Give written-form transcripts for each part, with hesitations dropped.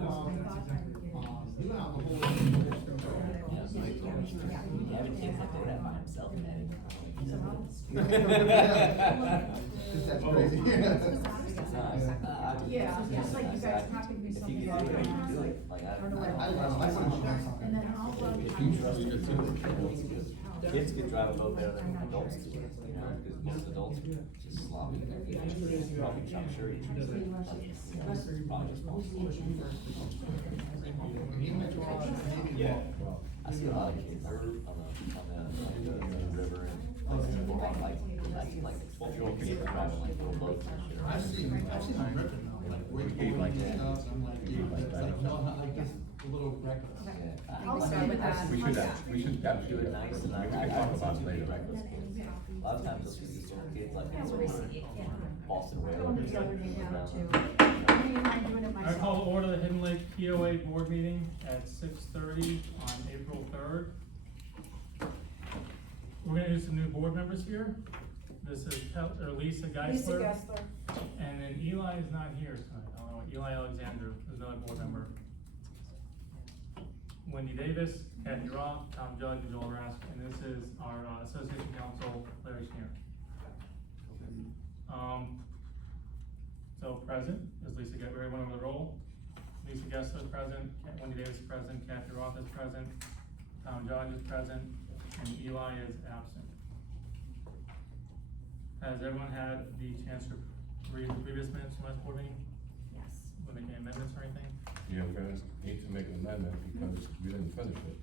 You went out the whole. Gavin can't do that by himself, man. That's crazy. Yeah, it's like you guys copy me If something. you can do it, you can do it. Like, I don't know what- I wouldn't share something. And then I'll run. Kids can drive a boat better than adults do, you know, because most adults just sloppy. Probably, I'm sure you it's probably just possible. Yeah. I see a lot of kids on the river and places where like 12-year-old kids are driving like little boats and shit. I've seen them ripping though, like wakeboarding Like and that. stuff, and I'm like, dude, it's like, no, not like this, a little reckless. Yeah. I'll start with that. We should Do absolutely, it nice and we I can talk about it see later. reckless kids. A lot of times those these little kids like in some Boston Whale or something. I call to order the Hidden Lake POA board meeting at 6:30 on April 3rd. We're gonna do some new board members here. This is Lisa Geisler. And then Eli is not here tonight. I don't know, Eli Alexander is another board member. Wendy Davis, Kathy Roth, Tom Judge, and Joel Rask, and this is our Association Counsel, Larry Schneer. So present is Lisa, everyone went over the roll. Lisa Gessler is present, Wendy Davis is present, Kathy Roth is present, Tom Judge is present, and Eli is absent. Has everyone had the chance to read the previous minutes from last board meeting? Yes. When they came amendments or anything? Yeah, we're gonna need to make an amendment because we didn't finish it.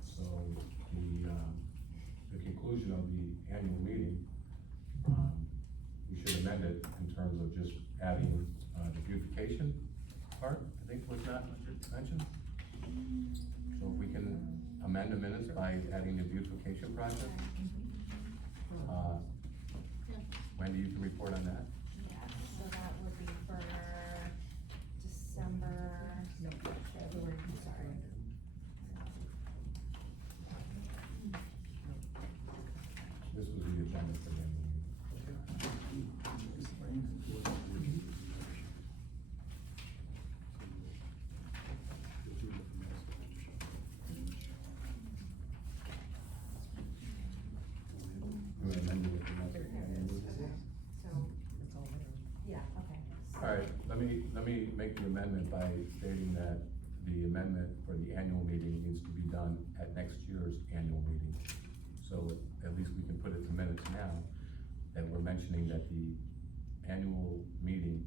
So the conclusion of the annual meeting, we should amend it in terms of just adding, the beautification part, I think was not mentioned. So if we can amend the minutes by adding the beautification project. Wendy, you can report on that. Yeah, so that would be for December, no, February, I'm sorry. This was the agenda for the annual meeting. We're amending it for next annual meeting. So, yeah, okay. All right, let me make the amendment by stating that the amendment for the annual meeting needs to be done at next year's annual meeting. So at least we can put it to minutes now, that we're mentioning that the annual meeting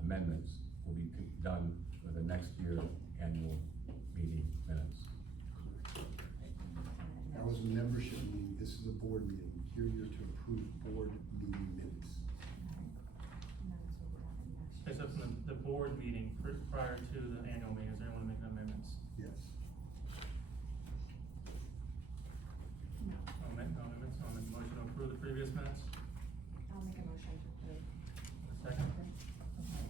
amendments will be done for the next year's annual meeting minutes. That was a membership meeting, this is a board meeting, here you're to approve board meeting minutes. And then that's what we're having next year. Except from the board meeting prior to the annual meeting, is there anyone making amendments? Yes. No amendments, I'll make a motion to approve the previous minutes. I'll make a motion to approve. Second.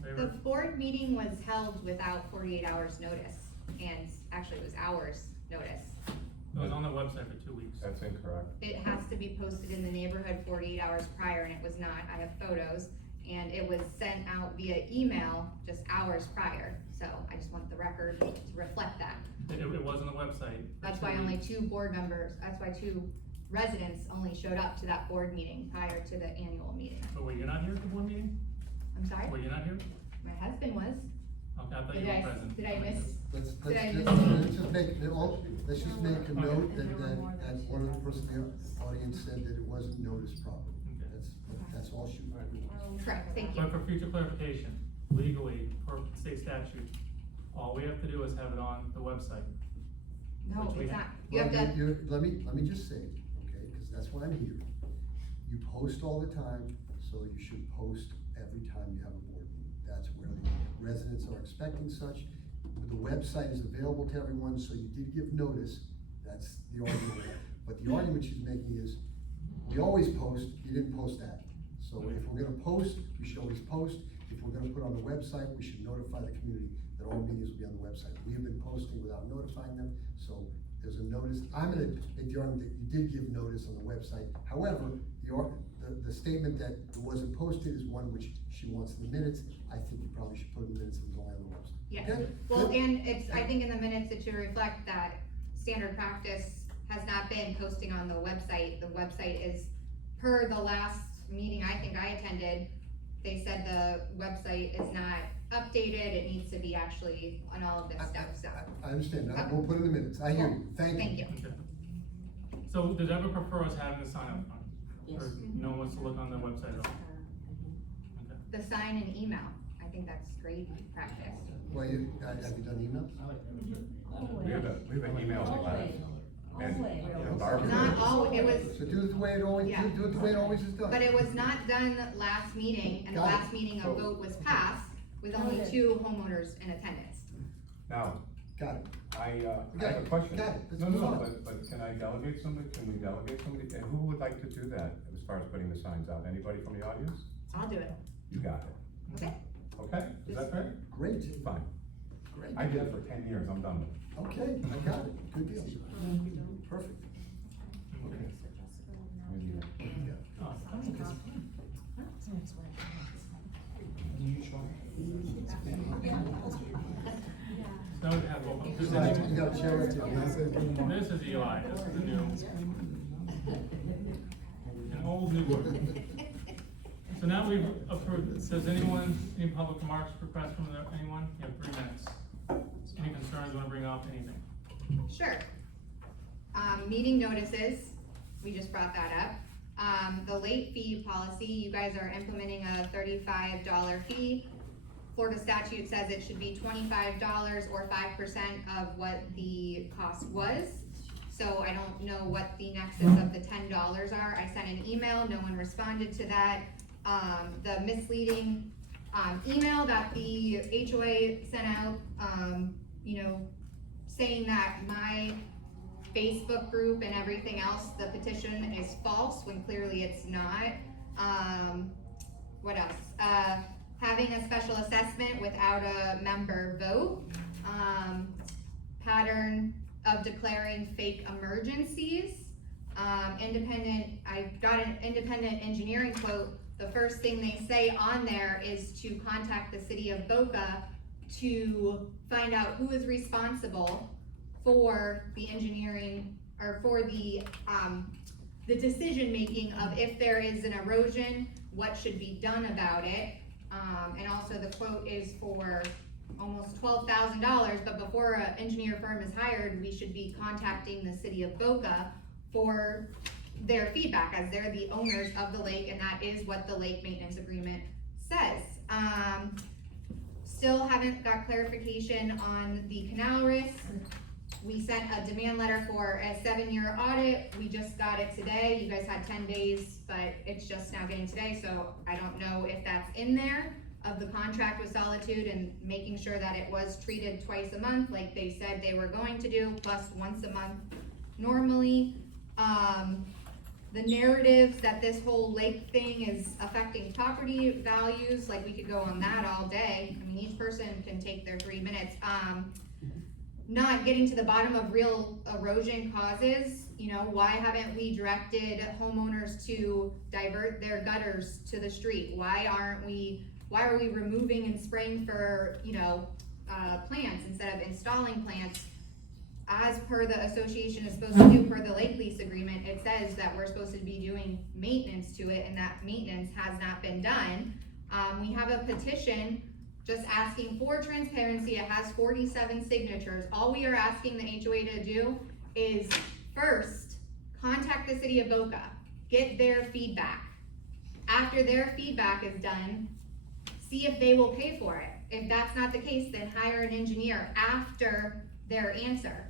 The Favor? board meeting was held without 48 hours notice, and actually it was hours notice. It was on the website for 2 weeks. That's incorrect. It has to be posted in the neighborhood 48 hours prior, and it was not. I have photos, and it was sent out via email just hours prior. So I just want the record to reflect that. It was on the website. for That's 2 why only weeks. 2 board members, that's why 2 residents only showed up to that board meeting prior to the annual meeting. But were you not here at the board meeting? I'm sorry? Were you not here? My husband was. Okay, I thought you Did were I, present. did I miss? Let's Did I just, miss- let's just make, let's just make a note that one of the person in the audience said that it wasn't noticed properly. Okay. That's all she. Correct, thank you. But for future clarification, legally, per state statute, all we have to do is have it on the website. No, Which we it's have. not. You have to, Let me just say, okay, because that's why I'm here. You post all the time, so you should post every time you have a board meeting. That's where the residents are expecting such. The website is available to everyone, so you did give notice. That's the argument. But the argument she's making is, we always post, you didn't post that. So if we're gonna post, we should always post. If we're gonna put on the website, we should notify the community that all meetings will be on the website. We have been posting without notifying them, so there's a notice. I'm gonna make the argument that you did give notice on the website. However, the statement that it wasn't posted is one which she wants in the minutes. I think you probably should put in the minutes and go on the website. Yes, Okay? well, Good. and it's, I think in the minutes it should reflect that standard practice has not been posting on the website. The website is, per the last meeting I think I attended, they said the website is not updated, it needs to be actually on all of this stuff, so. I understand, we'll put in the minutes, I hear you, thank you. Thank you. Okay. So does everyone prefer us having the sign up front? Or no one wants to look on the website at all? Okay. The sign and email, I think that's great practice. Well, have you done emails? We have an email list. And Barbara. Not all, it was, So do it the way it always, Yeah. do it the way it always is done. but it was not done last meeting, and the Got it. last meeting a vote was passed with only 2 homeowners in attendance. Now, Got it. I Got have a it. question. Got it. Let's No, move no, on. but can I delegate somebody, can we delegate somebody, and who would like to do that as far as putting the signs out? Anybody from the audience? I'll do it, You got it. okay? Okay, is that fair? Great, Fine. great. I did it for 10 years, I'm done with it. Okay, I got it, good deal. Perfect. Okay. Maybe that. Yeah. Oh, so we have, You got a chair right there. this is Eli, this is the new, an old new one. So now we've approved, does anyone, any public remarks, requests from anyone? You have 3 minutes. Any concerns you wanna bring up, anything? Sure. Meeting notices, we just brought that up. The late fee policy, you guys are implementing a $35 fee. Florida statute says it should be $25 or 5% of what the cost was. So I don't know what the nexus of the $10 are. I sent an email, no one responded to that. The misleading, email that the HOA sent out, saying that my Facebook group and everything else, the petition is false, when clearly it's not. What else? Having a special assessment without a member vote. Pattern of declaring fake emergencies. I got an independent engineering quote. The first thing they say on there is to contact the city of Boca to find out who is responsible for the engineering, or for the decision-making of if there is an erosion, what should be done about it. And also the quote is for almost $12,000, but before an engineer firm is hired, we should be contacting the city of Boca for their feedback, as they're the owners of the lake, and that is what the lake maintenance agreement says. Still haven't got clarification on the canal risk. We sent a demand letter for a 7-year audit. We just got it today. You guys had 10 days, but it's just now getting today, so I don't know if that's in there, of the contract with Solitude, and making sure that it was treated twice a month like they said they were going to do, plus once a month normally. The narratives that this whole lake thing is affecting property values, like we could go on that all day. I mean, each person can take their 3 minutes. Not getting to the bottom of real erosion causes, why haven't we directed homeowners to divert their gutters to the street? Why are we removing and spraying for, plants instead of installing plants? As per the association is supposed to do per the lake lease agreement, it says that we're supposed to be doing maintenance to it, and that maintenance has not been done. We have a petition just asking for transparency. It has 47 signatures. All we are asking the HOA to do is first contact the city of Boca, get their feedback. After their feedback is done, see if they will pay for it. If that's not the case, then hire an engineer after their answer.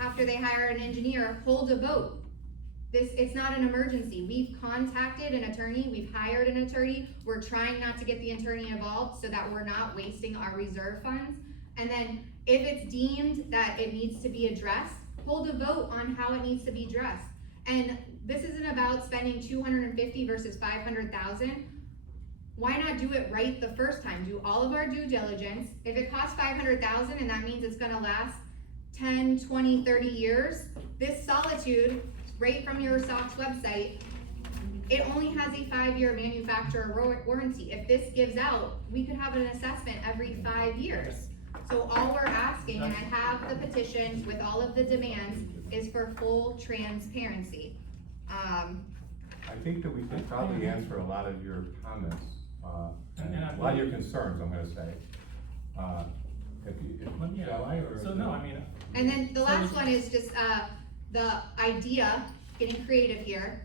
After they hire an engineer, hold a vote. It's not an emergency. We've contacted an attorney, we've hired an attorney. We're trying not to get the attorney involved so that we're not wasting our reserve funds. And then if it's deemed that it needs to be addressed, hold a vote on how it needs to be addressed. And this isn't about spending 250 versus 500,000. Why not do it right the first time? Do all of our due diligence. If it costs 500,000 and that means it's gonna last 10, 20, 30 years, this Solitude, right from your SOX website, it only has a 5-year manufacturer warranty. If this gives out, we could have an assessment every 5 years. So all we're asking, and I have the petition with all of the demands, is for full transparency. I think that we can probably answer a lot of your comments, and And I a lot of your concerns, I'm gonna say. Shall I, or? So, no, I mean, And then the last So- one is just, the idea, getting creative here.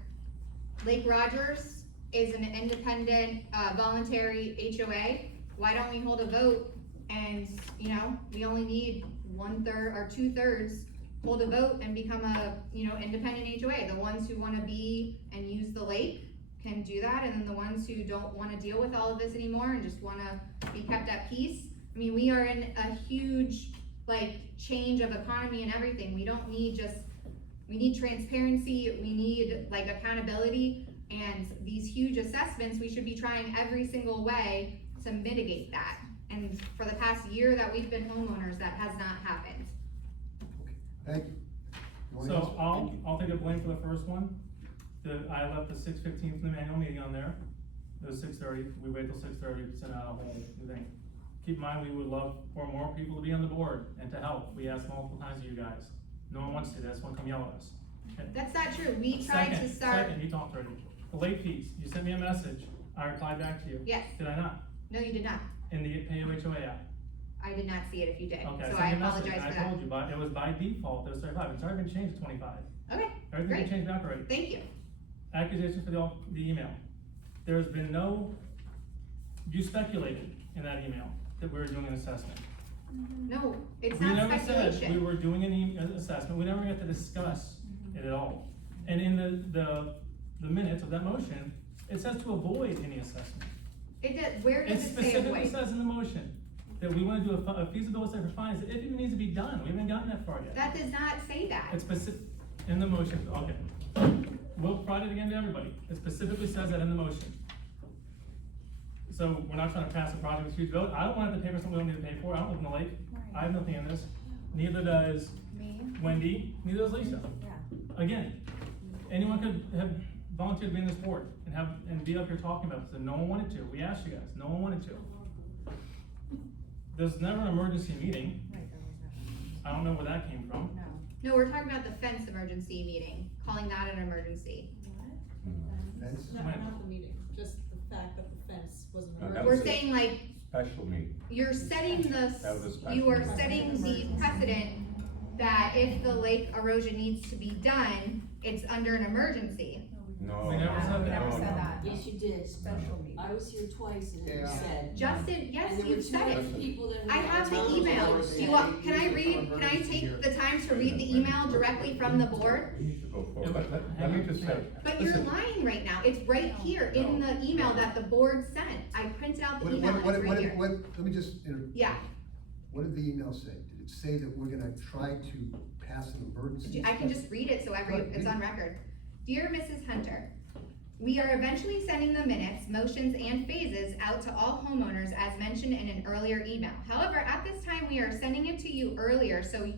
Lake Rogers is an independent, voluntary HOA. Why don't we hold a vote and, you know, we only need 1/3 or 2/3, hold a vote and become a, you know, independent HOA. The ones who wanna be and use the lake can do that, and then the ones who don't wanna deal with all of this anymore and just wanna be kept at peace. I mean, we are in a huge, like, change of economy and everything. We don't need we need transparency, we need, like, accountability, and these huge assessments, we should be trying every single way to mitigate that. And for the past year that we've been homeowners, that has not happened. Thank you. You wanna so answer? I'll take the blame for the first one. I left the 6:15 from the annual meeting on there. It was 6:30, we waited till 6:30 to send out a whole new thing. Keep in mind, we would love for more people to be on the board and to help. We asked multiple times of you guys. No one wants to, they just wanna come yell at us. Okay. That's not true. We tried to start, Second, you talked already. The late fees, you sent me a message, I replied back to you. yes, Did I not? no, you did not. In the POA app. I did not see it if you did, Okay, so sent I you a message. apologize for I that. told you, but it was by default, it was 35, it's already been changed to 25. Okay, Everything's great. been changed back already. Thank you. Accusations for the email. There's been no, you speculated in that email that we were doing an assessment. No, it's We not never said we speculation. were doing an assessment, we never got to discuss it at all. And in the minutes of that motion, it says to avoid any assessment. It does, where It does it say specifically avoid? says in the motion that we wanna do a feasibility study for fines, if it needs to be done, we haven't gotten that far yet. That does not say that. It's specific, in the motion, okay. We'll provide it again to everybody, it specifically says that in the motion. So we're not trying to pass a project with huge vote, I don't want to pay for something we don't need to pay for, I don't live in the lake, I have nothing in this, neither does Me? Wendy, neither does Lisa. Yeah. Again, anyone could have volunteered to be in this board and be up here talking about this, and no one wanted to, we asked you guys, no one wanted to. There's never an emergency meeting, Right, there was that. I don't know where that came from. No. No, we're talking about the fence emergency meeting, calling that an emergency. Fence? When? Not the meeting, just the fact that the fence was an No, that emergency. was We're saying like, Special meeting. you're setting That was a special you are meeting. setting the precedent that if the lake erosion needs to be done, it's under an emergency. No. We never said We that. never said that. Yes, you did. Special meeting. I was here twice and it was Yeah. said. Justin, yes, And there you were said two it. other people that. I have the Tell them email. what they Do you said. want, can I take the time to read the email directly from the board? We need to go forward, let me just say. But you're listen, lying right now. It's right here in the email that the board sent. I printed out the email, it's right here. Let me just, Yeah, what did the email say? Did it say that we're gonna try to pass an emergency? I can just read it so it's on record. Dear Mrs. Hunter, we are eventually sending the minutes, motions, and phases out to all homeowners as mentioned in an earlier email. However, at this time, we are sending it to you earlier so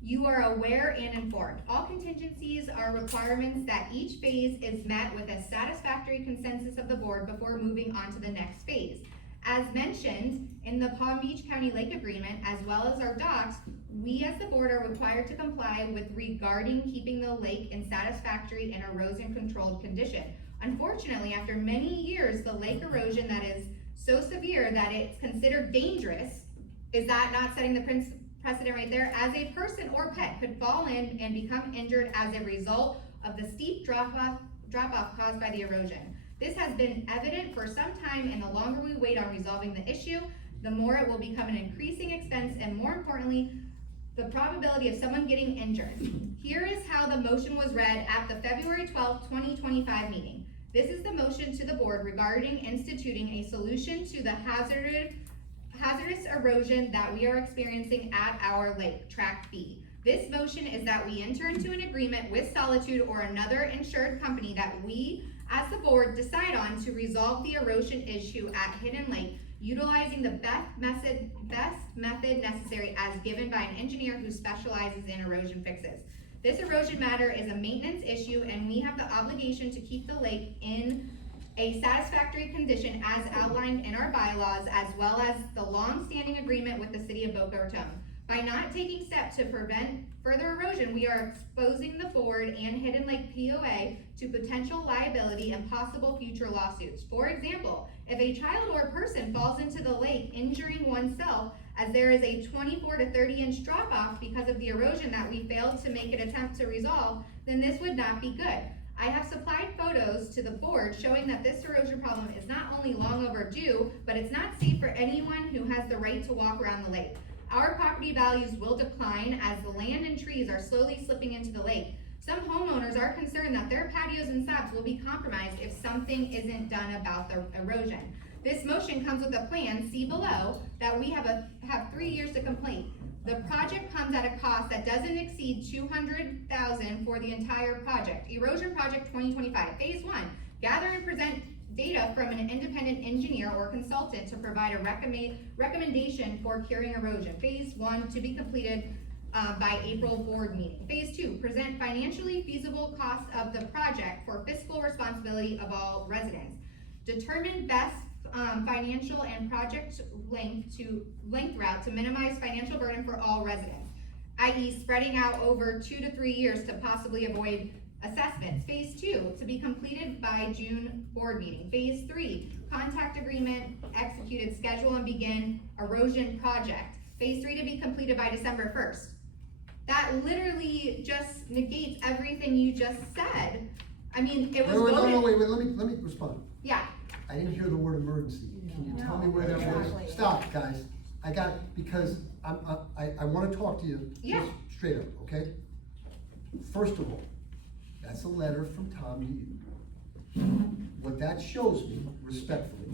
you are aware and informed. All contingencies are requirements that each phase is met with a satisfactory consensus of the board before moving on to the next phase. As mentioned in the Palm Beach County Lake Agreement, as well as our docs, we as the board are required to comply with regarding keeping the lake in satisfactory and erosion controlled condition. Unfortunately, after many years, the lake erosion that is so severe that it's considered dangerous, is that not setting the precedent right there? As a person or pet could fall in and become injured as a result of the steep drop-off caused by the erosion. This has been evident for some time, and the longer we wait on resolving the issue, the more it will become an increasing expense, and more importantly, the probability of someone getting injured. Here is how the motion was read at the February 12th, 2025 meeting. This is the motion to the board regarding instituting a solution to the hazardous erosion that we are experiencing at our lake, Tract B. This motion is that we enter into an agreement with Solitude or another insured company that we, as the board, decide on to resolve the erosion issue at Hidden Lake, utilizing the best method necessary as given by an engineer who specializes in erosion fixes. This erosion matter is a maintenance issue, and we have the obligation to keep the lake in a satisfactory condition as outlined in our bylaws, as well as the long-standing agreement with the city of Boca Raton. By not taking steps to prevent further erosion, we are exposing the Ford and Hidden Lake POA to potential liability and possible future lawsuits. For example, if a child or person falls into the lake injuring oneself, as there is a 24 to 30 inch drop off because of the erosion that we failed to make an attempt to resolve, then this would not be good. I have supplied photos to the board showing that this erosion problem is not only long overdue, but it's not safe for anyone who has the right to walk around the lake. Our property values will decline as the land and trees are slowly slipping into the lake. Some homeowners are concerned that their patios and slabs will be compromised if something isn't done about the erosion. This motion comes with a plan, see below, that we have 3 years to complete. The project comes at a cost that doesn't exceed $200,000 for the entire project. Erosion Project 2025, Phase 1, gather and present data from an independent engineer or consultant to provide a recommendation for curing erosion. Phase 1 to be completed by April board meeting. Phase 2, present financially feasible costs of the project for fiscal responsibility of all residents. Determine best financial and project length route to minimize financial burden for all residents, i.e. spreading out over 2 to 3 years to possibly avoid assessments. Phase 2 to be completed by June board meeting. Phase 3, contact agreement executed, schedule and begin erosion project. Phase 3 to be completed by December 1st. That literally just negates everything you just said. I mean, it was voted. Wait, let me respond. Yeah. I didn't hear the word emergency. Can you tell me where that was? Exactly. Stop, guys. I got it, because I wanna talk to you Yeah. just straight up, okay? First of all, that's a letter from Tom to you. What that shows me, respectfully.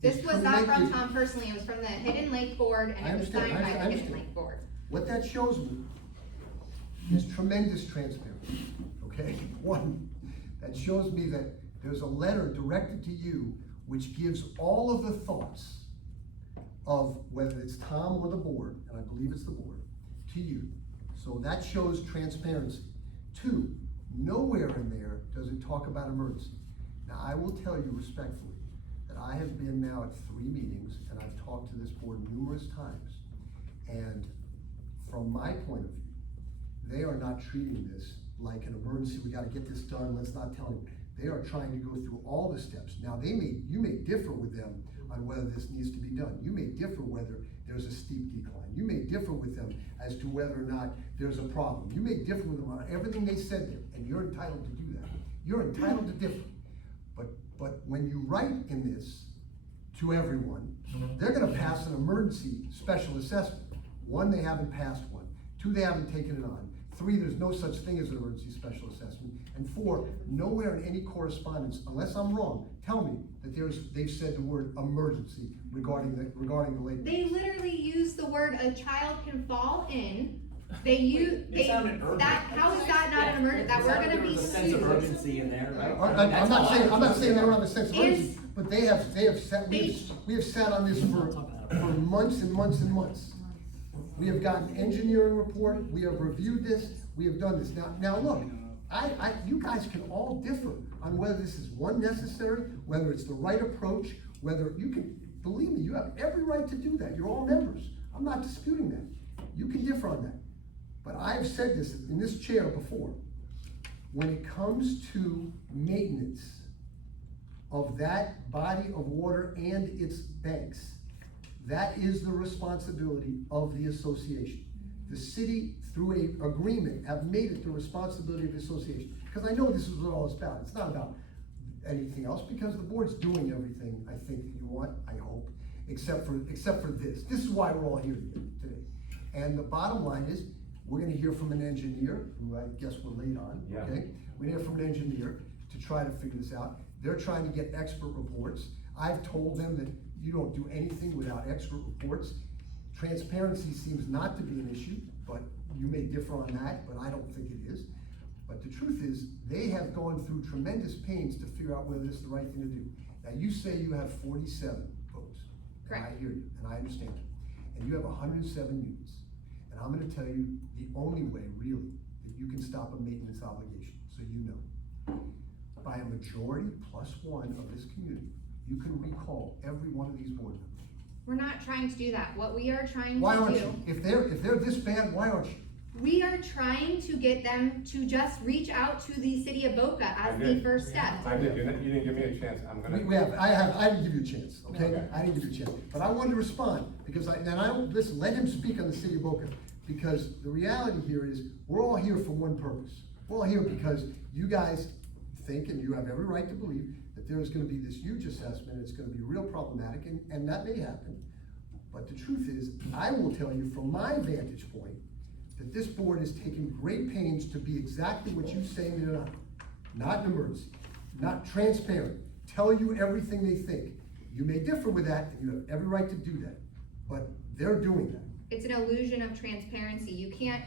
This is was not from tremendous- Tom personally, it was from the Hidden Lake Board, I and it was understand, signed by I the Hidden understand. Lake Board. What that shows me is tremendous transparency, okay? One, that shows me that there's a letter directed to you which gives all of the thoughts of whether it's Tom or the board, and I believe it's the board, to you. So that shows transparency. Two, nowhere in there does it talk about emergency. Now, I will tell you respectfully that I have been now at 3 meetings and I've talked to this board numerous times. And from my point of view, they are not treating this like an emergency, we gotta get this done, let's not tell them. They are trying to go through all the steps. Now, you may differ with them on whether this needs to be done. You may differ whether there's a steep decline. You may differ with them as to whether or not there's a problem. You may differ with them on everything they said there, and you're entitled to do that. You're entitled to differ. But when you write in this to everyone, they're gonna pass an emergency special assessment. 1, they haven't passed one. 2, they haven't taken it on. 3, there's no such thing as an emergency special assessment. And 4, nowhere in any correspondence, unless I'm wrong, tell me that they've said the word emergency regarding the lake. They literally use the word "a child can fall in." It sounded urgent. How is that not an emergency? That we're gonna be There was a sense of sued. urgency in there, right? I'm not saying they don't have a sense of Is- urgency, but we have sat on this for months and months and months. We have gotten engineering report, we have reviewed this, we have done this. Now look, you guys can all differ on whether this is necessary, whether it's the right approach, whether you can, believe me, you have every right to do that. You're all members. I'm not disputing that. You can differ on that. But I've said this in this chair before. When it comes to maintenance of that body of water and its banks, that is the responsibility of the association. The city, through an agreement, have made it the responsibility of the association. Because I know this is what all it's about. It's not about anything else, because the board's doing everything I think that you want, I hope, except for this. This is why we're all here today. And the bottom line is, we're gonna hear from an engineer, who I guess we're late on, Yeah. okay? We're gonna hear from an engineer to try to figure this out. They're trying to get expert reports. I've told them that you don't do anything without expert reports. Transparency seems not to be an issue, but you may differ on that, but I don't think it is. But the truth is, they have gone through tremendous pains to figure out whether this is the right thing to do. Now, you say you have 47 votes. And I Correct. hear you, and I understand it. And you have 107 units. And I'm gonna tell you, the only way, really, that you can stop a maintenance obligation, so you know. By a majority plus one of this community, you can recall every one of these board members. We're not trying to do that. What we are trying Why to aren't do, you? If they're this bad, why aren't you? we are trying to get them to just reach out to the city of Boca as I the did. first step. I did, you didn't give me a chance, I'm gonna. I didn't give you a chance, okay? Okay. I didn't give you a chance, but I wanted to respond, because I don't, listen, let him speak on the city of Boca, because the reality here is, we're all here for one purpose. We're all here because you guys think, and you have every right to believe, that there is gonna be this huge assessment, it's gonna be real problematic, and that may happen. But the truth is, I will tell you from my vantage point, that this board has taken great pains to be exactly what you say they're not. Not an emergency, not transparent, tell you everything they think. You may differ with that, and you have every right to do that, but they're doing that. It's an illusion of transparency. You can't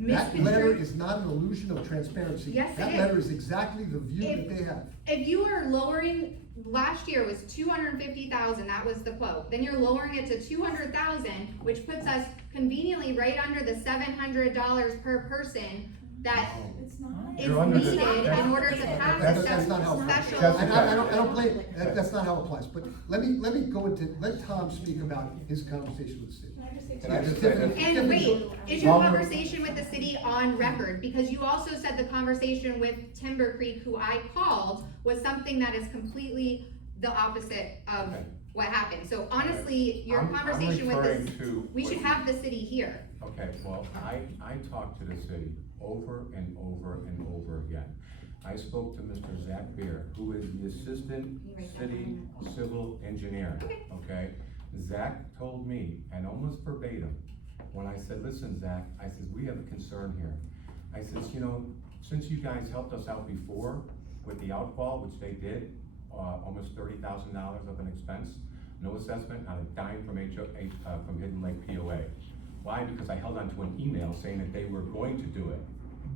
That letter misconstrue. is not an illusion of transparency. Yes, it That is. letter is exactly the view that they have. If you are lowering, last year was 250,000, that was the quote. Then you're lowering it to 200,000, which puts us conveniently right under the $700 per person that It's not. is You're under the- needed in that's- order to pass That's not how it applies. special. Jessica. I don't blame, that's not how it applies, but let me go into, let Tom speak about his conversation with the city. Can I just say Can I two just things? say that- And wait, is your Longer- conversation with the city on record? Because you also said the conversation with Timber Creek, who I called, was something that is completely the opposite of Okay. what happened. So honestly, your I'm conversation with referring this, to we what should you- have the city here. Okay, well, I talked to the city over and over and over again. I spoke to Mr. Zach Beer, who is the assistant city civil engineer, Okay. okay? Zach told me, and almost verbatim, when I said, listen, Zach, I says, we have a concern here. I says, you know, since you guys helped us out before with the outfall, which they did, almost $30,000 of an expense, no assessment, not a dime from from Hidden Lake POA. Why? Because I held onto an email saying that they were going to do it.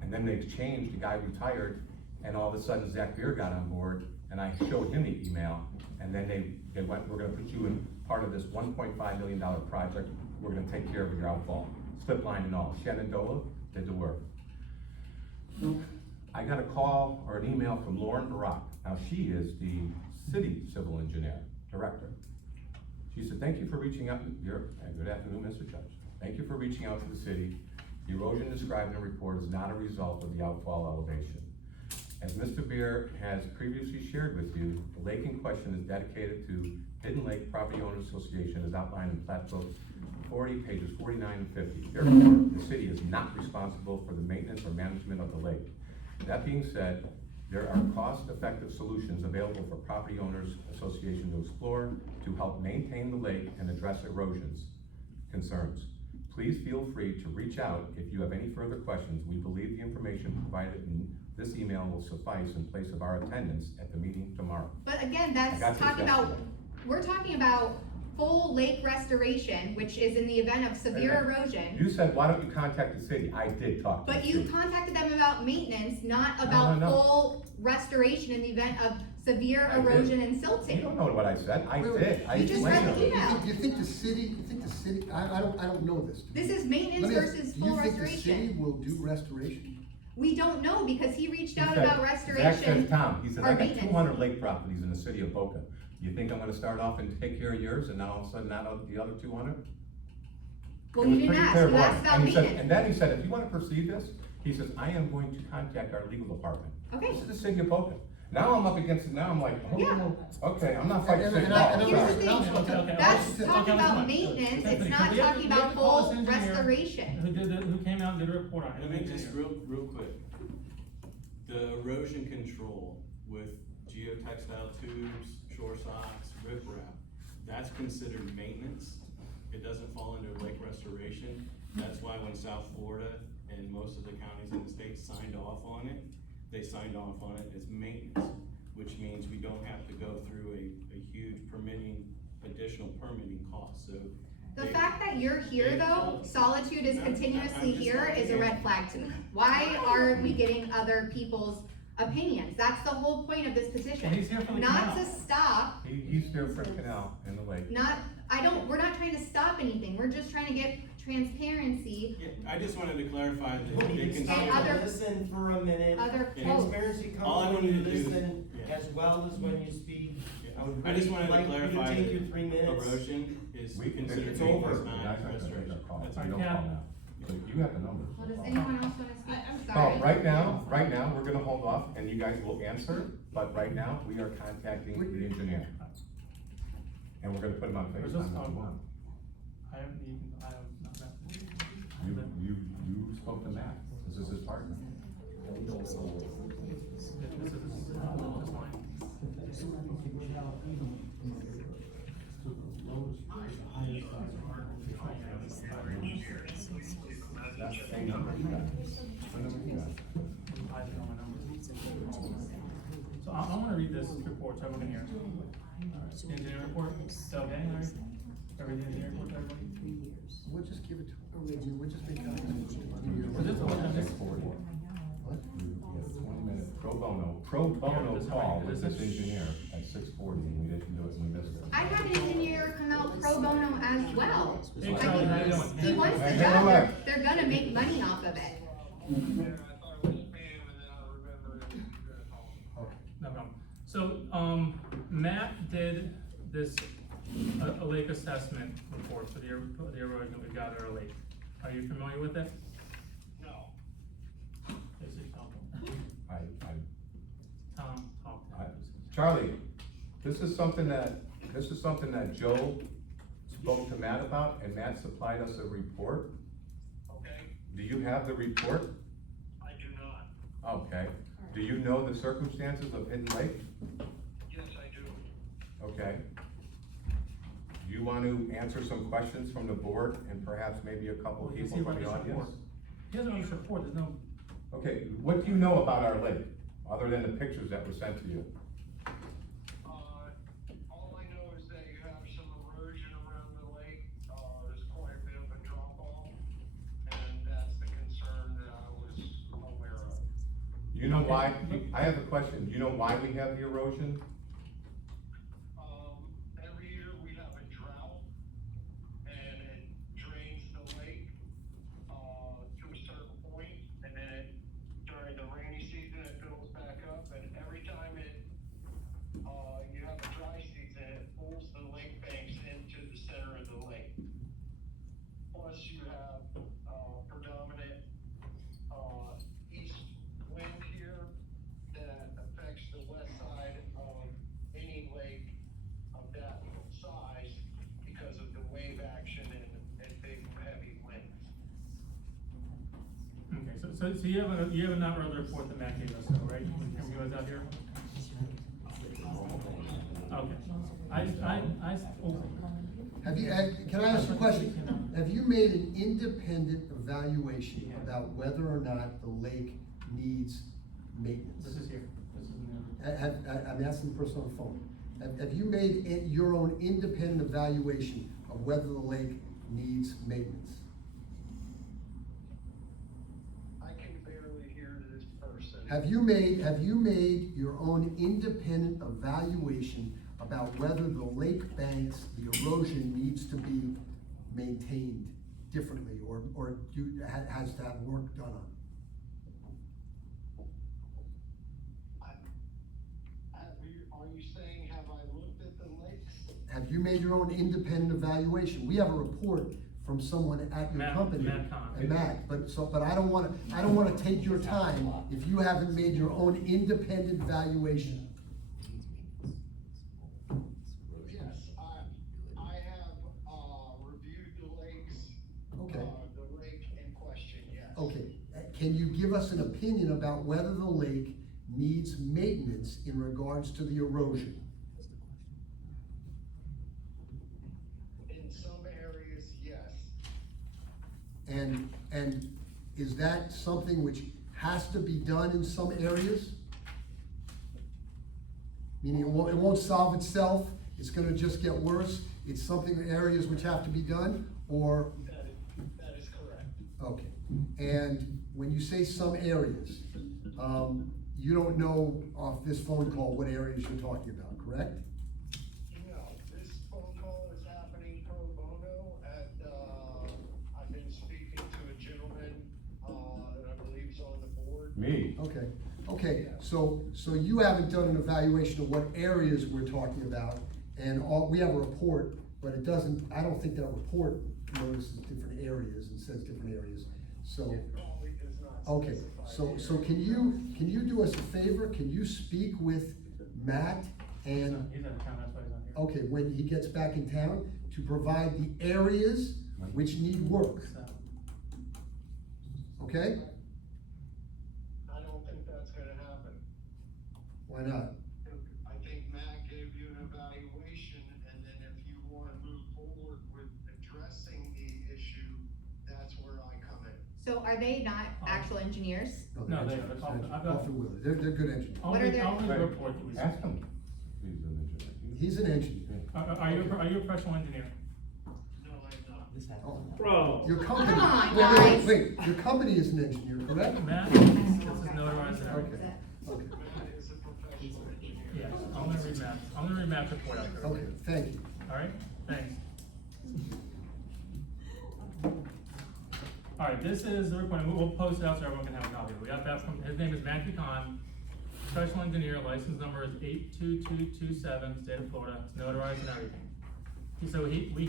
And then they changed, the guy retired, and all of a sudden Zach Beer got on board, and I showed him the email, and then they went, we're gonna put you in part of this $1.5 million project, we're gonna take care of your outfall, slip line and all. Shenandoah did the work. I got a call or an email from Lauren Barak. Now, she is the city civil engineer, director. She said, thank you for reaching out, good afternoon, Mr. Judge. Thank you for reaching out to the city. The erosion described in the report is not a result of the outfall elevation. As Mr. Beer has previously shared with you, the lake in question is dedicated to Hidden Lake Property Owners Association as outlined in Plat Book 40, pages 49 and 50. Therefore, the city is not responsible for the maintenance or management of the lake. That being said, there are cost-effective solutions available for Property Owners Association to explore to help maintain the lake and address erosions concerns. Please feel free to reach out if you have any further questions. We believe the information provided in this email will suffice in place of our attendance at the meeting tomorrow. But again, I that's got this talking about, yesterday. we're talking about full lake restoration, which is in the event of severe erosion. You said, why don't you contact the city? I did talk to the But city. you contacted them about maintenance, not No, about no. full restoration in the event of severe I did. erosion and You silting. don't know what I said. I did. I You just read explained the it. email. You think the city, I don't know this. This is maintenance Let me ask, versus do full you think the restoration. city will do restoration? We don't know because he reached He out said- about Zach says, restoration. Tom, he says, or I got maintenance. 200 lake properties in the city of Boca. You think I'm gonna start off and take care of yours and now all of a sudden not of the other 200? Well, It you was didn't pretty ask, clear you what- asked about and he said- maintenance. And then he said, if you wanna proceed this, he says, I am going to contact our legal department. Okay. This is the city of Boca. Now I'm up against it, now I'm like, oh, Yeah. okay, I'm not fighting And- city and law. I- But and here's I'm the thing, sorry. that's Okay, talking let's about go. maintenance, Tiffany, it's not we have to- talking we have about to call full this engineer restoration. Who came out and did a report on it. Let me just real quick. The erosion control with geotextile tubes, shore socks, riprap, that's considered maintenance. It doesn't fall under lake restoration. That's why when South Florida and most of the counties in the state signed off on it, they signed off on it as maintenance, which means we don't have to go through a huge additional permitting costs, so. The fact that you're here though, Solitude is continuously here is a red flag to me. Why are we getting other people's opinions? That's the whole point of this petition. He's here for the Not canal. to stop, He's there for a canal in the lake. we're not trying to stop anything, we're just trying to get transparency, Yeah, I just wanted to clarify that they And consider. other- Listen for a minute. other Yeah. quotes. Transparency All I comes when wanted you to do is- listen yeah. as well as when you speak. Yeah. I would I just really wanted to like you to clarify take that your 3 minutes. erosion is We can, considered it's maintenance, over. not That's not restoration. our call. That's We all. don't call now. So you have the numbers. Well, does anyone else wanna speak? I'm Sorry. Oh, right now, we're gonna hold off and you guys will answer, but right now, we are contacting the engineer. And we're gonna put him on There's FaceTime this if you phone. want. I haven't even, I have not met. You spoke to Matt, this is his partner. This is this line. That's the same number you got. What number you got? I don't know my numbers. So I wanna read this report, so everyone can hear. Engineer report, is that okay, Larry? Every engineer report, to everybody? We'll just give it to them. We'll just make copies. Is this the one that Next is- board. What? You have 20 minutes pro bono call with this engineer at 6:40 and we didn't do it and we missed it. I had an engineer come out pro bono as well. Hey, I Charlie, mean, how you doing? he wants the Hey, job, how are they're gonna make money off of it. Okay. No problem. So, Matt did this, a lake assessment report for the erosion that we got at our lake. Are you familiar with it? No. Yes, you talk. Tom, talk to him. Charlie, this is something that Joe spoke to Matt about and Matt supplied us a report. Okay, Do you have the report? I do not. Okay. Do you know the circumstances of Hidden Lake? Yes, I do. Okay. Do you want to answer some questions from the board and perhaps maybe a couple Well, you people see from the this audience? report. He doesn't know this report, there's no, Okay, what do you know about our lake, other than the pictures that were sent to you? All I know is that you have some erosion around the lake, there's quite a bit of a drop off, and that's the concern that I was aware of. You know why, I have a question, do you know why we have the erosion? Every year we have a drought, and it drains the lake, to a certain point, and then during the rainy season, it fills back up, and every time you have a dry season, it pulls the lake banks into the center of the lake. Plus you have, predominant, east wind here that affects the west side of any lake of that size because of the wave action and big heavy winds. okay, so you have a not rather report that Matt gave us, though, right? When he was out here? Okay, oh, Have you, can I ask you a question? Have you made an independent evaluation about whether or not the lake needs maintenance? this is here, this is in there. I'm asking the person on the phone. Have you made your own independent evaluation of whether the lake needs maintenance? I can barely hear this person. Have you made your own independent evaluation about whether the lake banks, the erosion needs to be maintained differently or has to have work done on it? Are you saying, have I looked at the lakes? Have you made your own independent evaluation? We have a report from someone at your Matt- company. Matt Kahn. And Matt, but I don't wanna take your time if you haven't made your own independent valuation. Yes, I have, reviewed the lakes. Okay. The lake in question, yes. Okay, can you give us an opinion about whether the lake needs maintenance in regards to the erosion? In some areas, yes. And is that something which has to be done in some areas? Meaning it won't solve itself, it's gonna just get worse, it's something, areas which have to be done, or, That is correct. okay. And when you say some areas, you don't know off this phone call what areas you're talking about, correct? No, this phone call is happening pro bono at, I've been me. Okay, so you haven't done an evaluation of what areas we're talking about, and we have a report, but it doesn't, I don't think that report notices different areas and says different areas, so. It probably does not Okay, specify so the can you do us a favor, can you speak with Matt and, He's out of town, that's why he's not here. okay, when he gets back in town, to provide the areas which need work, So, okay? I don't think that's gonna happen. Why not? I think Matt gave you an evaluation, and then if you wanna move forward with addressing the issue, that's where I come in. So are they not actual engineers? No, they are. engineers, I've got- Coffee Wheeler, they're good engineers. I'll What are read, their- I'll read the Right. report that we sent. Ask him. He's an engineer. He's an engineer. Are you a professional engineer? No, I'm not. This happened. Oh, Bro. Your company, Come on, wait, guys. your company is an engineer, correct? Matt, this is notarized and everything. Okay, okay, Matt is a professional engineer. Yes, I'm gonna read Matt's report out there. okay, thank you. Alright, thanks. Alright, this is the report, and we'll post it out so everyone can have a copy. We got that from, his name is Matthew Kahn, professional engineer, license number is 82227, state of Florida, it's notarized and everything.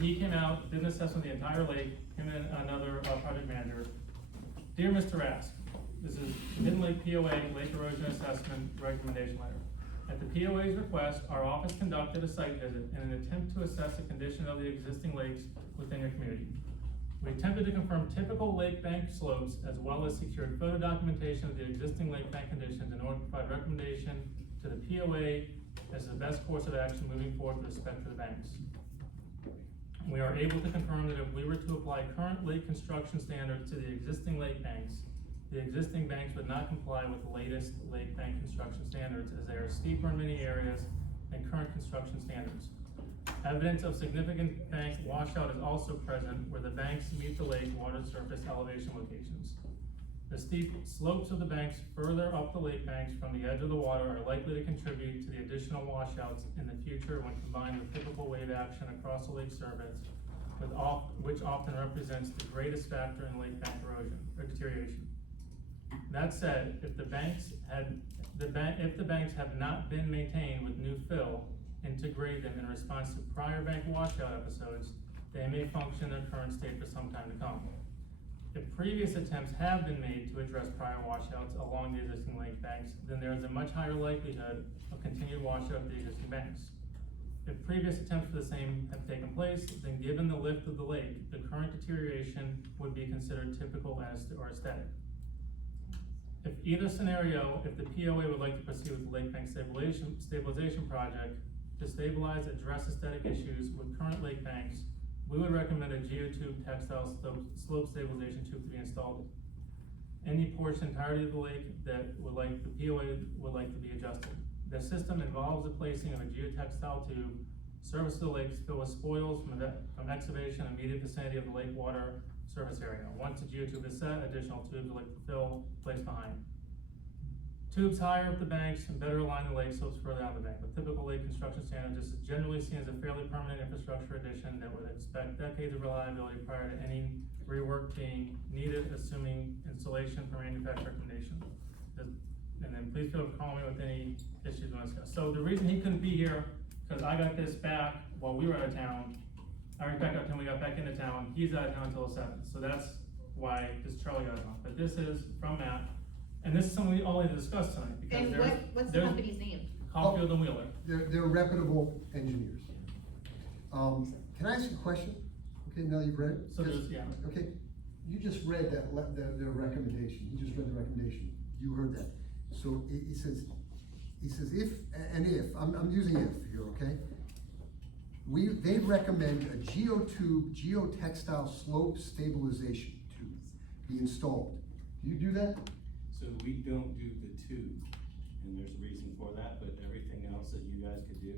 He came out, did an assessment of the entire lake, him and another project manager. Dear Mr. Rask, this is Hidden Lake POA, Lake Erosion Assessment Recommendation Letter. At the POA's request, our office conducted a site visit in an attempt to assess the condition of the existing lakes within your community. We attempted to confirm typical lake bank slopes as well as secured photo documentation of the existing lake bank conditions in order to provide recommendation to the POA as the best course of action moving forward with respect to the banks. We are able to confirm that if we were to apply current lake construction standards to the existing lake banks, the existing banks would not comply with the latest lake bank construction standards as they are steeper in many areas than current construction standards. Evidence of significant bank washout is also present where the banks meet the lake water surface elevation locations. The steep slopes of the banks further up the lake banks from the edge of the water are likely to contribute to the additional washouts in the future when combined with typical wave action across the lake surface, which often represents the greatest factor in lake bank erosion or deterioration. That said, if the banks have not been maintained with new fill and to grade them in response to prior bank washout episodes, they may function in their current state for some time to come. If previous attempts have been made to address prior washouts along the existing lake banks, then there is a much higher likelihood of continued washout of the existing banks. If previous attempts for the same have taken place, then given the lift of the lake, the current deterioration would be considered typical or aesthetic. If either scenario, if the POA would like to proceed with the lake bank stabilization project to stabilize, address aesthetic issues with current lake banks, we would recommend a geotube textile slope stabilization tube to be installed. Any portion entirety of the lake that the POA would like to be adjusted. The system involves the placing of a geotextile tube, service of the lake filled with spoils from excavation in immediate vicinity of the lake water surface area. Once the geotube is set, additional tubes will fill placed behind. Tubes higher up the banks and better align the lake slopes further down the bank. With typical lake construction standards, this is generally seen as a fairly permanent infrastructure addition that would expect decades of reliability prior to any rework being needed, assuming installation for manufacturer recommendation. And then please feel free to call me with any issues we want to discuss. So the reason he couldn't be here, because I got this back while we were out of town. I got back out of town, we got back into town. He's out of town until the 7th. So that's why this Charlie got on. But this is from Matt. And this is something we all need to discuss tonight, because And what's the there's company's name? Caulfield and Wheeler. They're reputable engineers. Can I ask a question? Okay, now you've read it? So there's, yeah. Okay, you just read their recommendation, you just read the recommendation, you heard that. So it says if, I'm using if here, okay? They recommend a geotextile slope stabilization tube be installed. Do you do that? So we don't do the tube, and there's a reason for that, but everything else that you guys could do.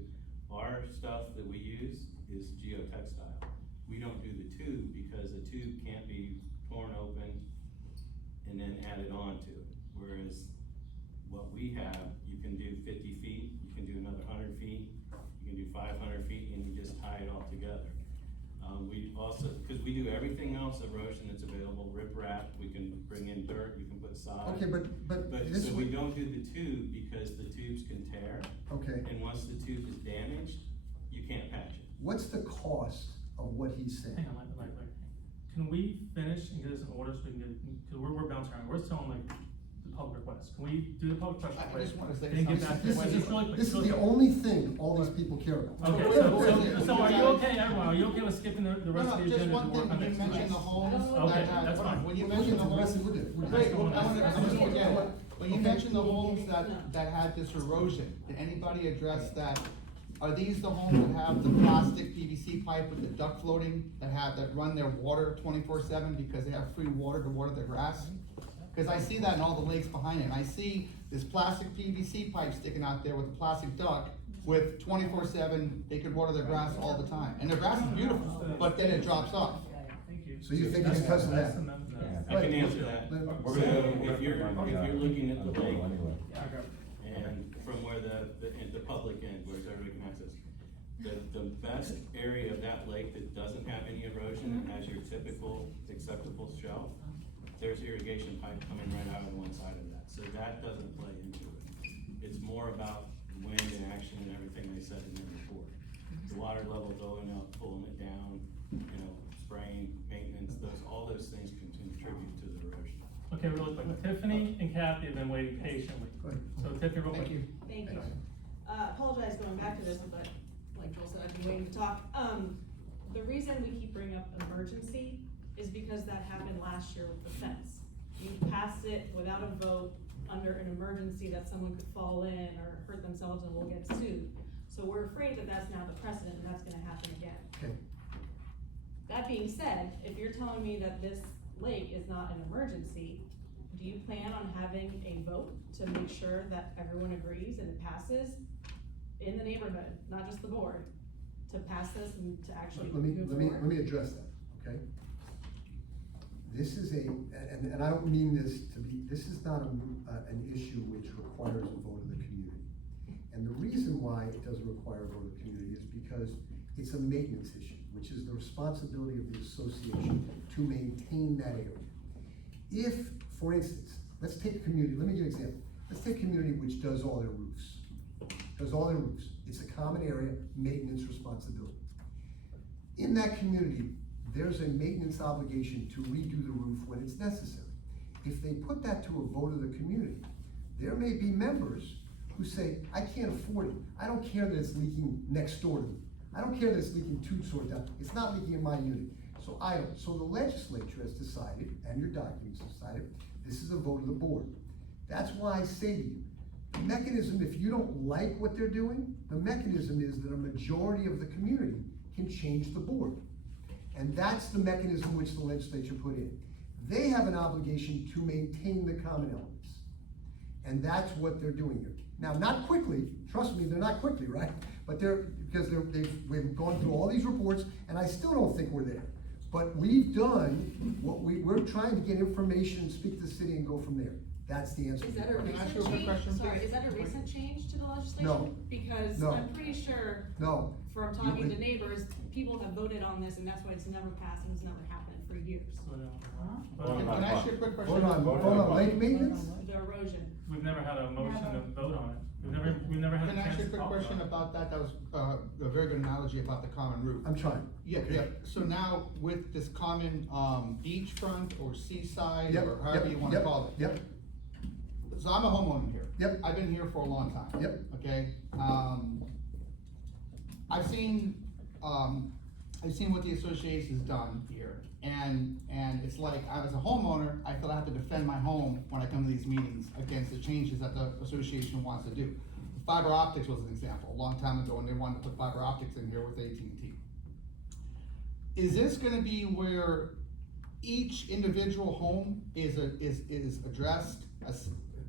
Our stuff that we use is geotextile. We don't do the tube because the tube can't be torn open and then added on to it. Whereas what we have, you can do 50 feet, you can do another 100 feet, you can do 500 feet, and you just tie it all together. We also, cause we do everything else, erosion that's available, riprap, we can bring in dirt, we can put sod. Okay, but But, this so we would, don't do the tube because the tubes can tear, okay, and once the tube is damaged, you can't patch it. what's the cost of what he's saying? Hang on, can we finish and get this in order so we can get, cause we're bouncing around, we're still on like the public request, can we do the public question I quick? just wanna say Then get something. back to This the is, just really quick, this is really the quick. only thing all these people care about. Okay, so are you okay, everyone, are you okay with skipping the rest of the Just agenda one to work thing, on you next mentioned week? the homes Okay, that had, that's fine. when you We'll mentioned get the to the rest homes. of it. Wait, That's well, the I one. wanna, just forget, when you Okay. mentioned the homes that had this erosion, did anybody address that? Are these the homes that have the plastic PVC pipe with the duct floating, that run their water 24/7 because they have free water to water their grass? Cause I see that in all the lakes behind it, and I see this plastic PVC pipe sticking out there with a plastic duct with 24/7, they could water their grass all the time, and their grass is beautiful, but then it drops off. Thank you. So you think it's because of That's that? the method. I can answer that. We're So gonna- if you're looking at the lake, Anyway. and from where the public end, where everybody can access, the best area of that lake that doesn't have any erosion and has your typical acceptable shelf, there's irrigation pipe coming right out of one side of that, so that doesn't play into it. It's more about wind and action and everything they said in their report. The water level going up, pulling it down, spraying, maintenance, all those things can contribute to the erosion. Okay, really quick, Tiffany and Kathy have been waiting patiently, Go ahead. so Tiffany, real quick. Thank you. Thank you. Apologize going back to this, but like Joel said, I've been waiting to talk. The reason we keep bringing up emergency is because that happened last year with the fence. You passed it without a vote under an emergency that someone could fall in or hurt themselves and will get sued. So we're afraid that that's now the precedent and that's gonna happen again. Okay. That being said, if you're telling me that this lake is not an emergency, do you plan on having a vote to make sure that everyone agrees and it passes in the neighborhood, not just the board, to pass this and to actually Let me, move let me, forward? let me address that, okay? This is and I don't mean this to be, this is not an issue which requires a vote of the community. And the reason why it doesn't require a vote of the community is because it's a maintenance issue, which is the responsibility of the association to maintain that area. If, for instance, let's take a community, let me give you an example. Let's take a community which does all their roofs. It's a common area, maintenance responsibility. In that community, there's a maintenance obligation to redo the roof when it's necessary. If they put that to a vote of the community, there may be members who say, I can't afford it. I don't care that it's leaking next door to me. I don't care that it's leaking 2 doors down. It's not leaking in my unit. So I don't. So the legislature has decided, and your documents decided, this is a vote of the board. That's why I say to you, the mechanism, if you don't like what they're doing, the mechanism is that a majority of the community can change the board. And that's the mechanism which the legislature put in. They have an obligation to maintain the common elements. And that's what they're doing here. Now, not quickly, trust me, they're not quickly, right? But we've gone through all these reports, and I still don't think we're there. But we've done what we're trying to get information and speak to the city and go from there. That's the answer. Is that a Can I ask recent you a quick change? question, Sorry, please? is that a recent change to the legislation? No. Because No. I'm pretty sure No. from talking to neighbors, people have voted on this and that's why it's never passed and it's never happened for years. Can I ask you a quick question? Hold on, lake maintenance? The erosion. We've never had a motion to vote on it, we've never had a Can I chance ask you to a quick talk question about it. about that? That was, a very good analogy about the common roof. I'm trying. Yeah, so now with this common, beachfront or seaside, Yep, or however yep, you wanna yep, call it. Yep, So I'm a homeowner here. Yep. I've been here for a long time. Yep. Okay, I've seen what the association's done here, and it's like, as a homeowner, I feel I have to defend my home when I come to these meetings against the changes that the association wants to do. Fiber optics was an example, a long time ago, when they wanted to put fiber optics in here with AT&T. Is this gonna be where each individual home is addressed,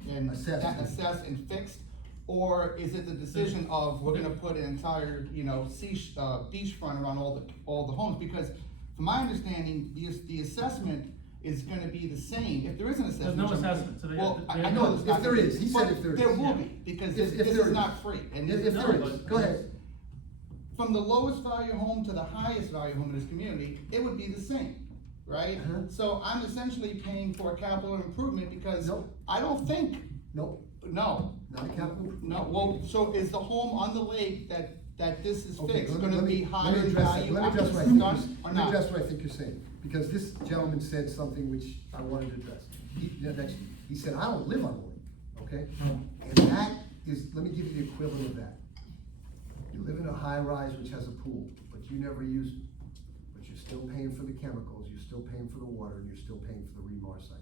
and Assessed. assessed and fixed? Or is it the decision of, we're gonna put an entire, beachfront around all the homes? Because from my understanding, the assessment is gonna be the same, if there is an assessment. There's no assessment, so they. Well, they- I know there's not. If there is, he said but if there is. There will Yeah. be, because If this there is is. not free. And If there No, is, but- go ahead. from the lowest value home to the highest value home in this community, it would be the same, right? Uh-huh. So I'm essentially paying for a capital improvement because Nope. I don't think, Nope, no, not a capital. no, well, so is the home on the lake that this is Okay, fixed let me- gonna let me- be let higher me address that. value Let me after address this what I is think done, you're- or Let me not? address what I think you're saying, because this gentleman said something which I wanted to address. He said, I don't live on the lake, okay? And that is, let me give you the equivalent of that. You live in a high rise which has a pool, but you never use it. But you're still paying for the chemicals, you're still paying for the water, and you're still paying for the remar site.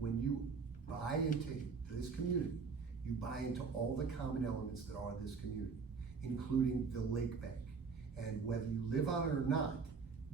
When you buy into this community, you buy into all the common elements that are this community, including the lake bank. And whether you live on it or not,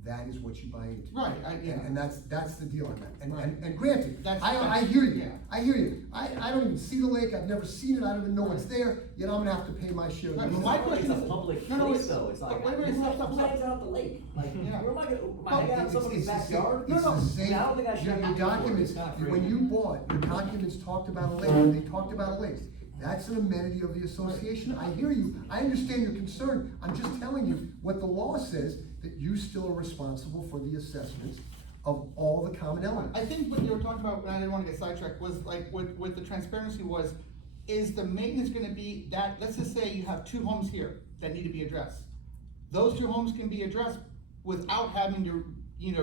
that is what you buy into. Right, yeah. And that's the deal on that. Right. And granted, That's- I hear you, yeah. I hear you. I don't even see the lake, I've never seen it, I don't even know what's there, yet I'm gonna have to pay my share. of Right, the but my bill. question It's is. a public No, no, place it's- though, it's like, wait, who stop. plans out the lake? Like, Yeah. where am I gonna, am I Well, hanging out in somebody's It's the same- backyard? It's the same, I mean, I don't think I should your have to documents, work. It's not when free. you bought, your documents talked about a lake, they talked about a lake. That's an amenity of the association, I hear you, I understand your concern, I'm just telling you what the law says, that you still are responsible for the assessments of all the common elements. I think what you were talking about, and I didn't wanna get sidetracked, was like, with the transparency was, is the maintenance gonna be that, let's just say you have 2 homes here that need to be addressed. Those 2 homes can be addressed without having to,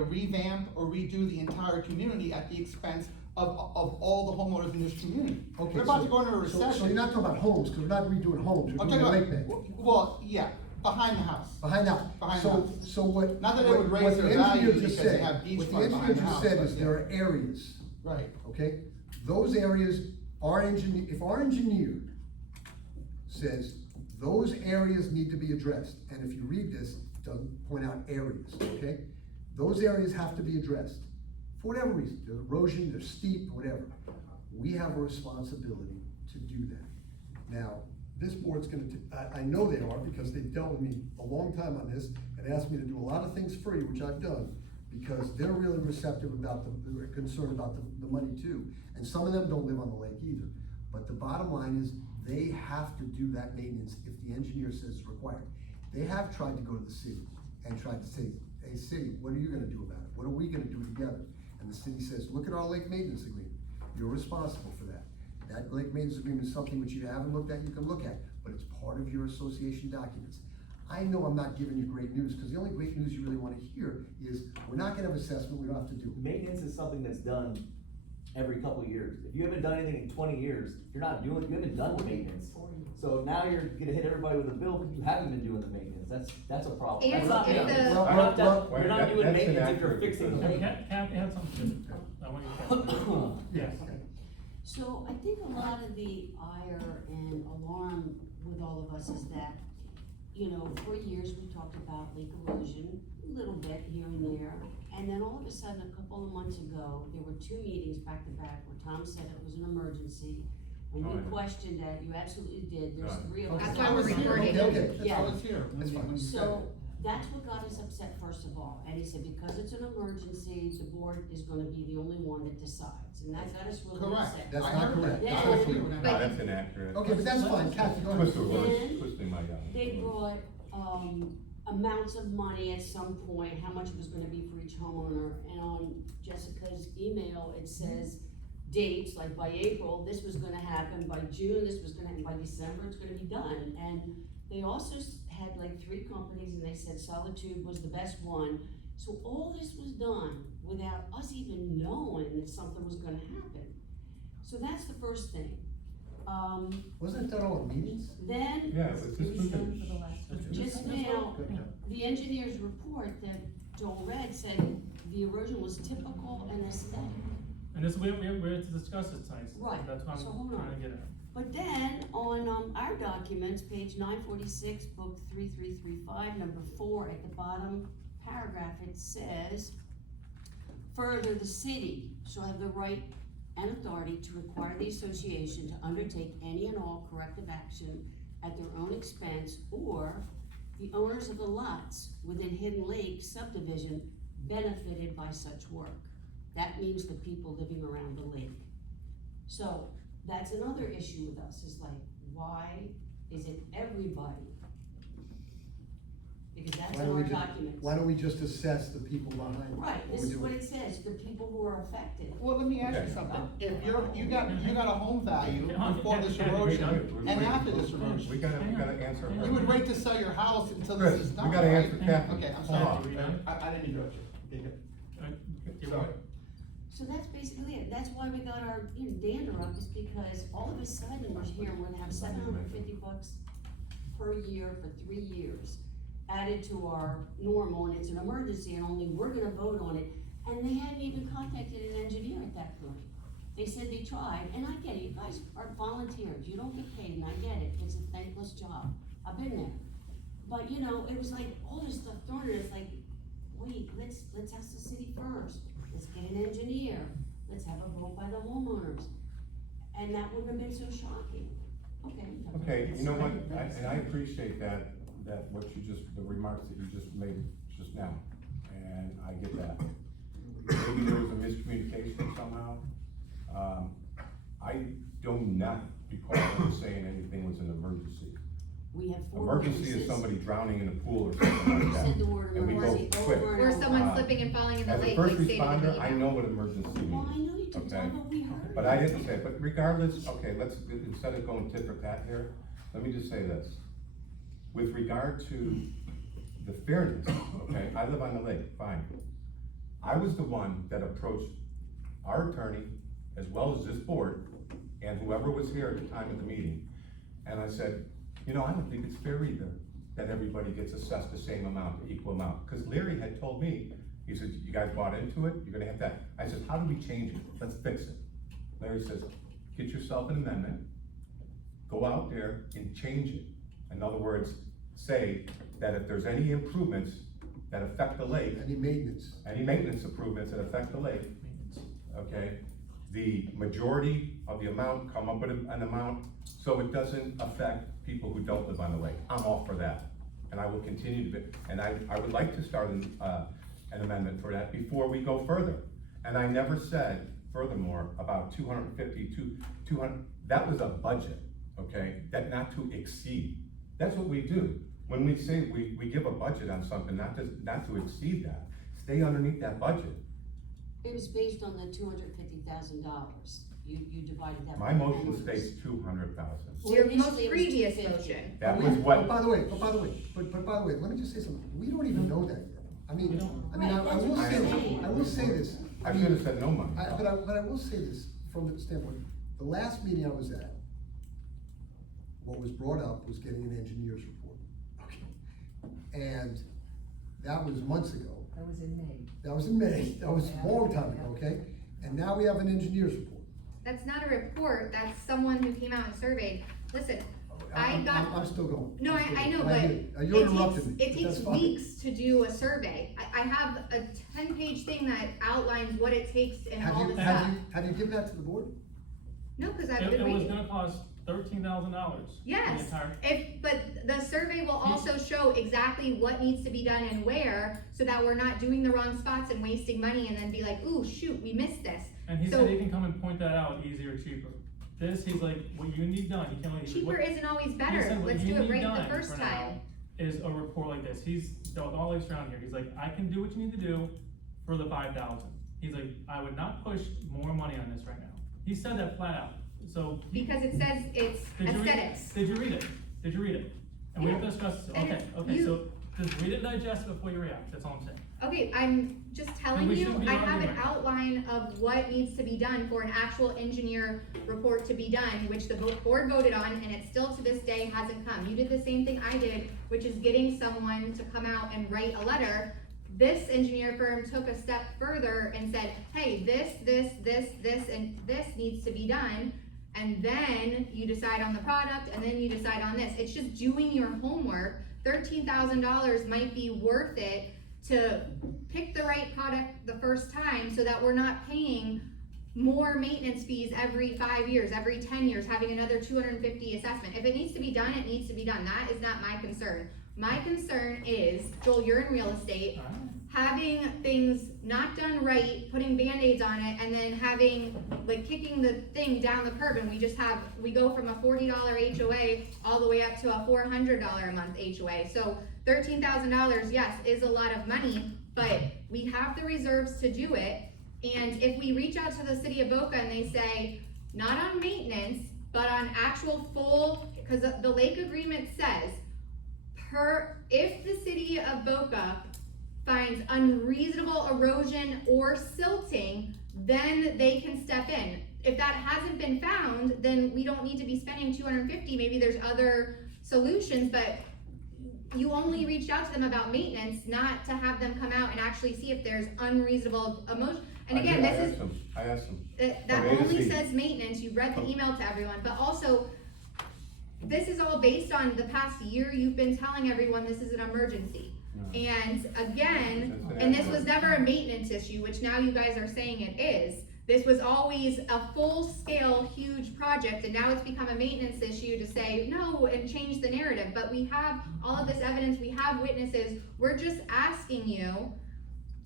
revamp or redo the entire community at the expense of all the homeowners in this community. Okay, We're about so- to go into a So recession. you're not talking about homes, cause we're not redoing homes, we're I'm doing talking the lake about, bank. well, yeah, behind the house. Behind that, Behind so, the house. so what? Not that it what- would raise what their the value engineer just because they said- have beachfront What the engineer behind the just house, said but is yeah. there are areas, Right. okay? Those areas, if our engineer says those areas need to be addressed, and if you read this, it doesn't point out areas, okay? Those areas have to be addressed, for whatever reason, there's erosion, they're steep, whatever. We have a responsibility to do that. Now, this board's gonna, I know they are, because they've dealt with me a long time on this, and asked me to do a lot of things free, which I've done, because they're really receptive about they're concerned about the money too. And some of them don't live on the lake either. But the bottom line is, they have to do that maintenance if the engineer says it's required. They have tried to go to the city and tried to say, hey, city, what are you gonna do about it? What are we gonna do together? And the city says, look at our lake maintenance agreement. You're responsible for that. That lake maintenance agreement is something which you haven't looked at, you can look at, but it's part of your association documents. I know I'm not giving you great news, because the only great news you really wanna hear is, we're not gonna have assessment, we don't have to do it. Maintenance is something that's done every couple of years. If you haven't done anything in 20 years, you haven't done the maintenance. So now you're gonna hit everybody with a bill because you haven't been doing the maintenance, that's a problem. And That's not- if yeah. the- You're Well, not well, you're not that- doing that's maintenance if you're inaccurate. fixing the Have, lake. have something, I want you to. Yes. So I think a lot of the ire and alarm with all of us is that, for years we talked about lake erosion, a little bit here and there. And then all of a sudden, a couple of months ago, there were 2 meetings back to back where Tom said it was an emergency. And you Right. questioned that, you absolutely did, there's Right. 3 of us. That's that why we're were here. recording. Okay, Yeah. I was here when That's you- fine. when you said So, it. that's what got us upset first of all, and he said, because it's an emergency, the board is gonna be the only one that decides, and that got us really Correct. upset. That's I not heard that. correct. That's I was not here correct. when No, I- that's inaccurate. Okay, but that's fine, Kathy, go Twist ahead. of words, Then twisting my, They brought, amounts of money at some point, how much it was gonna be for each homeowner, and on Jessica's email, it says dates, like by April, this was gonna happen, by June, this was gonna happen, by December, it's gonna be done, and they also had like 3 companies, and they said Solitude was the best one, so all this was done without us even knowing that something was gonna happen. So that's the first thing. Wasn't it done all in meetings? Then, yeah, it's It was just. done for the last. just now, Good. the engineer's report that Joel read said the erosion was typical and aesthetic. And this, we're to discuss it tonight, so Right, that's what so I'm hold on. trying to get at. But then, on, our documents, page 946, book 3335, number 4, at the bottom paragraph, it says, further, the city shall have the right and authority to require the association to undertake any and all corrective action at their own expense, or the owners of the lots within Hidden Lake subdivision benefited by such work. That means the people living around the lake. So, that's another issue with us, is like, why is it everybody? because that's Why in don't our we just, documents. why don't we just assess the people behind it? Right, What this we're is what doing? it says, the people who are affected. Well, let me ask you Okay. something, if you got a home value before this Wait, erosion and after this We erosion, gotta answer her. you would wait to sell your house until this Chris, is we done, gotta right? answer Kathy. Okay, I'm Hold sorry, on. I didn't interrupt you. Okay, good. Sorry. So that's basically it, that's why we got our, dander up, is because all of a sudden, we're here, we're gonna have $750 per year for 3 years added to our normal, and it's an emergency, and only we're gonna vote on it, and they hadn't even contacted an engineer at that point. They said they tried, and I get it, you guys are volunteers, you don't get paid, and I get it, it's a thankless job, I've been there. But, it was like, all this stuff thrown at us, like, wait, let's ask the city first, let's get an engineer, let's have a vote by the homeowners. And that wouldn't have been so shocking, okay. Okay, you know what, and I appreciate that what you the remarks that you just made just now, and I get that. Maybe there was a miscommunication somehow. I do not recall ever saying anything was an emergency. We have 4 Emergency witnesses. is somebody drowning in a pool or something like You that. said the word And we go emergency quick. over and Or over. someone slipping and falling in the As a lake, first like stated in the responder, I know email. what emergency Well, I means, know you did, okay? Tom, but we heard. But I didn't say it, but regardless, okay, instead of going tit for tat here, let me just say this. With regard to the fairness, okay, I live on the lake, fine. I was the one that approached our attorney, as well as this board, and whoever was here at the time of the meeting, and I said, I don't think it's fair either, that everybody gets assessed the same amount, the equal amount, because Larry had told me, he said, you guys bought into it, you're gonna have that. I said, how do we change it? Let's fix it. Larry says, get yourself an amendment, go out there and change it. In other words, say that if there's any improvements that affect the lake, Any maintenance? any maintenance improvements that affect the lake, okay, the majority of the amount, come up with an amount, so it doesn't affect people who don't live on the lake. I'm all for that, and I will continue to be, and I would like to start an amendment for that before we go further. And I never said, furthermore, about 200, that was a budget, okay, that not to exceed. That's what we do. When we say we give a budget on something, not to exceed that, stay underneath that budget. It was based on the $250,000, you divided that. My by the motion homeowners. states 200,000. Your Initially, most it was previous 250. motion. That We- was But what, by the way, let me just say something, we don't even know that yet. I Right, I that's will what say, I'm saying. I will say this. I should have said no money. But I will say this from the standpoint, the last meeting I was at, what was brought up was getting an engineer's report. Okay. And that was months ago. That was in May. That was in May, that was a long time ago, okay? And now we have an engineer's report. That's not a report, that's someone who came out and surveyed. Listen, I'm still going. no, I'm still I going. know, And but hear you. You interrupted me. it but that's takes fine. weeks to do a survey. I have a 10-page thing that outlines what it takes and all the stuff. Have you given that to the board? No, cause I've It been was waiting. gonna cost $13,000. Yes, but the survey will also show exactly what needs to be done and where, so that we're not doing the wrong spots and wasting money and then be like, ooh, shoot, we missed this. And he So- said he can come and point that out easier, cheaper. This, he's like, what you need done, he can't like. Cheaper what- isn't always he better, said what let's you do it need right done the first for now time. Is a report like this, he's dealt with all lakes around here, he's like, I can do what you need to do for the 5,000. He's like, I would not push more money on this right now. He said that flat out, so. Because it says it's Did you read- aesthetics. Did you read it? Did you read it? And we have to discuss this, And okay, so just read it and digest it before you react, that's all I'm saying. Okay, I'm just telling we you, shouldn't be I have an arguing. outline of what needs to be done for an actual engineer report to be done, which the board voted on, and it still to this day hasn't come. You did the same thing I did, which is getting someone to come out and write a letter. This engineer firm took a step further and said, hey, this, and this needs to be done. And then you decide on the product, and then you decide on this. It's just doing your homework. $13,000 might be worth it to pick the right product the first time, so that we're not paying more maintenance fees every 5 years, every 10 years, having another 250 assessment. If it needs to be done, it needs to be done. That is not my concern. My concern is, Joel, you're in real estate, having things not done right, putting Band-Aids on it, and then kicking the thing down the curb, and we go from a $40 HOA all the way up to a $400 a month HOA. So $13,000, yes, is a lot of money, but we have the reserves to do it. And if we reach out to the city of Boca and they say, not on maintenance, but on actual full, cause the lake agreement says, if the city of Boca finds unreasonable erosion or silting, then they can step in. If that hasn't been found, then we don't need to be spending $250, maybe there's other solutions, but you only reached out to them about maintenance, not to have them come out and actually see if there's unreasonable emotion. And again, this is, I asked them. that From A to only Z. says maintenance, you read the email to everyone, but also, this is all based on the past year, you've been telling everyone this is an emergency. And again, and this was never a maintenance issue, which now you guys are saying it is. This was always a full-scale, huge project, and now it's become a maintenance issue to say no and change the narrative. But we have all of this evidence, we have witnesses, we're just asking you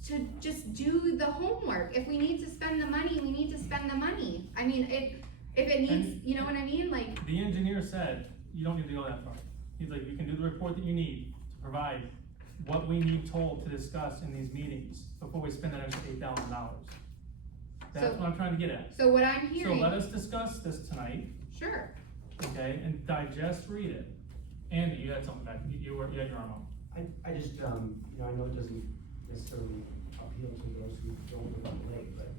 to just do the homework. If we need to spend the money, we need to spend the money. I mean, if it needs, you know what I mean, like. The engineer said, you don't need to go that far. He's like, you can do the report that you need to provide what we need told to discuss in these meetings before we spend that extra $8,000. That's what I'm trying to get at. So what I'm hearing. So let us discuss this tonight, Sure. okay, and digest, read it. Andy, you had something back, you had your arm up. I just, I know it doesn't necessarily appeal to those who don't live on the lake, but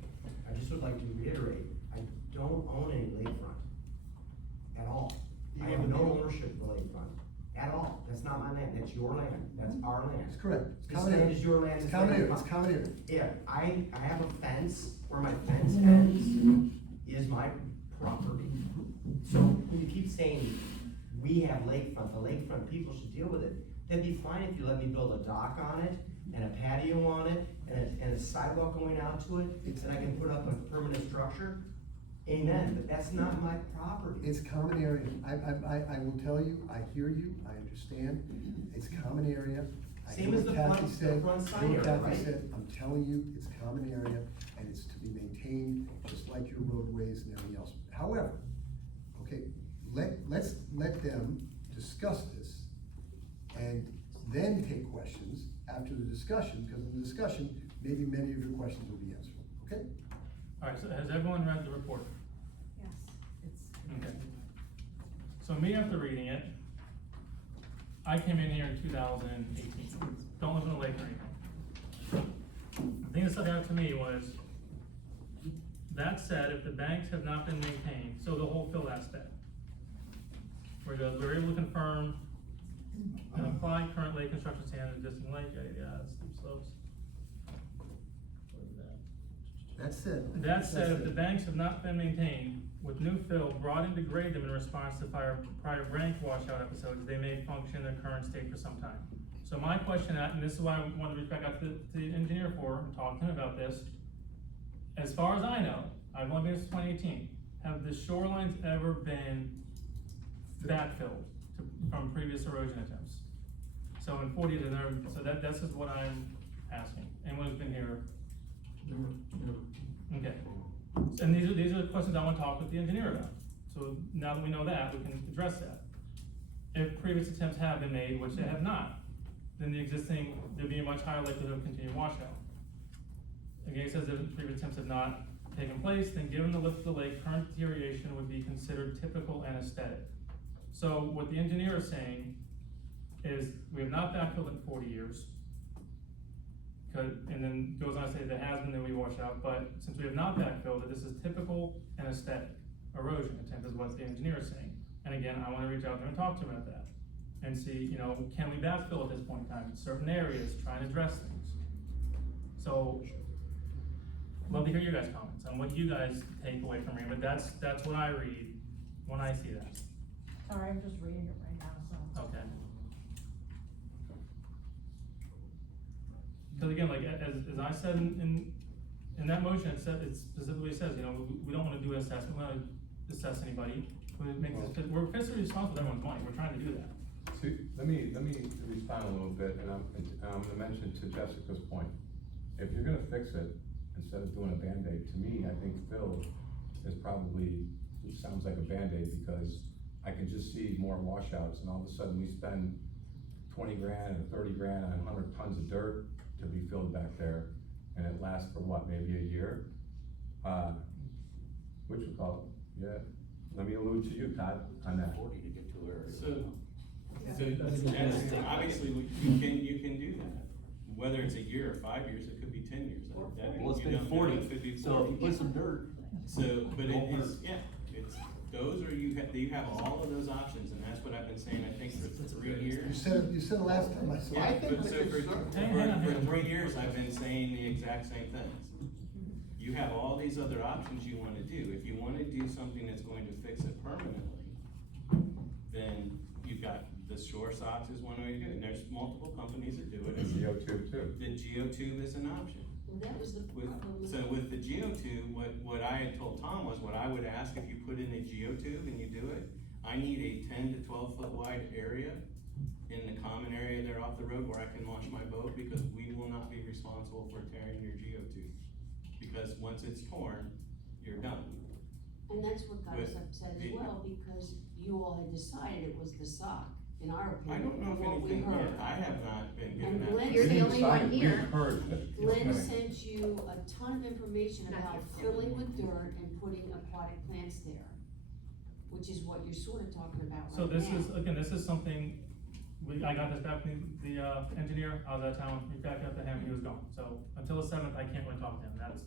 I just would like to reiterate, I don't own any lakefront at all. I have no ownership of the lakefront at all. That's not my land, that's your land, that's our land. That's correct. It's This common land area. is your land. It's this common land is area, it's mine. common area. If I have a fence, where my fence ends is my property. So when you keep saying, we have lakefront, the lakefront people should deal with it, that'd be fine if you let me build a dock on it, and a patio on it, and a sidewalk going out to it, and I can put up a permanent structure. Amen, but that's not my property. It's common area. I will tell you, I hear you, I understand. It's common area. I Same hear as what the Kathy front- the said. front side I hear what area, Kathy right? said. I'm telling you, it's common area, and it's to be maintained just like your roadways and everything else. However, okay, let's let them discuss this, and then take questions after the discussion, because in the discussion, maybe many of your questions will be answered, okay? Alright, so has everyone read the report? Yes, it's. Okay. So me, after reading it, I came in here in 2018, don't live in a lake or anything. The thing that stuck out to me was, that said, if the banks have not been maintained, so the whole fill aspect. Where it goes, we're able to confirm and apply current lake construction standards, existing lake, steep slopes. What is that? That's it. That said, if the banks have not been maintained, with new fill brought in to grade them in response to prior bank washout episodes, they may function in their current state for some time. So my question, and this is why I wanted to reach back out to the engineer and talk to him about this. As far as I know, I've only been since 2018, have the shorelines ever been backfilled from previous erosion attempts? So in 40 years, so that's just what I'm asking. Anyone who's been here? Okay. And these are the questions I want to talk with the engineer about. So now that we know that, we can address that. If previous attempts have been made, which they have not, then there'd be a much higher likelihood of continued washout. Again, it says that previous attempts have not taken place, then given the lift of the lake, current deterioration would be considered typical and aesthetic. So what the engineer is saying is, we have not backfilled in 40 years. And then goes on to say there has been, then we wash out, but since we have not backfilled, that this is typical and aesthetic erosion attempt is what the engineer is saying. And again, I wanna reach out there and talk to him about that. And see, can we backfill at this point in time in certain areas, try and address things. So, love to hear your guys' comments on what you guys take away from reading, but that's what I read when I see that. Sorry, I'm just reading it right now, so. Okay. Cause again, like, as I said in that motion, it specifically says, we don't wanna do an assessment, we don't wanna assess anybody. We're fiscally responsible for everyone's money, we're trying to do that. See, let me respond a little bit, and I'm gonna mention to Jessica's point. If you're gonna fix it, instead of doing a Band-Aid, to me, I think fill is probably, it sounds like a Band-Aid, because I can just see more washouts, and all of a sudden we spend 20 grand and 30 grand and 100 tons of dirt to be filled back there, and it lasts for what, maybe a year? What you call it, yeah, let me allude to you, Todd, on that. 40 to get to where. So yes, obviously, you can do that. Whether it's a year or 5 years, it could be 10 years. Well, it's You been don't know, 40, it could be so if you 40. put some dirt. So, but it is, yeah, it's, those are, you have all of those options, and that's what I've been saying, I think, for 3 years. You said it last time I saw Yeah, it. but so for Hang on. 3 years, I've been saying the exact same things. You have all these other options you wanna do. If you wanna do something that's going to fix it permanently, then you've got, the shore socks is one way to do it, and there's multiple companies that do it. And geotube too. The geotube is an option. Well, that was the With, problem. so with the geotube, what I had told Tom was, what I would ask if you put in a geotube and you do it, I need a 10 to 12 foot wide area in the common area there off the road where I can launch my boat, because we will not be responsible for tearing your geotube. Because once it's torn, you're done. And that's what got us With upset as the- well, because you all had decided it was the sock, in our I opinion, don't know from what if we anything, heard. I have not been given And that. Glenn- You're the We only one decided- here. We heard that. Glenn sent you a ton of information Not about you. filling with dirt and putting aquatic plants there, which is what you're sort of talking about right now. So this is, again, this is something, I got this back from the engineer, I was out of town, we back up to him, he was gone. So until the 7th, I can't really talk to him, that's,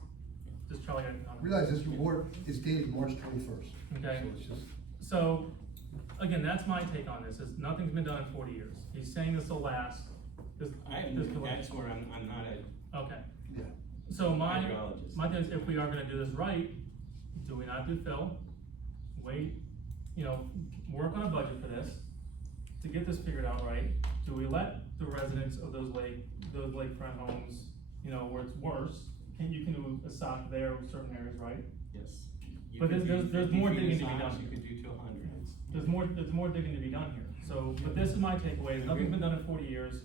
just Charlie got. Realize this report is dated March 21st. Okay. So it's just, So, again, that's my take on this, is nothing's been done in 40 years. He's saying this will last, this, this could That's last. where I'm not a Okay, yeah. so my hydrologist. thing is, if we are gonna do this right, do we not do fill? Wait, work on a budget for this, to get this figured out right. Do we let the residents of those lakefront homes, where it's worse, you can do a sock there in certain areas, right? Yes. You But could there's do more 50 feet digging of to be socks, done. You could do 200. There's more digging to be done here. So, but this is my takeaway, is nothing's been done in 40 years.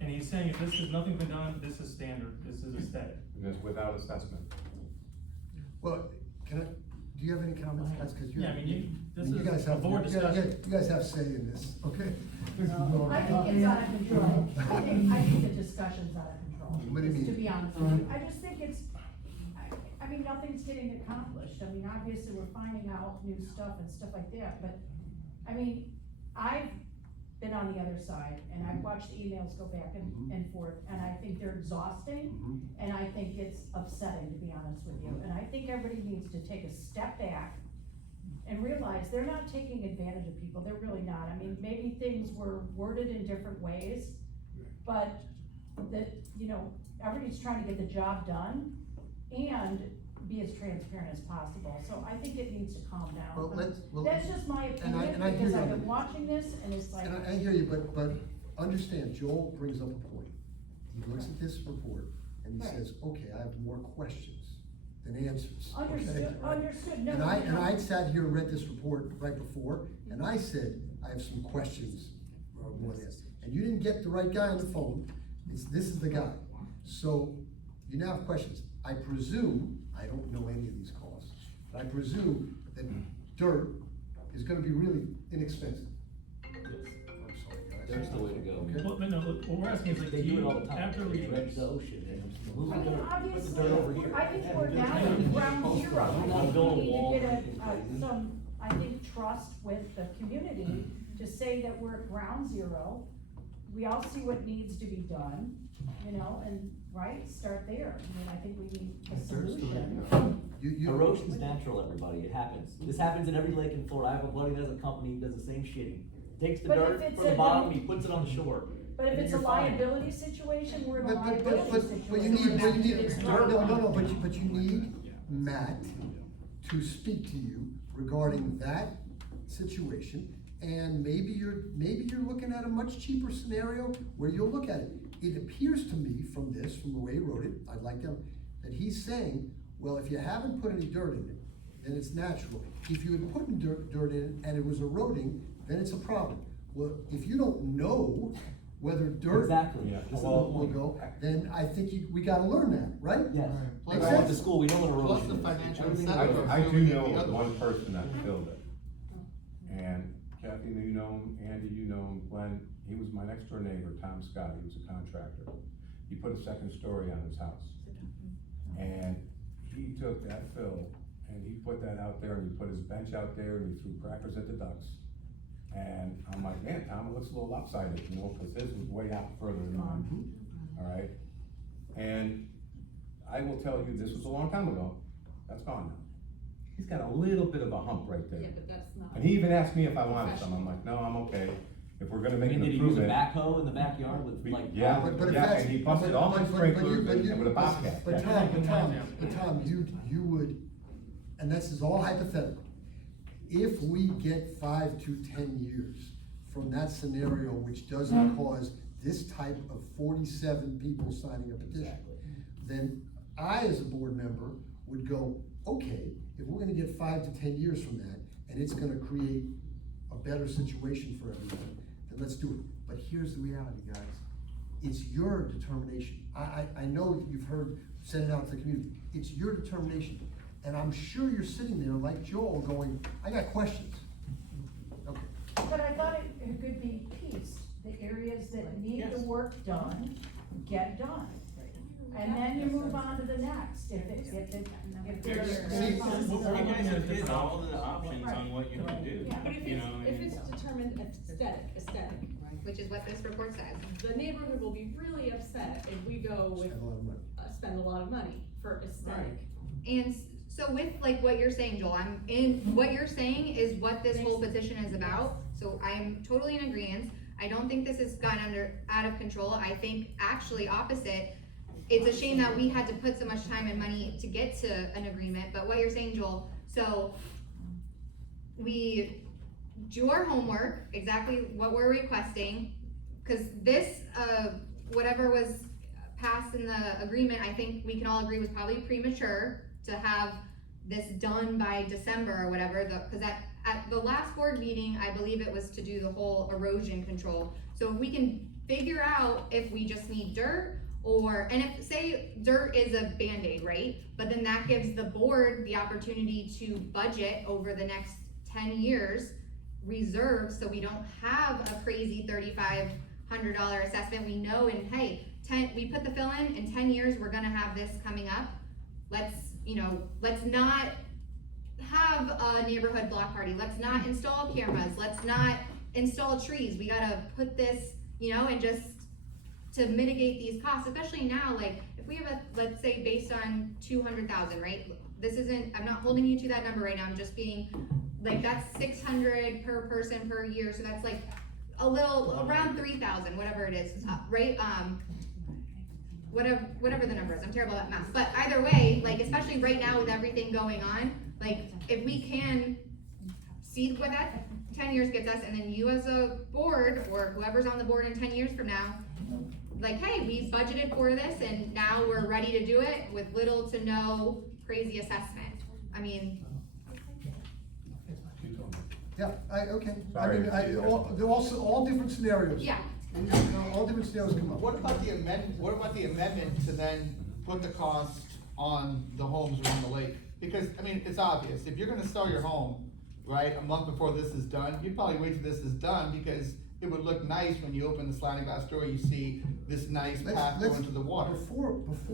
And he's saying if nothing's been done, this is standard, this is aesthetic. And it's without assessment. Well, do you have any comments, guys? 'Cause Yeah, I mean, this you is guys a have, board you discussion. guys have say in this, okay? I think it's out of control. I think the discussion's out of control. What do you mean? To be honest with you, I just think it's, I mean, nothing's getting accomplished. I mean, obviously, we're finding out new stuff and stuff like that, but, I mean, I've been on the other side, and I've watched emails go back and forth, and I think they're exhausting, and I think it's upsetting, to be honest with you. And I think everybody needs to take a step back and realize they're not taking advantage of people, they're really not. I mean, maybe things were worded in different ways, but that, everybody's trying to get the job done and be as transparent as possible. So I think it needs to calm down. That's just my opinion, and I hear because you. I've been watching this, and it's like. And I hear you, but understand, Joel brings up a point. He looks at this report and he Right. says, okay, I have more questions than answers. okay? Understood, no. And I sat here and read this report right before, and I said, I have some questions more than this. And you didn't get the right guy on the phone, this is the guy. So, you now have questions. I presume, I don't know any of these costs, but I presume that dirt is gonna be really inexpensive. I'm sorry, guys. Dirt's the way to go. Okay. Well, but no, what we're asking is like, They do it all the time. after They reading dredge this, the ocean and move I the mean, dirt, put the obviously, dirt over here. I think Yeah, we're the now dirt's at gonna ground be zero. I posted. think Build a we need wall to get and places. I think, trust with the community to say that we're at ground zero. We all see what needs to be done, and, start there. I mean, I think we need a solution. Erosion's natural, everybody, it happens. This happens in every lake in Florida. I have a buddy that has a company, he does the same shitting. Takes the But if dirt it's from the a- bottom, he puts it on the shore. But if And it's a you're fine. liability situation, we're in a But liability you need, situation. It's dirt. no, but you need Matt to speak to you regarding that situation. And maybe you're looking at a much cheaper scenario where you'll look at it. It appears to me from the way he wrote it, I'd like to, that he's saying, well, if you haven't put any dirt in it, then it's natural. If you had put dirt in it and it was eroding, then it's a problem. Well, if you don't know whether dirt Exactly. Yeah. This is the will point. go, then I think we gotta learn that, right? Yes. Plus- I went to school, we know what Plus erosion the is. financial Everything- incentive. I do know of one person that filled it. And Kathy, you know him, Andy, you know him, Glenn, he was my next door neighbor, Tom Scott, he was a contractor. He put a second story on his house. And he took that fill and he put that out there and he put his bench out there and he threw crackers at the ducks. And I'm like, man, Tom, it looks a little lopsided, you know, cause his was way out further than mine, alright? And I will tell you, this was a long time ago, that's gone now. He's got a little bit of a hump right there. Yeah, but that's not. And he even asked me if I wanted some, I'm like, no, I'm okay, if we're gonna I make mean, an did he use a improvement. backhoe in the backyard with We- like? Yeah, But if yeah, that's- and he busted all my but you- sprinklers but you- and with a bobcat. But Tom, you would, and this is all hypothetical. If we get 5 to 10 years from that scenario, which doesn't cause this type of 47 people signing a petition, then I, as a board member, would go, okay, if we're gonna get 5 to 10 years from that, and it's gonna create a better situation for everyone, then let's do it. But here's the reality, guys. It's your determination. I know that you've heard, send it out to the community. It's your determination. And I'm sure you're sitting there like Joel going, I got questions. Okay. But I thought it could be pieced, the areas that need the work done, get done. And then you move on to the next, if there's. See, You guys have hit all the options on what you can do, But if you it's, know, I if mean, it's determined aesthetic, Which is what this report says. the neighborhood will be really upset if we go with, Spend a lot of money. spend a lot of money for aesthetic. And so with like what you're saying, Joel, what you're saying is what this whole petition is about, so I'm totally in agreement. I don't think this has gotten out of control, I think actually opposite. It's a shame that we had to put so much time and money to get to an agreement, but what you're saying, Joel, so we do our homework, exactly what we're requesting, cause this, whatever was passed in the agreement, I think we can all agree was probably premature to have this done by December or whatever, cause at the last board meeting, I believe it was to do the whole erosion control. So if we can figure out if we just need dirt, and if, say, dirt is a Band-Aid, right? But then that gives the board the opportunity to budget over the next 10 years, reserves, so we don't have a crazy $3,500 assessment. We know, and hey, we put the fill in 10 years, we're gonna have this coming up. Let's not have a neighborhood block party. Let's not install cameras. Let's not install trees. We gotta put this, and just to mitigate these costs, especially now, like, if we have let's say based on 200,000, right? I'm not holding you to that number right now, I'm just being, like, that's 600 per person per year, so that's like a little, around 3,000, whatever it is, right? Whatever the number is, I'm terrible at math, but either way, like, especially right now with everything going on, like, if we can see what that 10 years gets us, and then you as a board, or whoever's on the board in 10 years from now, like, hey, we budgeted for this and now we're ready to do it with little to no crazy assessment. I mean, Yeah, okay. Sorry. They're also, all different scenarios. yeah, All different scenarios come up. What about the amendment to then put the cost on the homes around the lake? Because, I mean, it's obvious, if you're gonna sell your home, right, a month before this is done, you'd probably wait till this is done, because it would look nice when you open the sliding glass door, you see this nice path going to the water. Before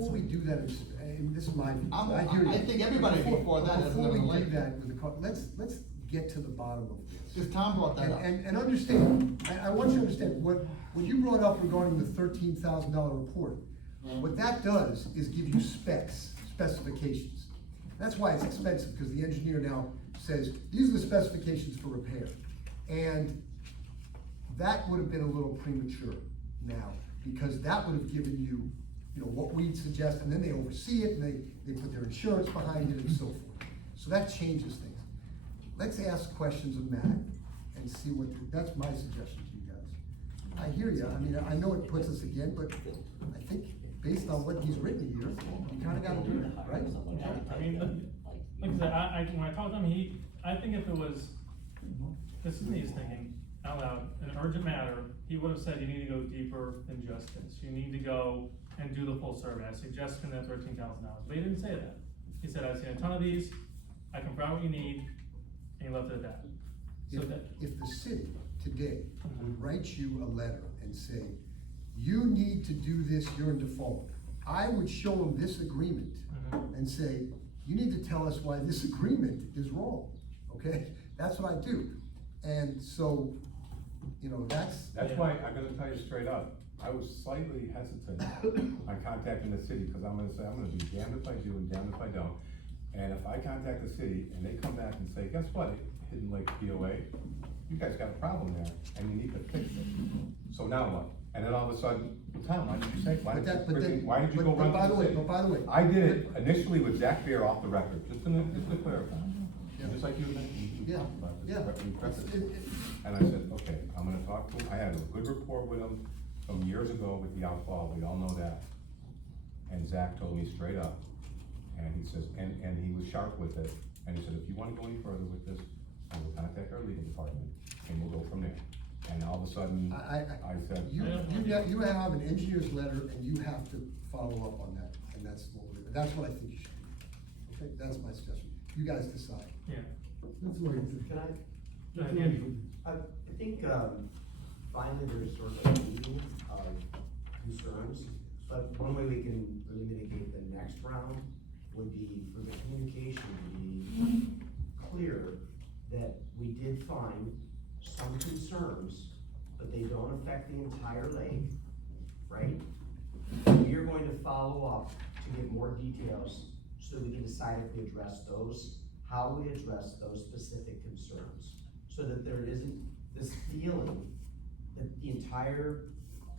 we do that, and this is my view. I hear you. think everybody before that doesn't Before we live in the do lake. that with the let's get to the bottom of this. Because Tom brought that up. And understand, I want you to understand, what you brought up regarding the $13,000 report, what that does is give you specifications. That's why it's expensive, because the engineer now says, these are the specifications for repair. And that would have been a little premature now, because that would have given you, what we'd suggest, and then they oversee it, and they put their insurance behind it and so forth. So that changes things. Let's ask questions of Matt and see that's my suggestion to you guys. I hear you, I mean, I know it puts us again, but I think based on what he's written here, you kinda gotta do it, right? I mean, like I said, when I talked to him, I think if it was, this is me just thinking out loud, an urgent matter, he would have said you need to go deeper than just this. You need to go and do the full survey. I suggest spend that $13,000, but he didn't say that. He said, I've seen a ton of these, I can provide what you need, and he left it at that. So that, If the city today would write you a letter and say, you need to do this, you're in default, I would show them this agreement and say, you need to tell us why this agreement is wrong, okay? That's what I do. And so, you know, that's why I gotta tell you straight up, I was slightly hesitant on contacting the city, cause I'm gonna be damned if I do and damned if I don't. And if I contact the city and they come back and say, guess what, Hidden Lake POA, you guys got a problem there and you need to fix it. So now what? And then all of a sudden, Tom, why did you say, why did you go run to the city? But by the way. I did it initially with Zach Beer off the record, just to clarify. Yeah. Just like you mentioned. Yeah, yeah. And I said, okay, I'm gonna talk to him, I had a good rapport with him from years ago with the outfall, we all know that. And Zach told me straight up, and he says, and he was sharp with it, and he said, if you wanna go any further with this, I will contact our legal department, and we'll go from there. And all of a sudden, I said. You have an engineer's letter and you have to follow up on that, and that's what I think you should do. Okay, that's my suggestion. You guys decide. Yeah. Can I? Go ahead, Andy. I think, finally there's sort of a meeting of concerns, but one way we can really mitigate the next round would be for the communication to be clear that we did find some concerns, but they don't affect the entire lake, right? We are going to follow up to get more details so we can decide if we address those, how we address those specific concerns, so that there isn't this feeling that the entire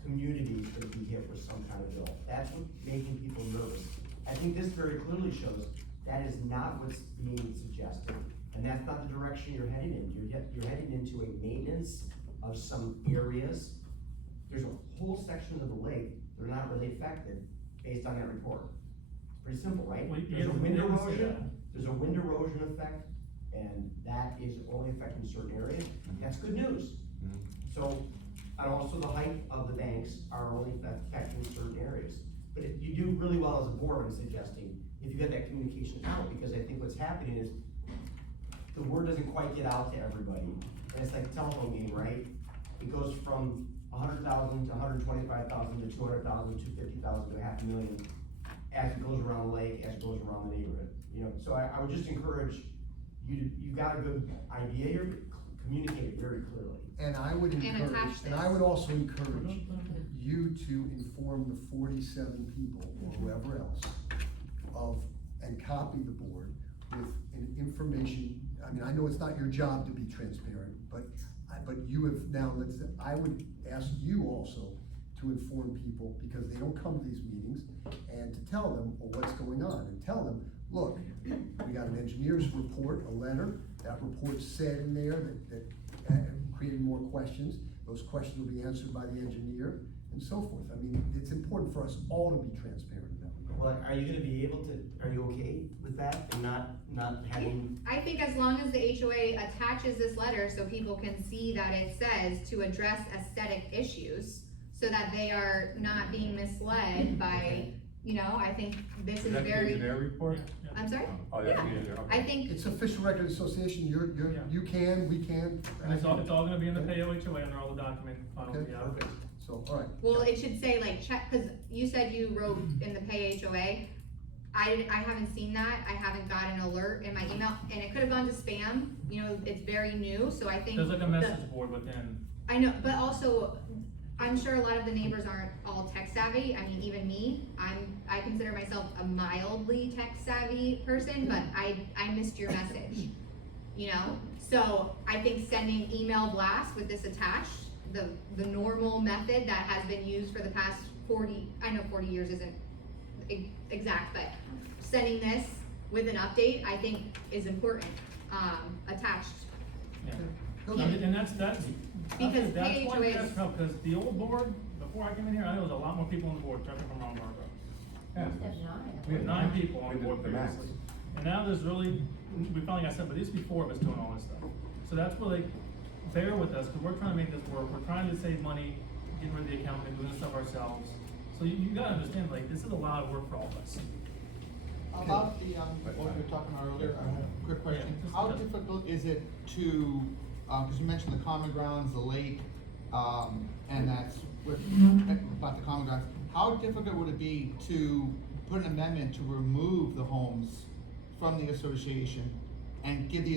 community is gonna be hit with some kind of bill. That's what's making people nervous. I think this very clearly shows that is not what's being suggested, and that's not the direction you're heading in. You're heading into a maintenance of some areas. There's a whole section of the lake that are not really affected based on that report. Pretty simple, right? There's a wind erosion, there's a wind erosion effect, and that is only affecting certain areas. That's good news. So, and also the height of the banks are only affecting certain areas. But if you do really well as a board in suggesting, if you get that communication out, because I think what's happening is the word doesn't quite get out to everybody. And it's like a telephone game, right? It goes from 100,000 to 125,000 to 200,000 to 50,000 to $500,000 as it goes around the lake, as it goes around the neighborhood. You know, so I would just encourage you got a good idea here, communicate it very clearly. And I would encourage, and I would also encourage you to inform the 47 people or whoever else and copy the board with an information. I mean, I know it's not your job to be transparent, but you have now, I would ask you also to inform people, because they don't come to these meetings, and to tell them what's going on, and tell them, look, we got an engineer's report, a letter, that report said in there that created more questions, those questions will be answered by the engineer, and so forth. I mean, it's important for us all to be transparent in that regard. Well, are you gonna be able to, are you okay with that, and not having? I think as long as the HOA attaches this letter so people can see that it says to address aesthetic issues, so that they are not being misled by, you know, I think this is Is that the very. engineer report? I'm sorry? Oh, that's the Yeah. engineer, okay. I think, It's official record association, we can. And it's all gonna be in the POHOA under all the document files, Okay, yeah. perfect. So, all right. well, it should say like check, cause you said you wrote in the POHOA. I haven't seen that, I haven't got an alert in my email, and it could have gone to spam, you know, it's very new, so I think. There's like a message board within. I know, but also, I'm sure a lot of the neighbors aren't all tech savvy. I mean, even me, I consider myself a mildly tech savvy person, but I missed your message, you know? So I think sending email blast with this attached, the normal method that has been used for the past 40, I know 40 years isn't exact, but sending this with an update, I think is important, attached. Yeah. Okay. And that's Because why we PHOAs asked help, because the old board, before I came in here, I know there was a lot more people on the board, correct me if I'm wrong, Margo. Yeah. We had 9 people on We the did board the max. previously. And now there's really, we finally got 7, but there's 4 of us doing all this stuff. So that's where like, bear with us, because we're trying to make this work, we're trying to save money, getting rid of the accountant, doing this stuff ourselves. So you gotta understand, like, this is a lot of work for all of us. About the, what we were talking about earlier, I have a quick question. Yeah, just- How difficult is it to cause you mentioned the common grounds, the lake, and that's with, about the common grounds. How difficult would it be to put an amendment to remove the homes from the association and give the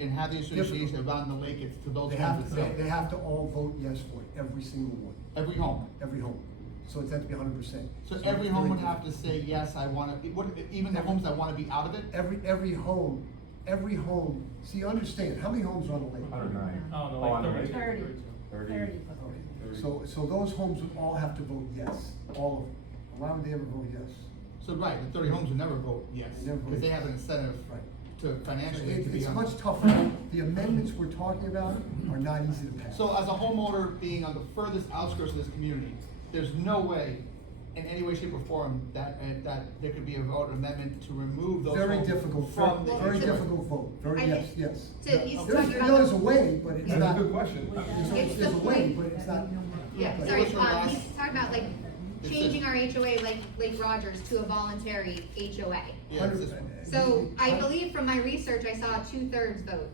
and have the association around the lake, it's to those They homes have to, itself? they have to all vote yes for it, every single one, Every home. every home. So it's has to be 100%. So every home would have to say, yes, I wanna, even the homes that wanna be out of it? Every home, see, understand, how many homes are on the lake? 109. Oh, no, Oh, on the like lake? 30. 30. So those homes would all have to vote yes, all of them. Why would they ever vote yes? So, right, the 30 homes would never vote yes, They never vote because they yes. have an incentive Right. to financially to be It's on. much tougher. The amendments we're talking about are not easy to pass. So as a homeowner being on the furthest outskirts of this community, there's no way, in any way, shape, or form, that there could be a vote amendment to remove those Very homes difficult, from the very HOA. difficult vote, I yes, think- yes. So he's There's, talking about there's the- a way, but it's That's not. a good question. It's There's the a way, point. but it's not. Yeah, Right. sorry, What's your last- he's talking about like changing our HOA like Lake Rogers to a voluntary HOA. Yeah, it's this one. So I believe from my research, I saw a 2/3 vote.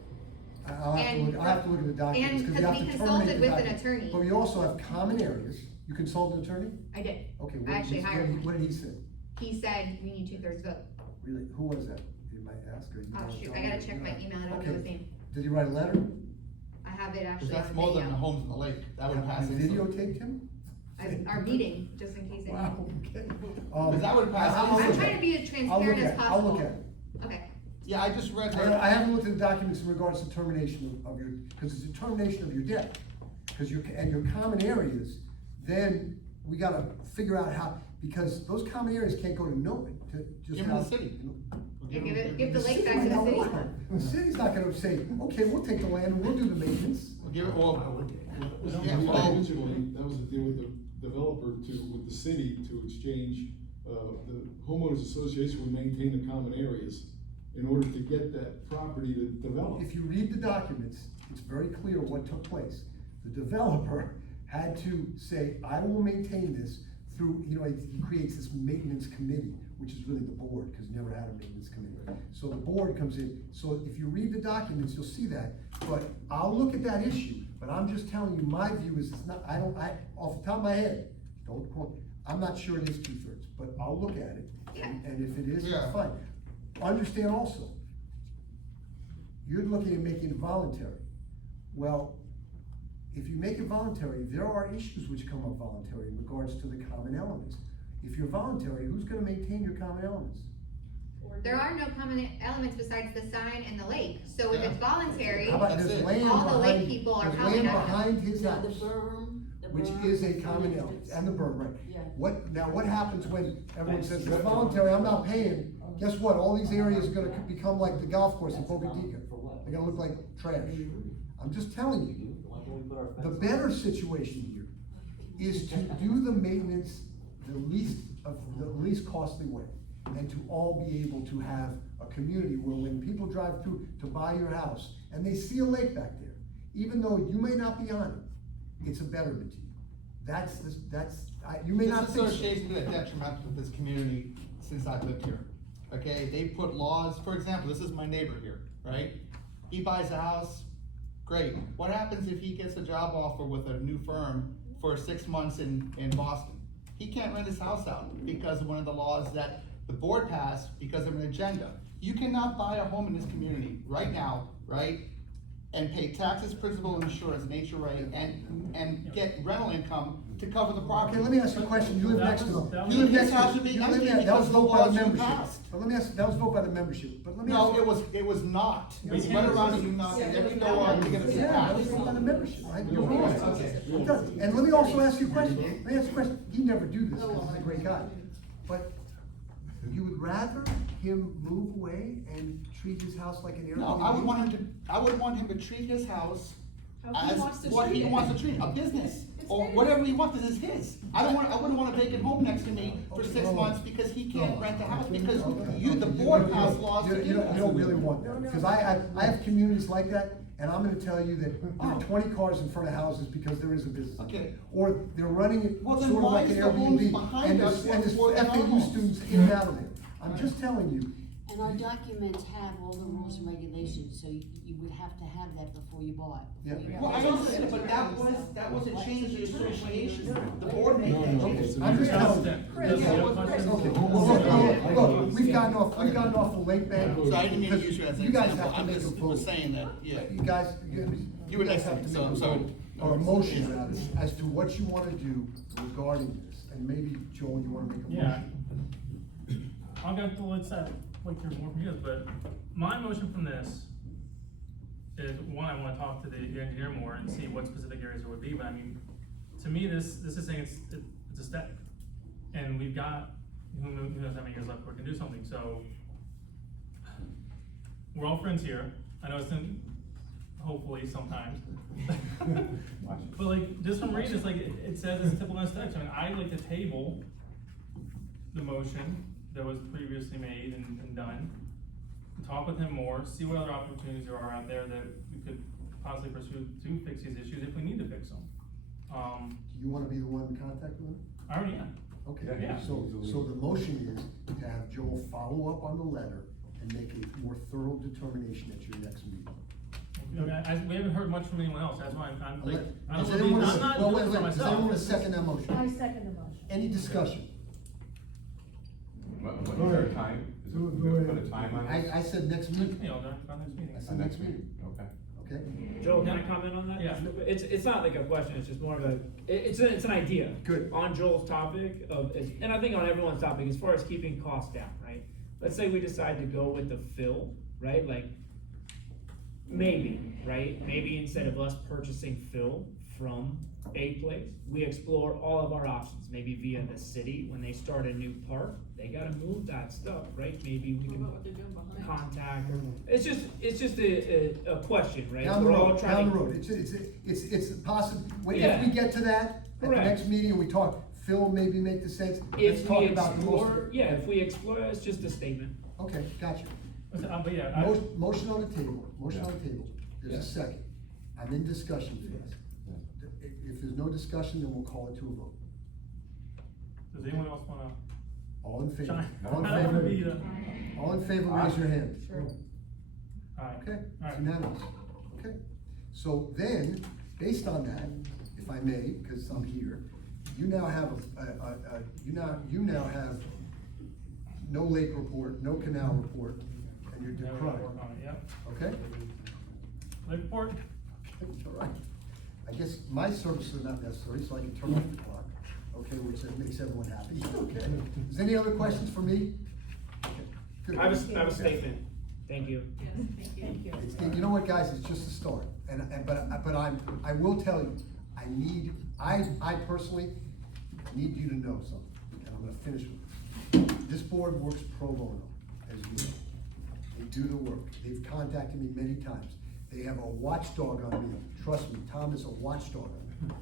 I'll have to look at the documents, and because you have because we to consulted terminate the with an document. attorney. But we also have common areas. You consult an attorney? I did. Okay, I what did actually he, hired one. what did he say? He said we need 2/3 vote. Really, who was that? You might ask her. You Oh wanna shoot, tell I me? gotta check my email, I don't know Okay. his name. Did he write a letter? I have it Cause actually that's on more than video. the homes in the lake, that would pass Have instantly. you videotaped him? Our meeting, just in case. Wow, okay. Because that would pass I'll look I'm at trying it. to be as I'll transparent look as at it. I'll possible. look at it. Okay, Yeah, I just read I that. haven't looked at the documents in regards to termination of your, because it's a termination of your debt. Because your common areas, then we gotta figure out how, because those common areas can't go to nowhere, to just. Give them to the city. Yeah, give the lake city back to might the not city. want it. The city's not gonna say, okay, we'll take the land and we'll do the maintenance. We'll give it, well, yeah, Originally, well, that was the deal with the developer with the city to exchange, the homeowners association would maintain the common areas in order to get that property to develop. If you read the documents, it's very clear what took place. The developer had to say, I will maintain this through, he creates this maintenance committee, which is really the board, because never had a maintenance committee. So the board comes in, so if you read the documents, you'll see that, but I'll look at that issue, but I'm just telling you, my view is, it's not, off the top of my head, don't quote, I'm not sure it is 2/3, but I'll look at it, and if it is, Yeah. it's fine. Understand also, you're looking at making it voluntary. Well, if you make it voluntary, there are issues which come up voluntary in regards to the common elements. If you're voluntary, who's gonna maintain your common elements? There are no common elements besides the sign and the lake, so if it's voluntary, How about That's there's it. land all the lake behind, people are there's probably land not. behind his Yeah, house, the berm. which is a common element, and the berm, right? Yeah. What happens when everyone says it's voluntary, I'm not paying? Guess what, all these areas are gonna become like the golf course in Pocatello. They're gonna look like trash. I'm just telling you, the better situation here is to do the maintenance the least costly way. And to all be able to have a community where when people drive through to buy your house and they see a lake back there, even though you may not be on it, it's a betterment to you. You may this not think so. association's been a detriment to this community since I've lived here. Okay, they put laws, for example, this is my neighbor here, right? He buys a house, great. What happens if he gets a job offer with a new firm for 6 months in Boston? He can't rent his house out because of one of the laws that the board passed because of an agenda. You cannot buy a home in this community right now, right? And pay taxes, principal, and insurance, and HOA, and get rental income to cover the property. Okay, let me ask you a question, you live That next to was- them. that You live was- next to His house them. would be You live empty there. That because was the voted by laws the you membership. passed. But let me ask, that was voted by the membership, but let me ask. No, it was not. It was went around and you knocked, and every door to get a Yeah, that was pass. voted by the membership, right? You're Okay. right. It does. And let me also ask you a question, let me ask you a question, he'd never do this, because he's a great guy, but you would rather him move away and treat his house like an Airbnb? No, I would want him to treat his house How he as wants to what treat he it. wants to treat, a business, It's or his. whatever he wants, this is his. I wouldn't want a vacant home next to me for 6 months because he can't rent the house, because the board passed laws to do You that. don't really want that, because I have communities like that, and I'm gonna tell you that there are 20 cars in front of houses because there is a business. Okay. Or they're running it Well, sort then of why like is an the homes Airbnb, behind and us there's more than our FAU homes? students in and out of there. I'm just telling you, And our documents have all the rules and regulations, so you would have to have that before you buy it. before you Well, I buy it. understand, but that was a change in association, the board made that Okay, change. I'm just telling you. Chris, Okay, look, we've gotten off the lake bank. So I didn't mean to use you as an You guys example, have to I'm make a just vote. was saying that, yeah. You guys, You were guys next to have me, to so make I'm a sorry. vote, or a motion rather, as to what you wanna do regarding this, and maybe, Joel, you wanna make a Yeah. motion? I'll go to, let's, like your more from you, but my motion from this is, one, I wanna talk to the engineer more and see what specific areas there would be, but I mean, to me, this is saying it's a step. And we've got, who knows how many years left before we can do something, so. We're all friends here, I know it's in, hopefully sometimes. But like, just from reading this, like, it says it's typical steps, I mean, I'd like to table the motion that was previously made and done. Talk with him more, see what other opportunities there are out there that we could possibly pursue to fix these issues if we need to fix them. Do you wanna be the one in contact with him? I already am. Okay, Yeah. so the motion is to have Joel follow up on the letter and make a more thorough determination at your next meeting. You know, we haven't heard much from anyone else, that's why I'm like, I don't Does wanna be, anyone, I'm not well, doing wait, it for wait, does myself. anyone This is- second that motion? I second the motion. Any discussion? What, is there a time? Is it, we gonna put a time on this? I said next meeting. You know, our next meeting. I said next meeting, Okay. okay? Joe, can I comment on that? Yeah. It's not like a question, it's just more of a, it's an idea. Good. On Joel's topic of, and I think on everyone's topic, as far as keeping costs down, right? Let's say we decide to go with the fill, right, like, maybe, right? Maybe instead of us purchasing fill from a place, we explore all of our options, maybe via the city, when they start a new park, they gotta move that stuff, right? Maybe we What can about what they're doing behind? contact, or, it's just a question, right? Down the We're all road, trying down to- the road, it's possible, if Yeah. we get to that, at the Correct. next meeting, and we talk, Phil, maybe make the sense, let's If talk we about the most. explore, yeah, if we explore, it's just a statement. Okay, got you. But yeah, I, Motion on the table, motion on the table, there's Yeah. a second, I'm in discussion phase. If there's no discussion, then we'll call it to a vote. does anyone else wanna All in favor? chime? All in I don't wanna be favor? the, All in favor, raise your hand. alright. Okay, it's Alright. unanimous, okay. So then, based on that, if I may, because I'm here, you now have you now have no lake report, no canal report, and you're Yeah, we're decrying, gonna work on it, yep. okay? Lake report, It's all right. I guess my services are not necessary, so I can turn off the clock, okay, which makes everyone happy, okay? Is there any other questions for me? Okay, good. I have a statement, thank you. Yes, thank you. Thank you. It's, you know what, guys, it's just a start, but I will tell you, I personally need you to know something, and I'm gonna finish with this. This board works pro bono, as you know. They do the work, they've contacted me many times, they have a watchdog on me, trust me, Tom is a watchdog on me.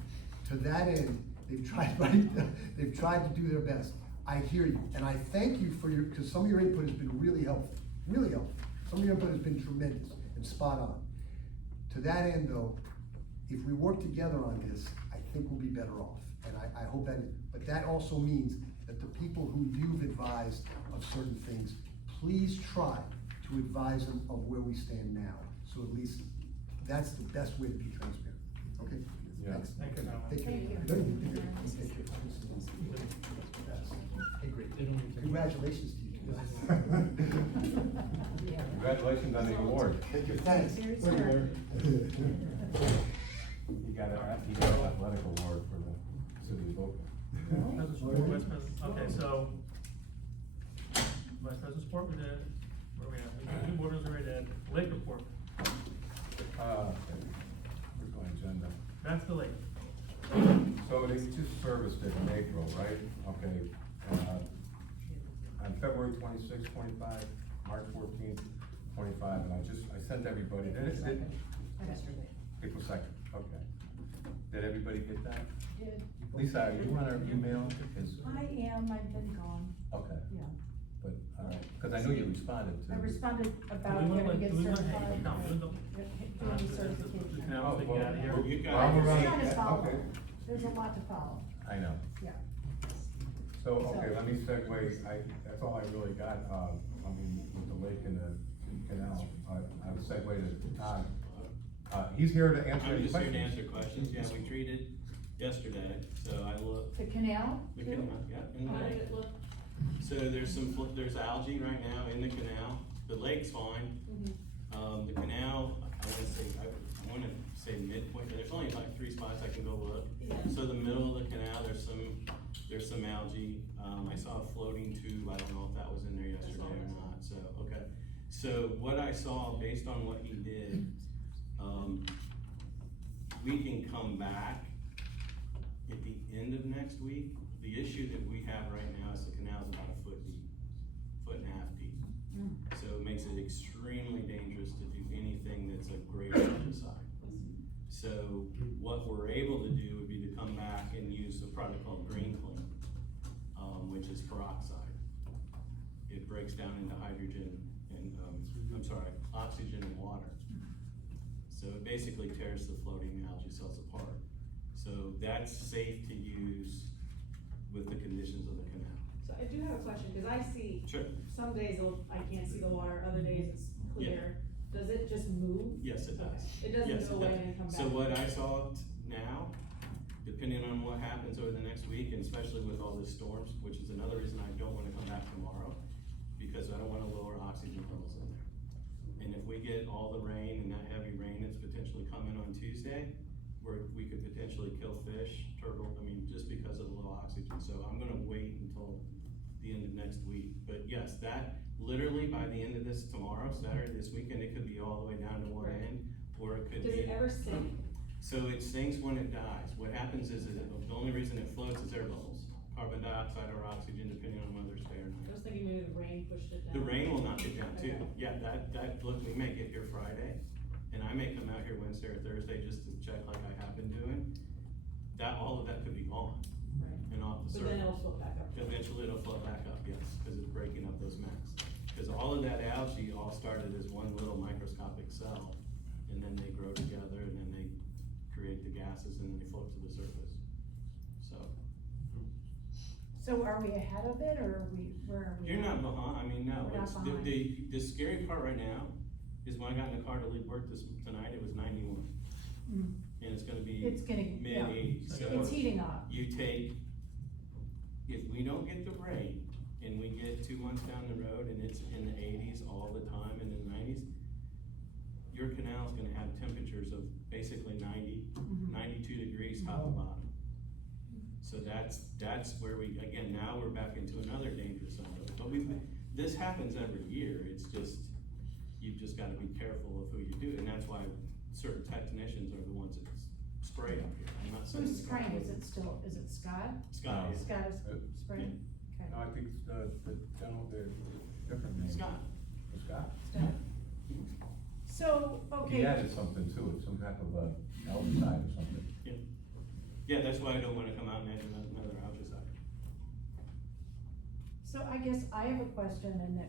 To that end, they've tried to do their best. I hear you, and I thank you for because some of your input has been really helpful, really helpful. Some of your input has been tremendous and spot on. To that end though, if we work together on this, I think we'll be better off. And I hope that, but that also means that the people who you've advised of certain things, please try to advise them of where we stand now. So at least, that's the best way to be transparent, okay? Yeah. Thanks. Thank you, Tom. Take care. Thank you. Good. Take care. Hey, great. Congratulations to you guys. Congratulations on the award. Thank you, thanks. Here's her. You got an athletic award for the city of Boca. Vice President, okay, so, Vice President support, we did, where we at? We did, borders already did, lake report, Where's my agenda? that's the lake. So they just serviced it in April, right? Okay, on February 26, 25, March 14th, 25, and I sent everybody, April 2nd, okay. Did everybody get that? Did. Lisa, are you on our email? I am, I've been gone, Okay, yeah. but, cause I know you responded to. I responded Do about we wanna, getting do it we wanna, certified. no, we don't. Doing the certification. Now, we get out of here. Well, you Well, we're guys, It's not as follow. okay. There's a lot to follow, I know. yeah. So, okay, let me segue, that's all I really got, I mean, with the lake and the canal, I would segue to Todd. He's here to answer I'm any just here to questions. answer questions, yeah, we treated yesterday, so I looked. The canal? The too? canal, yeah, in the How did lake. it look? So there's algae right now in the canal, the lake's fine. The canal, I wanna say midpoint, there's only like 3 spots I can go look. Yeah. So the middle of the canal, there's some algae, I saw a floating tube, I don't know if that was in there yesterday or not, so, okay. So what I saw, based on what he did, we can come back at the end of next week. The issue that we have right now is the canal's about a foot deep, 1.5 feet. So it makes it extremely dangerous to do anything that's a greater herbicide. So what we're able to do would be to come back and use a product called Green Clean, which is peroxide. It breaks down into hydrogen and, oxygen and water. So it basically tears the floating algae cells apart. So that's safe to use with the conditions of the canal. So I do have a question, cause I see, Sure. some days I can't see the water, other days it's clear. Does it just move? Yes, it does. It doesn't Yes, go it away does. and come back? So what I saw now, depending on what happens over the next week, and especially with all these storms, which is another reason I don't wanna come back tomorrow, because I don't wanna lower oxygen levels in there. And if we get all the rain and that heavy rain that's potentially coming on Tuesday, where we could potentially kill fish, turtle, just because of the low oxygen. So I'm gonna wait until the end of next week. But yes, that, literally by the end of this tomorrow, Saturday, this weekend, it could be all the way down to one Right. end, or it could be. Does it ever sink? So it sinks when it dies. What happens is the only reason it floats is air bubbles, carbon dioxide or oxygen, depending on whether it's there or I not. was thinking maybe the rain pushed it down. The rain will knock it down too. Okay. Yeah, look, we may get here Friday, and I may come out here Wednesday or Thursday just to check like I have been doing. All of that could be gone Right. and off the But surface. then it'll float back up. Eventually it'll float back up, yes, because it's breaking up those mats. Because all of that algae all started as one little microscopic cell, and then they grow together, and then they create the gases, and then they float to the surface. So, So are we ahead of it, or where are we? you're not behind, no, We're not it's, behind. the scary part right now is when I got in the car to leave work tonight, it was 91. Mm. And it's gonna be It's gonna, yeah, mid-80s, so. it's heating up. You take, if we don't get the rain, and we get 2 months down the road, and it's in the 80s all the time, and in the 90s, your canal's gonna have temperatures of basically 90, 92 degrees top to bottom. So that's where we, again, now we're back into another danger zone. But this happens every year, it's just, you've just gotta be careful of who you do, and that's why certain technicians are the ones that spray up here. I'm not saying. Who's spraying? Is it Scott? Scott, yeah. Scott is spraying? Okay. No, I think it's the general, the different name. Scott. Scott. Scott. So, okay. He added something to it, some type of a algaecide or something. Yeah, that's why I don't wanna come out and add another algaecide. So I guess I have a question, and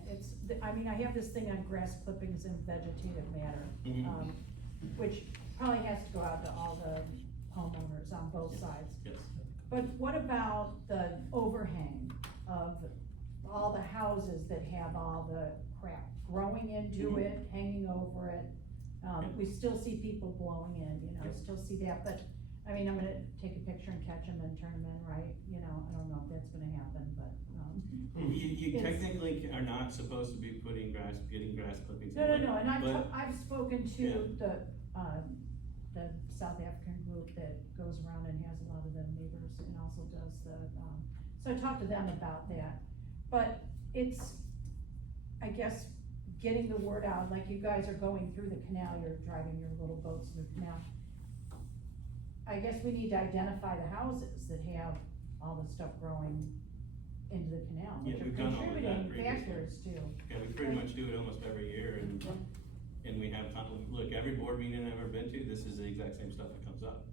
I have this thing on grass clippings and vegetative matter. Mhm. Which probably has to go out to all the homeowners on both sides. Yes. But what about the overhang of all the houses that have all the crap growing into Mhm. it, hanging over it? We still see people blowing in, Yep. still see that, but, I'm gonna take a picture and catch them and turn them in, right? I don't know if that's gonna happen, but, You It's- technically are not supposed to be getting grass clippings. No, away, and but- I've spoken Yeah. to the South African group that goes around and has a lot of the neighbors and also does so I talked to them about that. But it's, I guess, getting the word out, like you guys are going through the canal, you're driving your little boats through the canal. I guess we need to identify the houses that have all the stuff growing into the canal, Yeah, which are we've done all of that contributing previously. factors too. Yeah, we pretty much do it almost every year, and we have, look, every board meeting I've ever been to, this is the exact same stuff that comes up.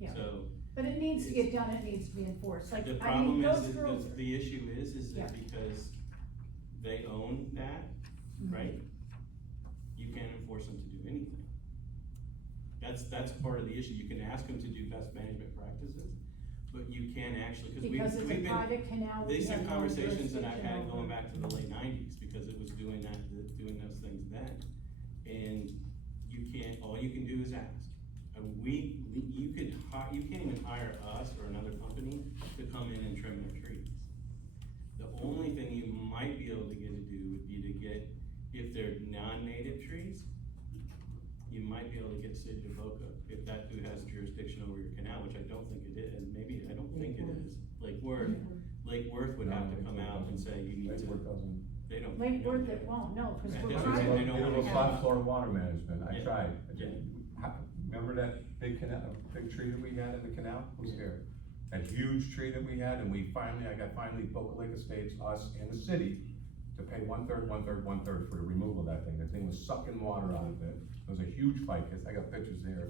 Yeah. So, But it needs to get done, it needs to be enforced, like, the I problem mean, is, those that girls. the issue is Yeah. that because they own that, Mhm. right? You can't enforce them to do anything. That's part of the issue, you can ask them to do best management practices, but you can actually, cause Because it's a we've been, private canal, we these are have no conversations that I've jurisdiction had over. going back to the late nineties, because it was doing doing those things then. And you can't, all you can do is ask. You can't even hire us or another company to come in and trim their trees. The only thing you might be able to get to do would be to get, if they're non-native trees, you might be able to get Sid DeVoca, if that dude has jurisdiction over your canal, which I don't think it is, maybe, I don't think it is. Lake Worth would have to come out and say you need to, Lake Worth doesn't. they don't. Lake Worth, it won't, no, cause Yeah, we're that's trying. what they don't It was wanna soft have. floor water management, I Yeah. tried. Yeah. Remember that big canal, big tree that we had in the canal? Who's there? That huge tree that we had, and I got Boca Lake Estates, us and the city, to pay one third for the removal of that thing. That thing was sucking water out of it. It was a huge fight, 'cause I got pictures there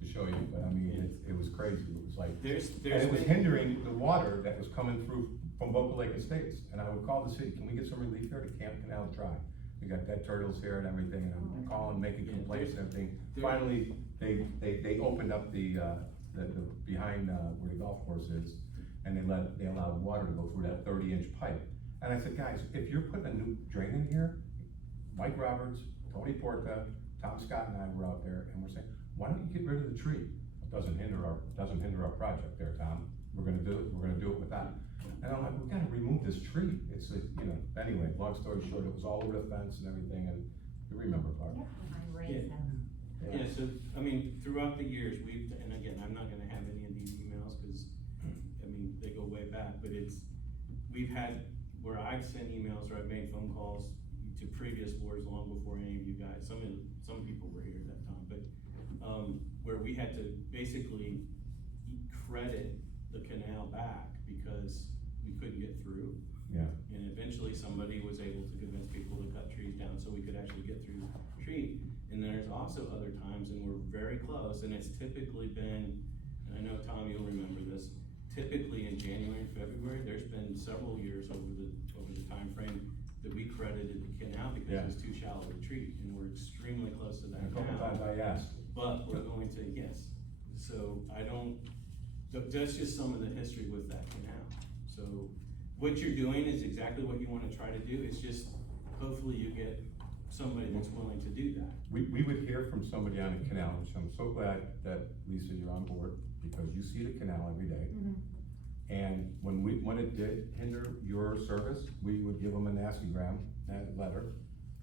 to show you, but I mean, it was crazy. It was like, and it was hindering the water that was coming through from Boca Lake Estates. And I would call the city, can we get some relief here? The Camp Canal's dry. We got dead turtles here and everything, and I'm calling, making complaints and everything. Finally, they opened up the behind, where the golf course is, and they allowed water to go through that 30-inch pipe. And I said, guys, if you're putting a new drain in here, Mike Roberts, Tony Porta, Tom Scott and I were out there, and we're saying, why don't you get rid of the tree? It doesn't hinder our project there, Tom. We're gonna do it without. And I'm like, we gotta remove this tree. It's, anyway, long story short, it was all over the fence and everything, and you remember, Barbara. Yeah, so, I mean, throughout the years, and again, I'm not gonna have any of these emails, cause, I mean, they go way back, but we've had, where I've sent emails or I've made phone calls to previous boards long before any of you guys, some people were here at that time, but, where we had to basically credit the canal back because we couldn't get through. Yeah. And eventually somebody was able to convince people to cut trees down so we could actually get through the tree. And there's also other times, and we're very close, and it's typically been, and I know, Tom, you'll remember this, typically in January and February, there's been several years over the time frame that we credited the canal because it was too shallow to treat, and we're extremely close to that And a couple now. times I asked. But we're going to, yes, so that's just some of the history with that canal. So what you're doing is exactly what you wanna try to do, it's just, hopefully you get somebody that's willing to do that. We would hear from somebody on the canal, which I'm so glad that, Lisa, you're on board, because you see the canal every day. And when it did hinder your service, we would give them a nasty gram, that letter,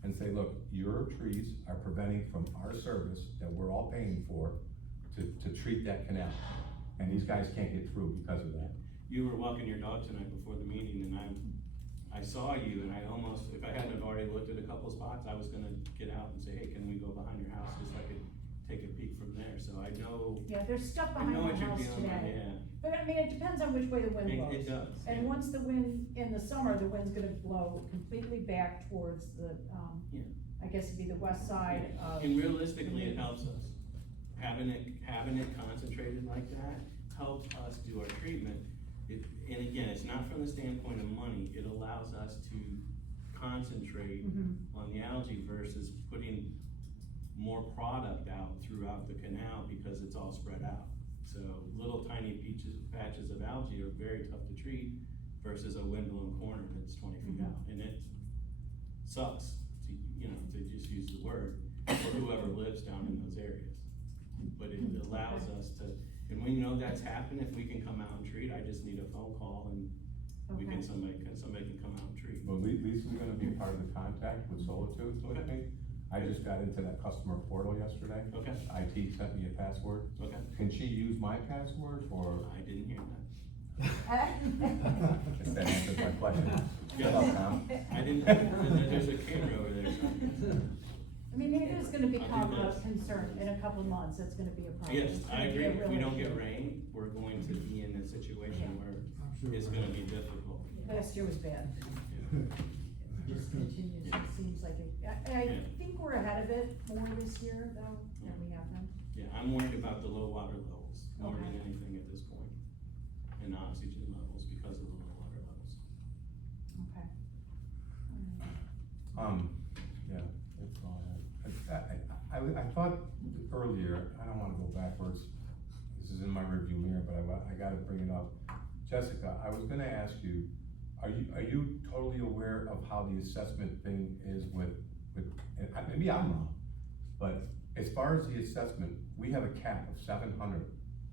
and say, look, your trees are preventing from our service that we're all paying for to treat that canal. And these guys can't get through because of that. You were walking your dog tonight before the meeting, and I saw you, and I almost, if I hadn't already looked at a couple spots, I was gonna get out and say, hey, can we go behind your house, just so I could take a peek from there, so I know. Yeah, there's stuff I behind know my what you're house dealing with, today. yeah. But I mean, it depends on which way the wind blows. It does. And yeah. once the wind, in the summer, the wind's gonna blow completely back towards the, Yeah. I guess it'd be the west side of. And realistically, it helps us. Having it concentrated like that helps us do our treatment. And again, it's not from the standpoint of money, it allows us to concentrate on the algae versus putting more product out throughout the canal because it's all spread out. So little tiny patches of algae are very tough to treat versus a wind-blown corner that's 20 feet out. And it sucks to just use the word for whoever lives down in those areas. But it allows us to, and we know that's happened. If we can come out and treat, I just need a phone call and somebody can come out and treat. Well, Lisa's gonna be part of the contact with Solitude with me. I just got into that customer portal yesterday. Okay. IT sent me a password. Okay. Can she use my password, or? I didn't hear that. If that answers my question. Yes. Shut up, Tom. I didn't, there's a camera over there. I mean, it is gonna become I'll do a this. concern in a couple of months, it's gonna be a problem. Yes, It's I gonna be agree. a If we real don't get issue. rain, we're going to be in a situation where it's gonna be difficult. Last year was bad. It just continues, it seems like it, I think we're ahead of it more this year though, than we have been. Yeah, I'm worried about the low water levels more than Okay. anything at this point, and oxygen levels because of the low water levels. Okay. Yeah, that's all I had. I thought earlier, I don't wanna go backwards, this is in my review mirror, but I gotta bring it up. Jessica, I was gonna ask you, are you totally aware of how the assessment thing is with, and maybe I'm wrong, but as far as the assessment, we have a cap of 700.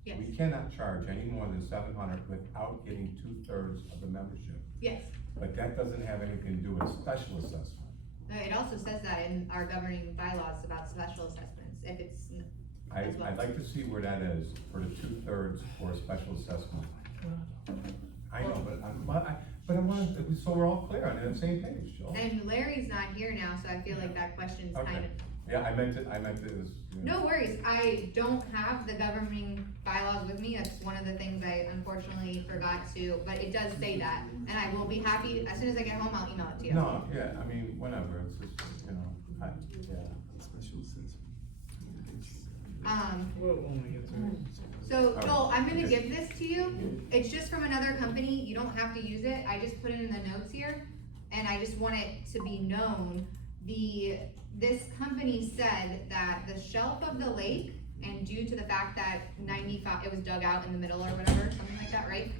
Yes. We cannot charge any more than 700 without getting 2/3 of the membership. Yes. But that doesn't have anything to do with special assessment. No, it also says that in our governing bylaws about special assessments, if it's. as well. I'd like to see where that is for the 2/3 for a special assessment. I know, but I want, so we're all clear on the same page, Joe. And Larry's not here now, so I feel like that question's kind Okay. of. Yeah, I meant it was. No worries, I don't have the governing bylaws with me, that's one of the things I unfortunately forgot to, but it does say that. And I will be happy, as soon as I get home, I'll email it to you. No, yeah, I mean, whatever, it's just, yeah. Special assessment. We'll only get to it. So, Joel, I'm gonna give this to you, it's just from another company, you don't have to use it, I just put it in the notes here, and I just want it to be known. This company said that the shelf of the lake, and due to the fact that it was dug out in the middle or whatever, something like that, right?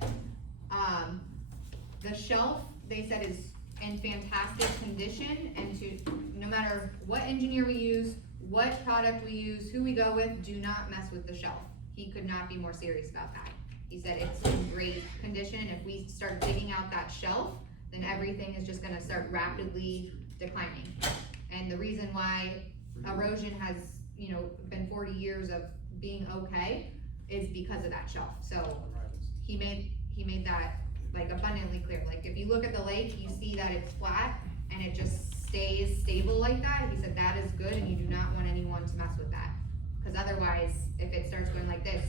The shelf, they said, is in fantastic condition, and no matter what engineer we use, what product we use, who we go with, do not mess with the shelf. He could not be more serious about that. He said it's in great condition. If we start digging out that shelf, then everything is just gonna start rapidly declining. And the reason why erosion has, been 40 years of being okay is because of that shelf. So he made that like abundantly clear. Like if you look at the lake, you see that it's flat and it just stays stable like that. He said that is good and you do not want anyone to mess with that. Because otherwise, if it starts going like this,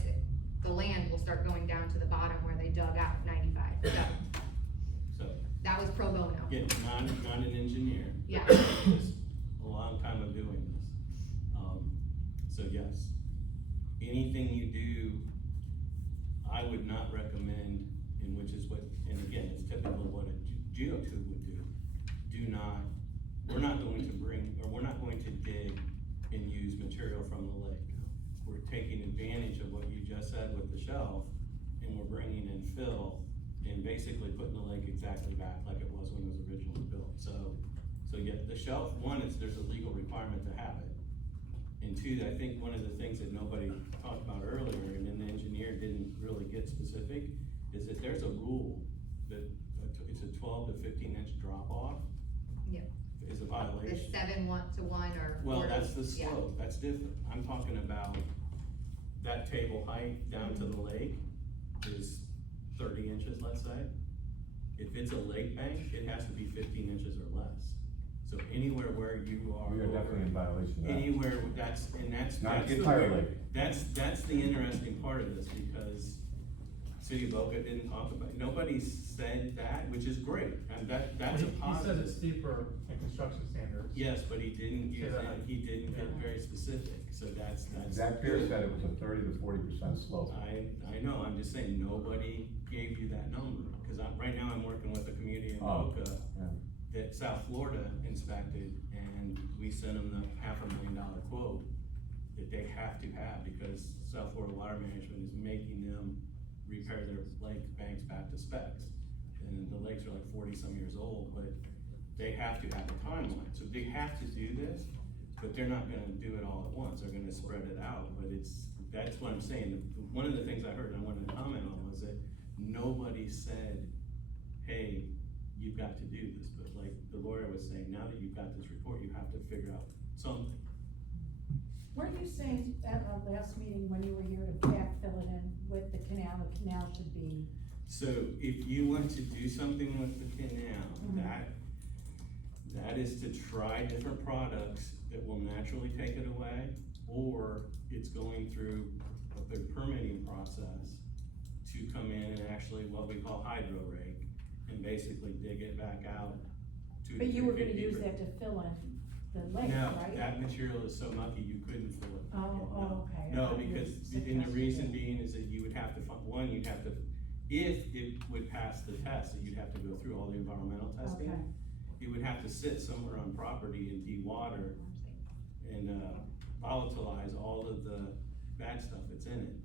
the land will start going down to the bottom where they dug out 95. So, That was pro bono. again, not an engineer. Yeah. Just a long time of doing this. So yes, anything you do, I would not recommend, and which is what, and again, it's typical of what a geotube would do. We're not going to dig and use material from the lake. We're taking advantage of what you just said with the shelf, and we're bringing in fill and basically putting the lake exactly back like it was when it was originally built. So yeah, the shelf, one, there's a legal requirement to have it. And two, I think one of the things that nobody talked about earlier, and then the engineer didn't really get specific, is that there's a rule that it's a 12 to 15 inch drop off. Yeah. Is a The violation. 7-1 or. Well, 4 to- that's the yeah. slope, that's different. I'm talking about that table height down to the lake is 30 inches, let's say. If it's a lake bank, it has to be 15 inches or less. So anywhere where you are. We are definitely in violation of that. Anywhere, that's Not the the entire way- lake. That's the interesting part of this, because City of Boca didn't talk about, nobody said that, which is great, and that's a He positive. says it's steeper in construction standards. Yes, but he didn't use Say that. it, he didn't get very specific, so that's. Zach Pierce said it was a 30 to 40% slope. I know, I'm just saying, nobody gave you that number, cause right now I'm working with a community in Oh, Boca yeah. that South Florida inspected, and we sent them the $500,000 quote that they have to have, because South Florida Water Management is making them repair their lake banks back to specs. And the lakes are like 40-some years old, but they have to have a timeline, so they have to do this, but they're not gonna do it all at once, they're gonna spread it out, but that's what I'm saying. One of the things I heard and I wanted to comment on was that nobody said, hey, you've got to do this, but like the lawyer was saying, now that you've got this report, you have to figure out something. Weren't you saying at our last meeting when you were here to backfill it in with the canal should be? So if you want to do something with the canal, that is to try different products that will naturally take it away, or it's going through a big permitting process to come in and actually what we call hydro rake, and basically dig it back out. But you were gonna use that to fill in the lake, No, right? that material is so mucky, you couldn't fill it. Oh, okay. No, because, and the reason being is that you would have to, if it would pass the test, that you'd have to go through all the environmental testing. Okay. It would have to sit somewhere on property and de-water and, volatilize all of the bad stuff that's in it.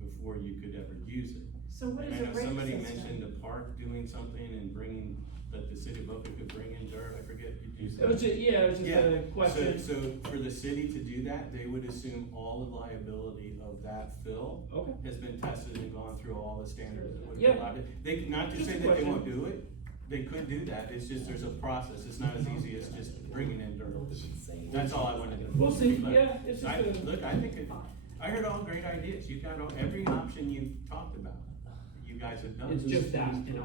before you could ever use it. So what And is I a know rake somebody system? mentioned the park doing something and bringing, that the city of Boca could bring in dirt, I forget, did you say? It was just, yeah, it was just a Yeah, question. so for the city to do that, they would assume all the liability of that fill Okay. has been tested and gone through all the standards that would be Yeah. allowed. They, not to Just say a that they question. won't do it, they could do that, it's just, there's a process, it's not as easy as just bringing in dirt. That's all I wanted to. We'll see, but yeah, it's just I, a- look, I think I heard all great ideas, you've got every option you've talked about, you guys have done. It's just that, you know.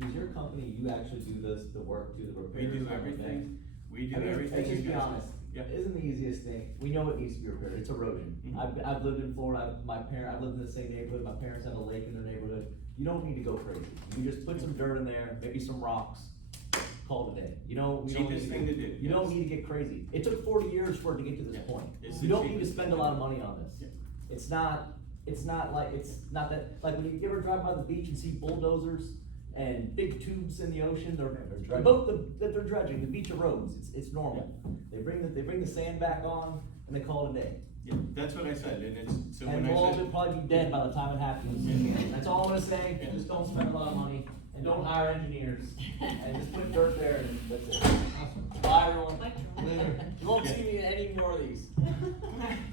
Does your company, you actually do the work, do the We repairs? do kind of thing? everything, we do I mean, everything. let's you just be guys do. honest, Yeah. isn't the easiest thing, we know it needs to be repaired, it's erosion. Mhm. I've lived in Florida, I've lived in the same neighborhood, my parents have a lake in their neighborhood, you don't need to go crazy. You just put some dirt in there, maybe some rocks, call it a day, you know? You don't Cheapest need thing to do, You don't yes. need to get crazy, it took 40 years for it to get to this Yeah. point. It's You the don't need to cheapest spend a thing. lot of money on this. Yeah. It's not that, like when you ever drive by the beach and see bulldozers and big tubes in the ocean, the boat that they're dredging, the beach erodes, it's normal. They bring the sand back on and they call it a day. Yeah, that's what I said, and it's, so when And I all of said. it probably be dead by the time it happens. Yeah. That's all I'm gonna say, Yeah. just don't spend a lot of money and don't hire engineers and just put dirt there and that's it. Bye everyone. Later. You won't see me in any more of these.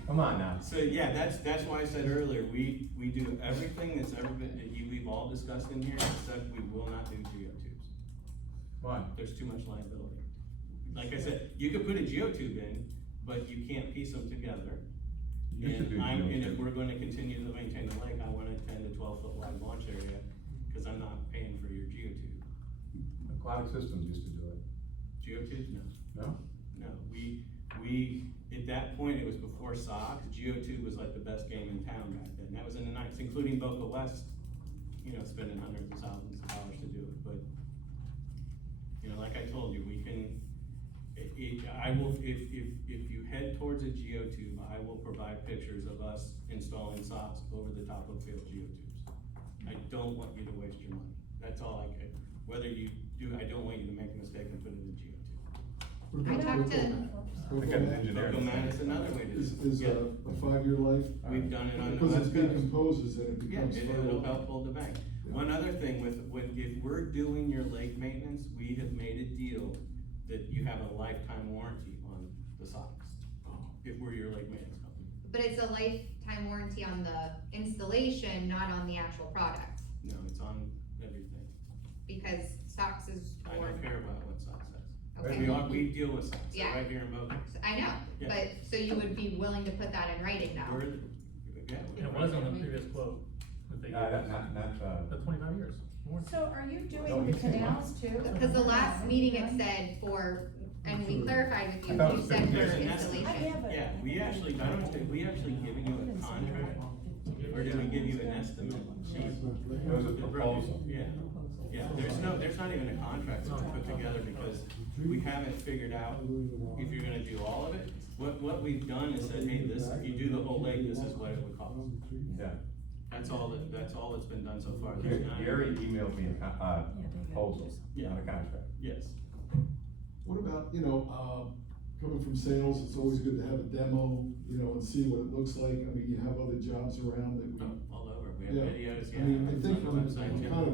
Come on now. So, yeah, that's why I said earlier, we do everything that's ever been, that we've all discussed in here, except we will not do geotubes. Why? There's too much liability. Like I said, you could put a geotube in, but you can't piece them together. You should do And if geotube. we're gonna continue to maintain the lake, I want a 10 to 12 foot wide launch area, cause I'm not paying for your geotube. Aquatic Systems used to do it. Geotubes, no. No? No, we, at that point, it was before SOX, Geotube was like the best game in town back then, that was in the nineties, including Boca West, you know, spending hundreds of thousands of dollars to do it, but, you know, like I told you, we can, I will, if you head towards a Geotube, I will provide pictures of us installing SOX over the top of field Geotubes. I don't want you to waste your money, that's all I could, whether you do, I don't want you to make a mistake and put it in Geotube. I talked to, I got an engineer. Boca Man is another way to do it. Is Yeah. a 5-year life? We've done it on the Because it West Coast. decomposes and it Yeah, becomes it'll fertile. help hold the bank. One other thing with, if we're doing your lake maintenance, we have made a deal that you have a lifetime warranty on the socks. If we're your lake maintenance company. but it's a lifetime warranty on the installation, not on the actual product, No, it's on everything. because socks is I for, don't care about what socks says. Okay. We deal with socks, they're Yeah. right here in Boca. I know, Yeah. but, so you would be willing to put that in writing now? We're, yeah. It was on the previous quote that they gave us, the 25 years. More. So are you doing the canals too? Because the last meeting it said for, and we clarified with I you, thought it you was said for There's an estimate. installation. but- Yeah, we actually, I don't think, we actually given you a contract, or did we give you an estimate? It was a proposal. Yeah, yeah, there's not even a contract that's put together because we haven't figured out if you're gonna do all of it. What we've done is said, hey, this, if you do the whole lake, this is what it would cost. Yeah. That's all that's been done so far. There's not- Gary emailed me a proposal, Yeah. not a contract. Yes. What about, coming from sales, it's always good to have a demo, and see what it looks like. I mean, you have other jobs around that we. All over, we have Yeah. videos, I yeah. mean, I it's think on the I'm website, yeah. kind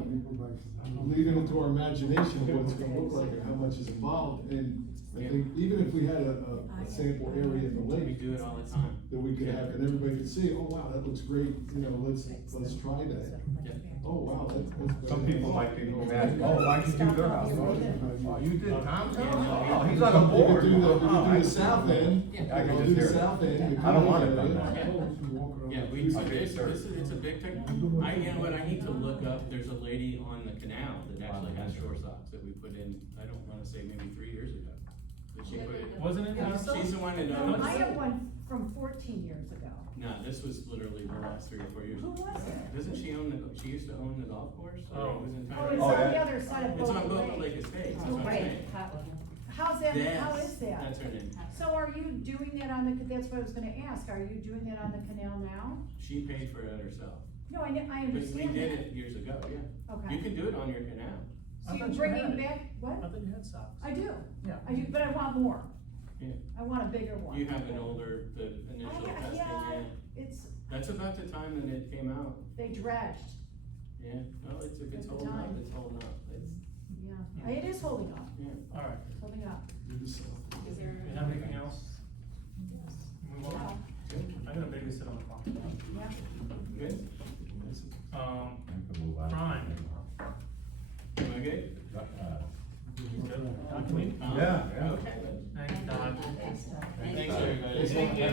of leaving it to our imagination what it's gonna look like and how much is involved. And I Yeah. think even if we had a sample area in the We lake do it all the time. that we could have, and everybody could see, oh wow, that looks great, let's try that. Yeah. Oh wow, that's better. Some people might be mad, oh, why'd you do their house? Oh, you did Tom's house? Yeah. Oh, he's on the board. We could do Oh, I the see. south end. Yeah. I can We'll just do the hear it. south end. I don't want it done Yeah. that. Yeah, it's a big thing. I need to look up, there's a lady on the canal that actually has shore socks that we put in, I don't wanna say maybe 3 years ago. That she put in. Wasn't it? She's the one that No, owns. I have one from 14 years ago. No, this was literally the last 3 or 4 years. Who was it? Doesn't she she used to own the golf course? Or Oh. it was Oh, entirely. it's Oh, on yeah. the other side of It's on Boca Boca Lake. Lake Estates, that's what I'm Right. saying. How's that, how Yes, is that? That's her name. So are you doing that on the, that's what I was gonna ask, are you doing that on the canal now? She paid for it herself. No, I But we understand did that. it years ago, yeah. Okay. You can do it on your canal. So I you're thought you bringing had it. back, what? I thought you had socks. I do. Yeah. I do, but I want more. Yeah. I want a bigger one. You have an older, the initial I testing, had, yeah. it's, That's about the time that it came out. they dredged, Yeah, no, it's At the holding up, time. it's holding up. It's, yeah, it is holding up, yeah. Alright, it's holding up. Is there? you have anything else? Move Yeah, on. I gotta babysit on the clock. yeah. Good? I can move on. Crime. Am I good? Good. Doc, can we? Yeah, yeah. Okay. Thanks, Doc. Thanks, everybody. Thank you.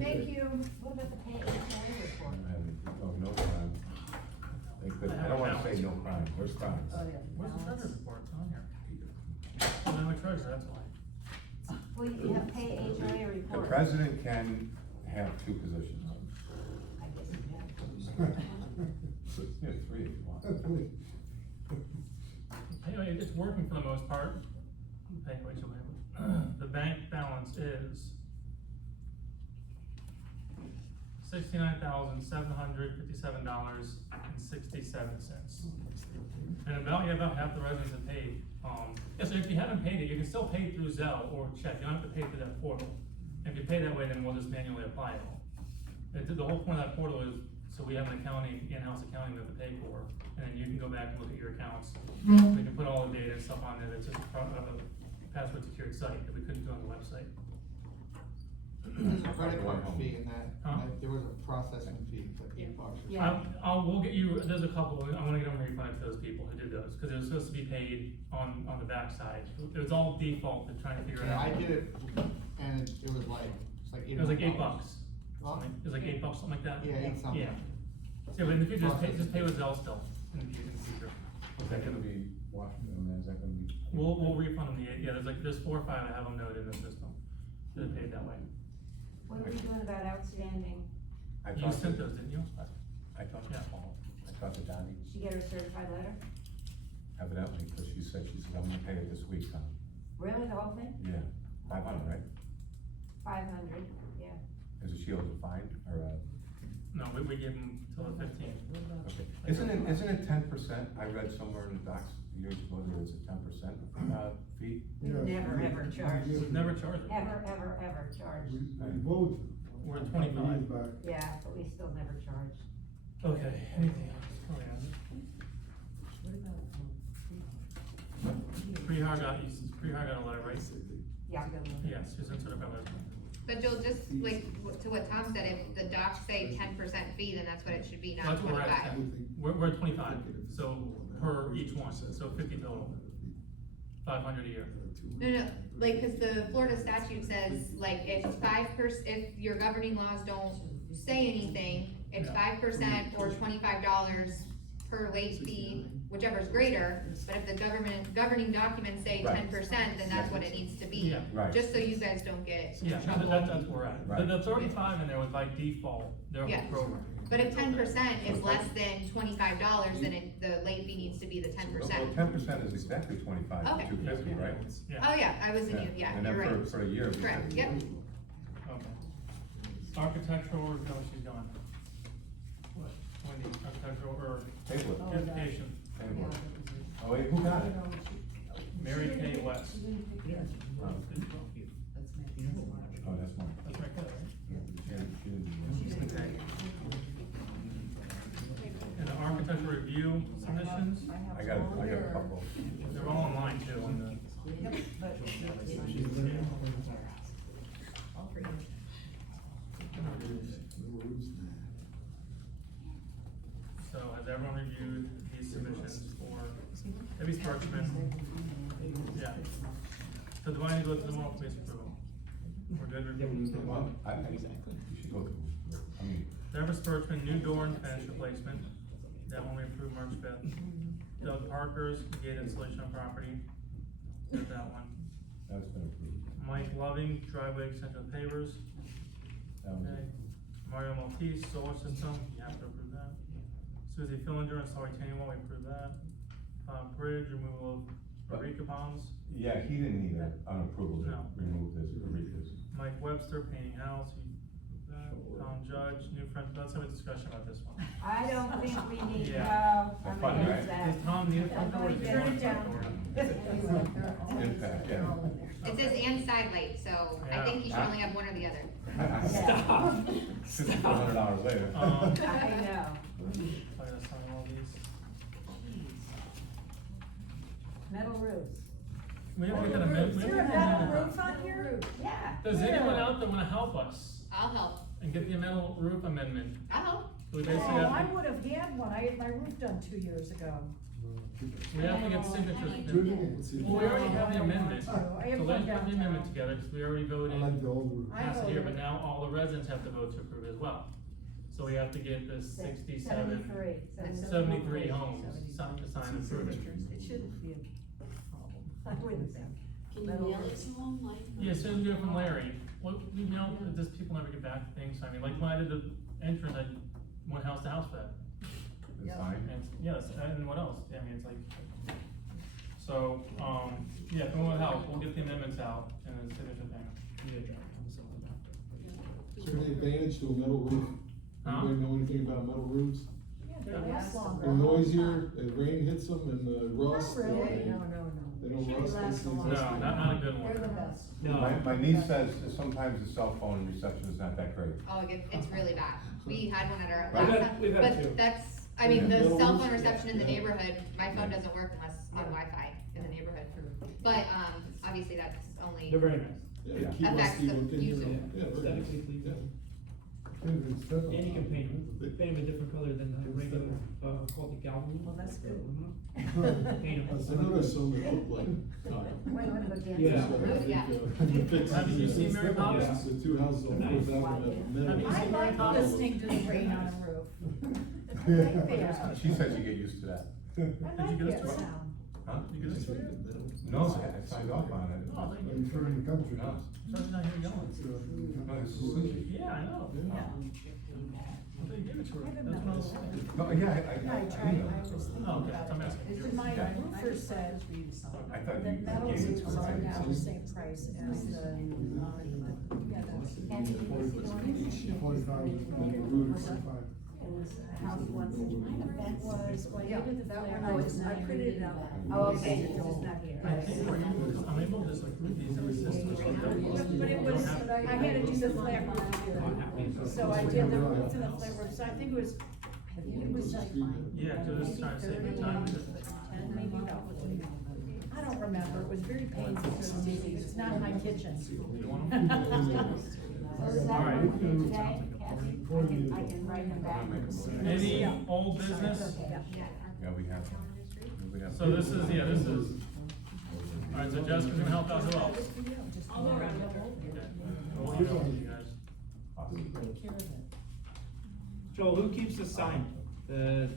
Thank you. What about the pay report? Oh, no crime. They could, I don't wanna say no crime, there's crimes. Where's the treasurer's report? It's on here. Oh, I'm a treasurer, that's why. Well, you have pay HOA The report. president can have two positions. I guess you have. Yeah, three if you want. Anyway, it's working for the most part. Pay HOA. The bank balance is $69,757.67. And about half the residents have paid. Yeah, so if you haven't paid it, you can still pay through Zelle or check. You don't have to pay through that portal. If you pay that way, then we'll just manually apply it all. The whole point of that portal is, so we have an accounting, in-house accounting we have to pay for, and then you can go back and look at your accounts. We can put all the data and stuff on there. It's just a password secured site that we couldn't do on the website. There's a credit card fee in that, Huh? there was a processing fee, like $8 or something. Yeah. We'll get you, there's a couple, I wanna get them refunded to those people who did those, cause it was supposed to be paid on the backside. It was all default to trying to figure it Yeah, out. I did it, and it was like, It was like $8. Huh? Something. It was like $8, something like that? Yeah, 8 something. Yeah. Yeah, but in the future, just pay with Zelle still, in the future. Is that gonna be Washington, is that gonna be? We'll refund them there's 4 or 5 I have them noted in the system, that are paid that way. What are we doing about outstanding? I You talked sent to- those, didn't you? I talked to Yeah. Paul, I talked to Donnie, She get her certified letter? evidently, because she said, I'm gonna pay it this week, huh? Really, the whole thing? Yeah, 500, right? 500, yeah. Is it shield a fine, or No, we gave them till the 15th. okay, isn't it 10%? I read somewhere in the docs years ago, there was a 10%, fee? We never, ever charge. We've never charged them. Ever charge. We vote. We're at 25. Yeah, but we still never charge. Okay, anything else? Oh, yeah. Prehar got a letter, right? Yeah. Yes, Susan sort of got a letter. But Joel, just like to what Tom said, if the docs say 10% fee, then that's what it should be, not That's what we're at, 25. we're at 25, so per each one, so 50 total. 500 a year. No, like, cause the Florida statute says, like, if if your governing laws don't say anything, it's Yeah. 5% or $25 per late fee, whichever's greater, but if the governing documents say Right. 10%, then that's what it needs to be. Yeah. Right. Just so you guys don't get in Yeah, trouble. that's where we're at. Right. The 35 in there was by default, their Yeah. whole program. But if 10% is less than $25, then the late fee needs to be the 10%. 10% is exactly 25 Okay. to 250, right? Yeah. Oh, yeah, I was in you, yeah, And you're then right. for a year. we Correct, said- yep. Okay. Architectural, no, she's gone. What? Wendy, architectural or Table it. beautification, Table it. Oh, wait, who got it? Mary Kay West. Oh, that's mine. That's right there, right? Yeah, she didn't do it. And the architectural review submissions, I got a couple. they're all online too, on the. So has everyone reviewed these submissions for, Debbie Sparkman? Yeah. So do I need to go to the moral commission approval? We're good reviewing? Well, you should go through, I mean, Deborah Spurchman, new door and fence replacement, that one we approved March 5th. Doug Parker's gate installation on property, did that one. that's been approved. Mike Loving, driveway extension of pavers, That was okay. it. Mario Maltese, solar system, you have to approve that. Suzie Fillinger, install retaining wall, we approve that. Bridge, removal of Eureka bombs. Yeah, he didn't need an approval to No. remove this, or read this. Mike Webster, painting house, he approved that. Tom Judge, new friend, let's have a discussion about this one. I don't think we need, Yeah. I'm Fun, against right? that. Does Tom need a front door? or does he Turn want it a front down. door? Impact, yeah. It says and side light, so I Yeah. think you should only have one or the other. Stop. $1,500 later. I know. I gotta sign all these. Metal roofs. We have to get a minute. Is there a metal roof on here? Yeah. Does anyone out there wanna help us I'll help, and get the metal roof amendment? I'll help. We Oh, basically I have, would have had one, I had my roof done 2 years ago. we have to get signatures. Do it again. Let's see. Well, we already have the amendment. I So have let's one put the downtown. amendment together, cause we already voted. I like the old roof. I Pass it here, but voted. now all the residents have to vote to approve it as well. So we have to get the 67, 73 homes to sign and approve it. It shouldn't be a problem. I wouldn't think. Can you mail it to them, like? Yeah, as soon as we get it from Larry, well, you know, just people never get back to things, I mean, like when I did the entrance, I went house to house for that. The sign? And, yes, and what else, I mean, it's like, so, yeah, if we want help, we'll get the amendments out and then signature thing. Is there any advantage to a metal roof? Huh? Anybody know anything about metal roofs? Yeah, they last longer. They're noisier, and rain hits them, and rust. Not really, and no. They don't They rust. last a long No, time. not a good They're the one. best. No. My niece says that sometimes the cell phone reception is not that great. Oh, it's really bad. We had one at our Right. last time, We've had two. but that's, I mean, Yeah. the cell phone reception in the Yeah. neighborhood, my phone Yeah. doesn't work unless on Wi-Fi in the neighborhood. But, obviously that's only, They're very nice. Yeah, Yeah. keep Affects rusty the looking, you know. user. Yeah, very nice. Aesthetically pleasing. Yeah. And you can paint them a different color than the regular, called the gallery. Well, that's good. Paint them. I know there's some that look like. Wait, I'm gonna go dance. Yeah. Have you seen Mary Poppins? The two houses on Nice. Fourth Avenue have metal. Have you I seen like Poppins? listening to the rain on a roof. I like that. She says you get used to that. I Did you like get that us to- sound. Huh? You get this for you? No, I signed off on it. Oh, thank I'm you. sure in the country. No. Sorry, not here yelling. No, this is sushi. Yeah, I know. Yeah. I thought you gave it to her. I didn't That's what I was know. saying. No, yeah, Yeah, I tried, I was thinking Oh, okay, about I'm it. asking. But my Yeah. roofer said I thought that you metal gave it roofs to are her. now the same price as the, house once. That was, when you did the flare. I printed it out. Oh, okay. It's just not here. I think we're able, I'm able to just like read these in the system. But it was, I had to do the flat roof here, so I did the roof and the flat roof, so I think it was like. Yeah, to this time, save your time. 10, maybe, no. I don't remember, it was very painful, it's not in my kitchen. You want them? All right. I can write them back. Any old business? Yeah, we have. We have. So this is, yeah, this is, all right, so Jessica's gonna help out who else? I'll go around the whole. We'll email it to you guys. Take care of it. Joel, who keeps the sign, the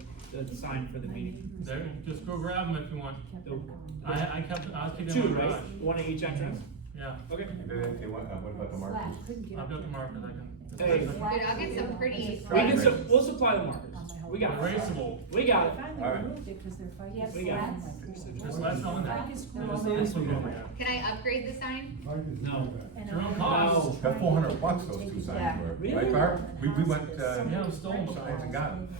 sign for the meeting? There, just go grab them if you want. The- I was keeping Two, them in my right? garage. One at each entrance? Yeah, Okay. What about the markers? I've got the markers, I can. Hey. dude, I'll get some pretty. We can, we'll supply the markers. We got it. Erasable. We got it. Finally All right. removed it, cause they're fighting. We got it. Just let us know in there. Just this will go there. Can I upgrade the sign? No. Your own cost. Got $400 those two signs were, Really? right, Barb? We went, Yeah, I'm stolen signs and got them.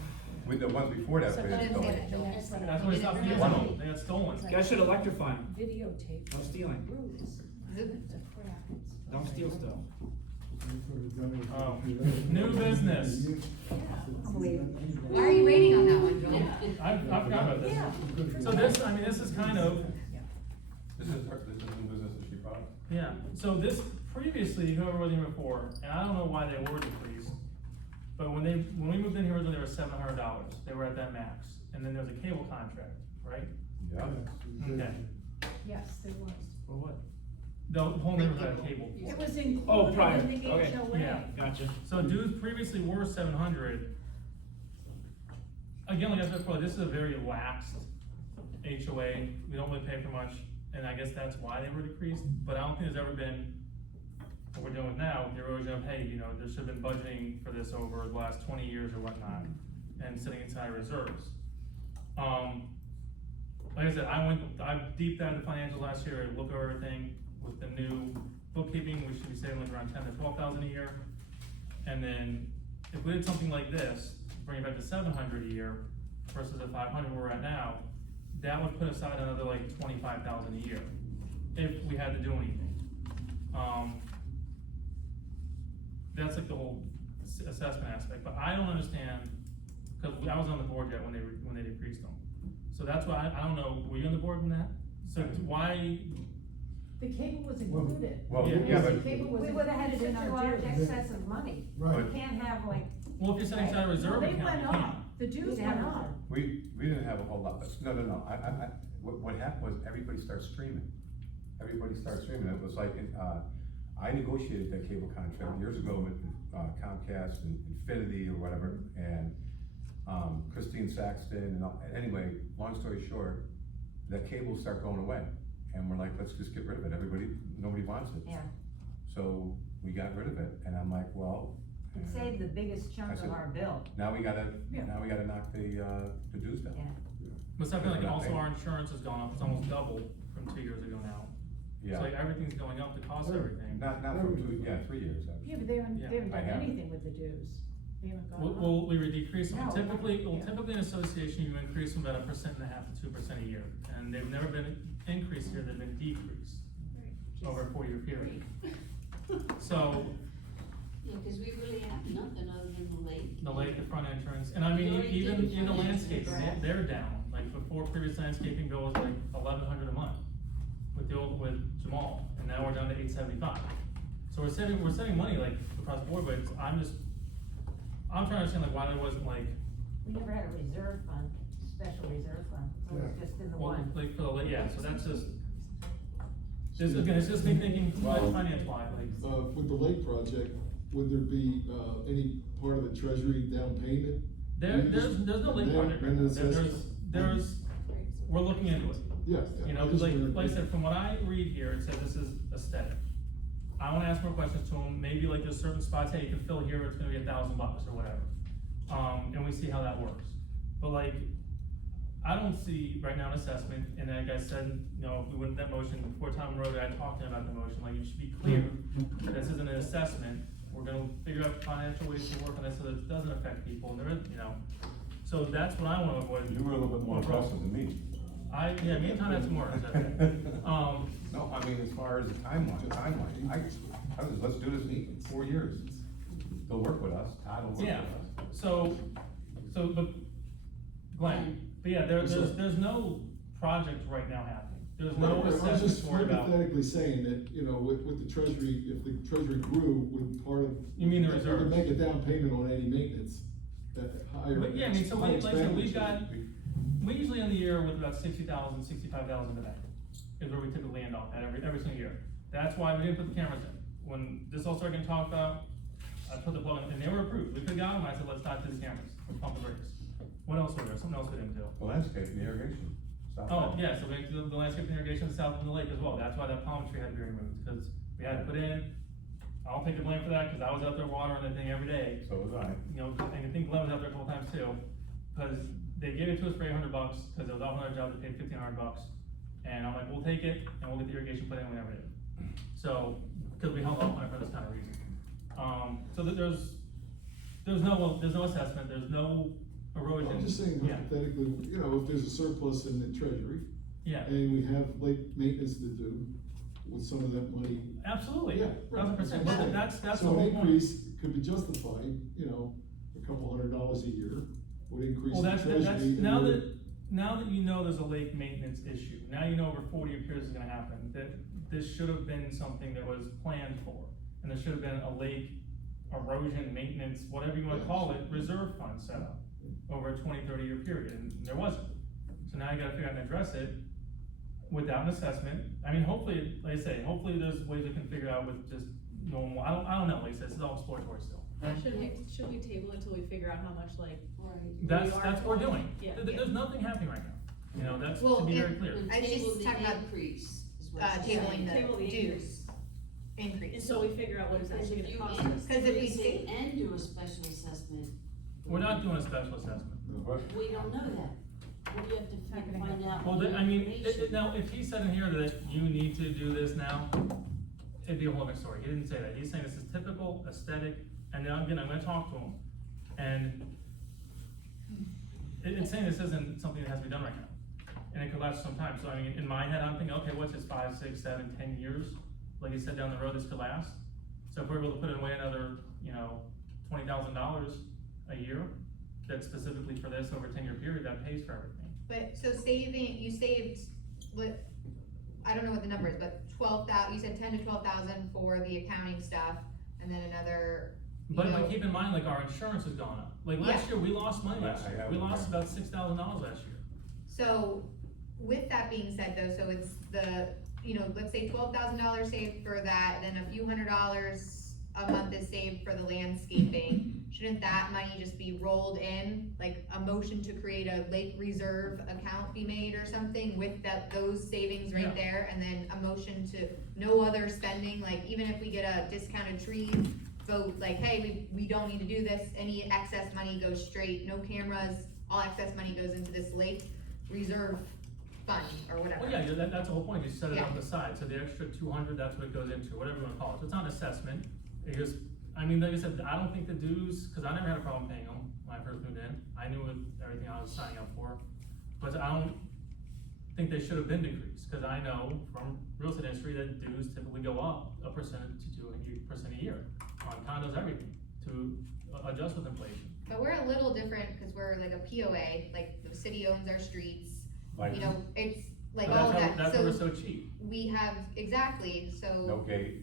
With the ones before that, So they I didn't stolen. get it, Joel. That's when we stopped using them, they got stolen. You guys should electrify them. Videotape. No stealing. Roofs. It's a crap. Don't steal stuff. Oh, new business. Why are you waiting on that one, Joel? I forgot about this. Yeah. So this, I mean, this is kind of, This is new business that she brought. yeah, so this previously, whoever was here before, and I don't know why they were decreased. But when we moved in here, originally they were $700, they were at that max, and then there was a cable contract, right? Yeah. Okay, Yes, there was. for what? The whole neighborhood had cable. It was Oh, prior. included in the Okay. HOA. Yeah. Gotcha. So dues previously were 700. Again, like I said before, this is a very lax HOA, we don't really pay for much, and I guess that's why they were decreased, but I don't think there's ever been, what we're doing now, the erosion of, hey, you know, there should have been budgeting for this over the last 20 years or whatnot, and sitting inside reserves. Like I said, I deep dived the financials last year, looked over everything, with the new bookkeeping, we should be saving like around 10 to 12,000 a year. And then, if we did something like this, bring it back to 700 a year versus the 500 we're at now, that would put aside another like 25,000 a year, if we had to do anything. That's like the whole assessment aspect, but I don't understand, cause I was on the board yet when they decreased them. So that's why, I don't know, were you on the board in that? So why, The cable was included. Well, Yeah. yeah, The but, cable was We would've had included such in a our large dues. excess of money. Right. You can't have like. well, if you're setting aside a reserve They account, went you up, can't. the dues They went haven't. up. we didn't have a whole lot, but, no, what happened was everybody started streaming. Everybody started streaming, it was like, I negotiated that cable contract years ago with Comcast and Infinity or whatever, and, Christine Saxton, and anyway, long story short, that cable started going away, and we're like, let's just get rid of it, nobody wants it. Yeah. So, we got rid of it, and I'm like, well. It saved the biggest chunk That's of it. our bill. Now we gotta Yeah. knock the dues down. Yeah. But something like, We're not also paying. our insurance has gone up, it's almost doubled from 2 years ago now. Yeah. So like, everything's going up, the cost of everything. Not from 3 years, actually. Yeah, but they haven't Yeah. done I have. anything with the dues. They haven't gone up. Well, we would decrease them, No, typically, yeah. typically in association, you increase them about 1.5% to 2% a year, and they've never been increased here, they've been decreased over a 4-year period. So, Yeah, cause we really have nothing other than the lake. the lake, the front entrance, and I mean, We already even did the in the front landscaping, entrance. they're down, like before previous landscaping bill was like 1,100 a month with with Jamal, and now we're down to 875. So we're saving money like across the board, but I'm trying to understand like why there wasn't like, We never had a reserve fund, special reserve fund, so it's just in the well, one. like for the, yeah, so that's just, again, it's just me thinking finance wise, like. With the lake project, would there be, any part of the treasury down payment? There's no lake project right now, there's, we're looking into it. Yes. You know, like I said, from what I read here, it says this is aesthetic. I wanna ask more questions to them, maybe like there's certain spots, hey, you can fill here, it's gonna be $1,000 or whatever. And we see how that works. But like, I don't see right now an assessment, and like I said, you know, if we went that motion, before Tom wrote it, I talked to him about the motion, like, you should be clear, this isn't an assessment, we're gonna figure out financial ways to work on this so that it doesn't affect people, and there is, you know. So that's what I wanna avoid. You were a little bit more aggressive than me. Yeah, me and Tom had some more, No, I mean, as far as the timeline, I was just, let's do this in 4 years. They'll work with us, Todd will work with Yeah, us. but Glenn, but yeah, there's no project right now happening. There's no I was assessment just to worry about. hypothetically saying that, you know, with the treasury, if the treasury grew with part of. You mean the if we reserves? Make a down payment on any maintenance, that higher. But yeah, I mean, so like I said, we've got, expenditure. we usually end the year with about 60,000, 65,000 in the bank, is where we typically end off at every single year. That's why we didn't put the cameras in. When this all started getting talked about, I put the plug in, and they were approved. We could've got them, I said, let's not do the cameras, let's pump the brakes. What else was there? Something else we didn't do. The landscape and the irrigation. South Oh, Bend. yeah, so we had to do the landscape irrigation south of the lake as well, that's why that palm tree had to be removed, because we had to put in, I don't take the blame for that, cause I was out there watering the thing every day. So was I. You know, and I think Glenn was out there a couple times too, cause they gave it to us for $800, cause it was off another job, they paid $1,500. And I'm like, we'll take it, and we'll get the irrigation put in whenever it is. So, cause we held off on it for this kind of reason. So that there's no assessment, there's no erosion. I'm just saying Yeah. hypothetically, you know, if there's a surplus in the treasury. Yeah. And we have lake maintenance to do with some of that money. Absolutely, Yeah, right. 1,000%, but that's the So whole an point. increase could be justified, you know, $200 a year would increase Well, the that's, treasury. and now your- that you know there's a lake maintenance issue, now you know over 40 year periods is gonna happen, that this should have been something that was planned for. And there should have been a lake erosion maintenance, whatever you wanna call it, reserve fund set up over a 20, 30 year period, and there wasn't. So now you gotta figure out and address it without an assessment. I mean, hopefully, like I say, hopefully there's ways we can figure out with just normal, I don't know, like I said, this is all exploratory still. Should we table it till we figure out how much like? Right. That's we are what we're doing. Yeah. There's nothing happening right now, you know, that's to Well, be very and- clear. I was just Table the talking about, increase is what she's tabling saying. Table the the dues increase. Until we figure out what it's Because actually if gonna you cost us. Because if we increase see- it and do a special assessment, We're not doing a special assessment. What? we don't know that. We have to find out. Well, more I mean, information. now, if he said in here that you need to do this now, it'd be a whole other story. He didn't say that. He's saying this is typical, aesthetic, and now again, I'm gonna talk to him. And it's saying this isn't something that has to be done right now. And it could last some time. So I mean, in my head, I'm thinking, okay, what's this, 5, 6, 7, 10 years? Like he said, down the road, this could last. So if we're able to put in away another, you know, $20,000 a year, that's specifically for this over a 10-year period, that pays for everything. But, so you saved, what, I don't know what the number is, but you said 10 to 12,000 for the accounting stuff, and then another, But keep in mind, like, our insurance has gone up. Like, last year, we lost money last year. We lost about $6,000 last year. So, with that being said though, so it's let's say $12,000 saved for that, then a few $100s a month is saved for the landscaping. Shouldn't that money just be rolled in, like a motion to create a lake reserve account be made or something with those savings right there? And then a motion to no other spending, like even if we get a discounted tree vote, like, hey, we don't need to do this, any excess money goes straight, no cameras, all excess money goes into this lake reserve fund or whatever. Well, yeah, that's the whole point, you set it up aside, so the extra 200, that's what it goes into, whatever you wanna call it, so it's not an assessment, it just, I mean, like I said, I don't think the dues, cause I never had a problem paying them when I first moved in, I knew everything I was signing up for, but I don't think they should have been decreased, cause I know from real estate industry that dues typically go up 1% to 2% a year, on condos, everything, to adjust with inflation. But we're a little different, cause we're like a POA, like the city owns our streets, Like, it's like But all of that, that's why we're so cheap. we have, exactly, so. no gate.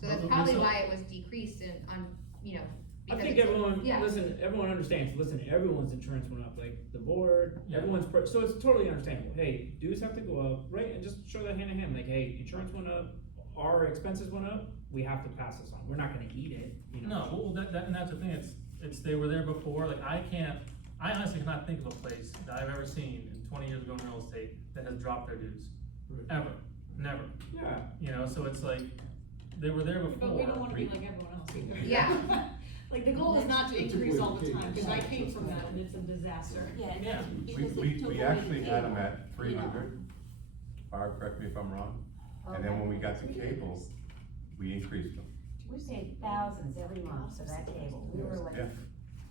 So that's Well, probably so- why it was decreased I because think it's, everyone, yeah. everyone understands, everyone's insurance went up, like, the board, Yeah. so it's totally understandable, hey, dues have to go up, right, and just show that hand in hand, like, hey, insurance went up, our expenses went up, we have to pass this on, we're not gonna eat it, No, well, and that's the thing, they were there before, like, I honestly cannot think of a place that I've ever seen in 20 years ago in real estate that has dropped their dues, ever, never. Yeah. So it's like, they were there before. But we don't wanna be like everyone else either. Yeah. Like, the goal is not to increase all the time, cause I Particularly came from that and it's a disaster. Yeah. We actually had them at 300, Barb, correct me if I'm wrong, and then when we got to cable, we increased them. We saved thousands every month for that cable, we were like, Yeah.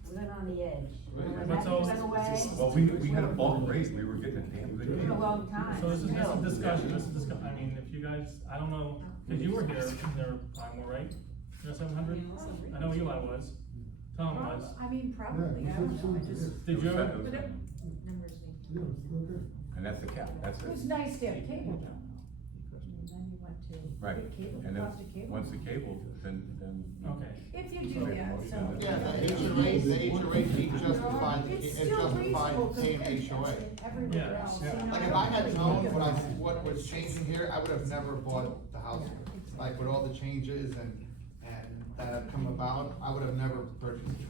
we were on the edge. Right. When But that so- went away, Well, we had a bulk rate, we were getting a damn good it was a deal. long time. So this is still. discussion, I mean, if you guys, I don't know, cause you were here, there were probably more, right? You're 700? I know Eli was, Tom was. I mean, probably, I don't know, I just, Did you ever? Numbers Yeah, it's okay. And that's the cap, that's it it. was nice to have cable though. And then you went to Right, get cable, and then, cost of cable. once the cable, then. Okay. If you do that, so. Yeah, the HOA fee justified, it It's still justified reasonable paying compared HOA. to everywhere Yeah. else, Yeah. you know? Like, if I had known what was changing here, I would have never bought the house. Like, with all the changes and that have come about, I would have never purchased it.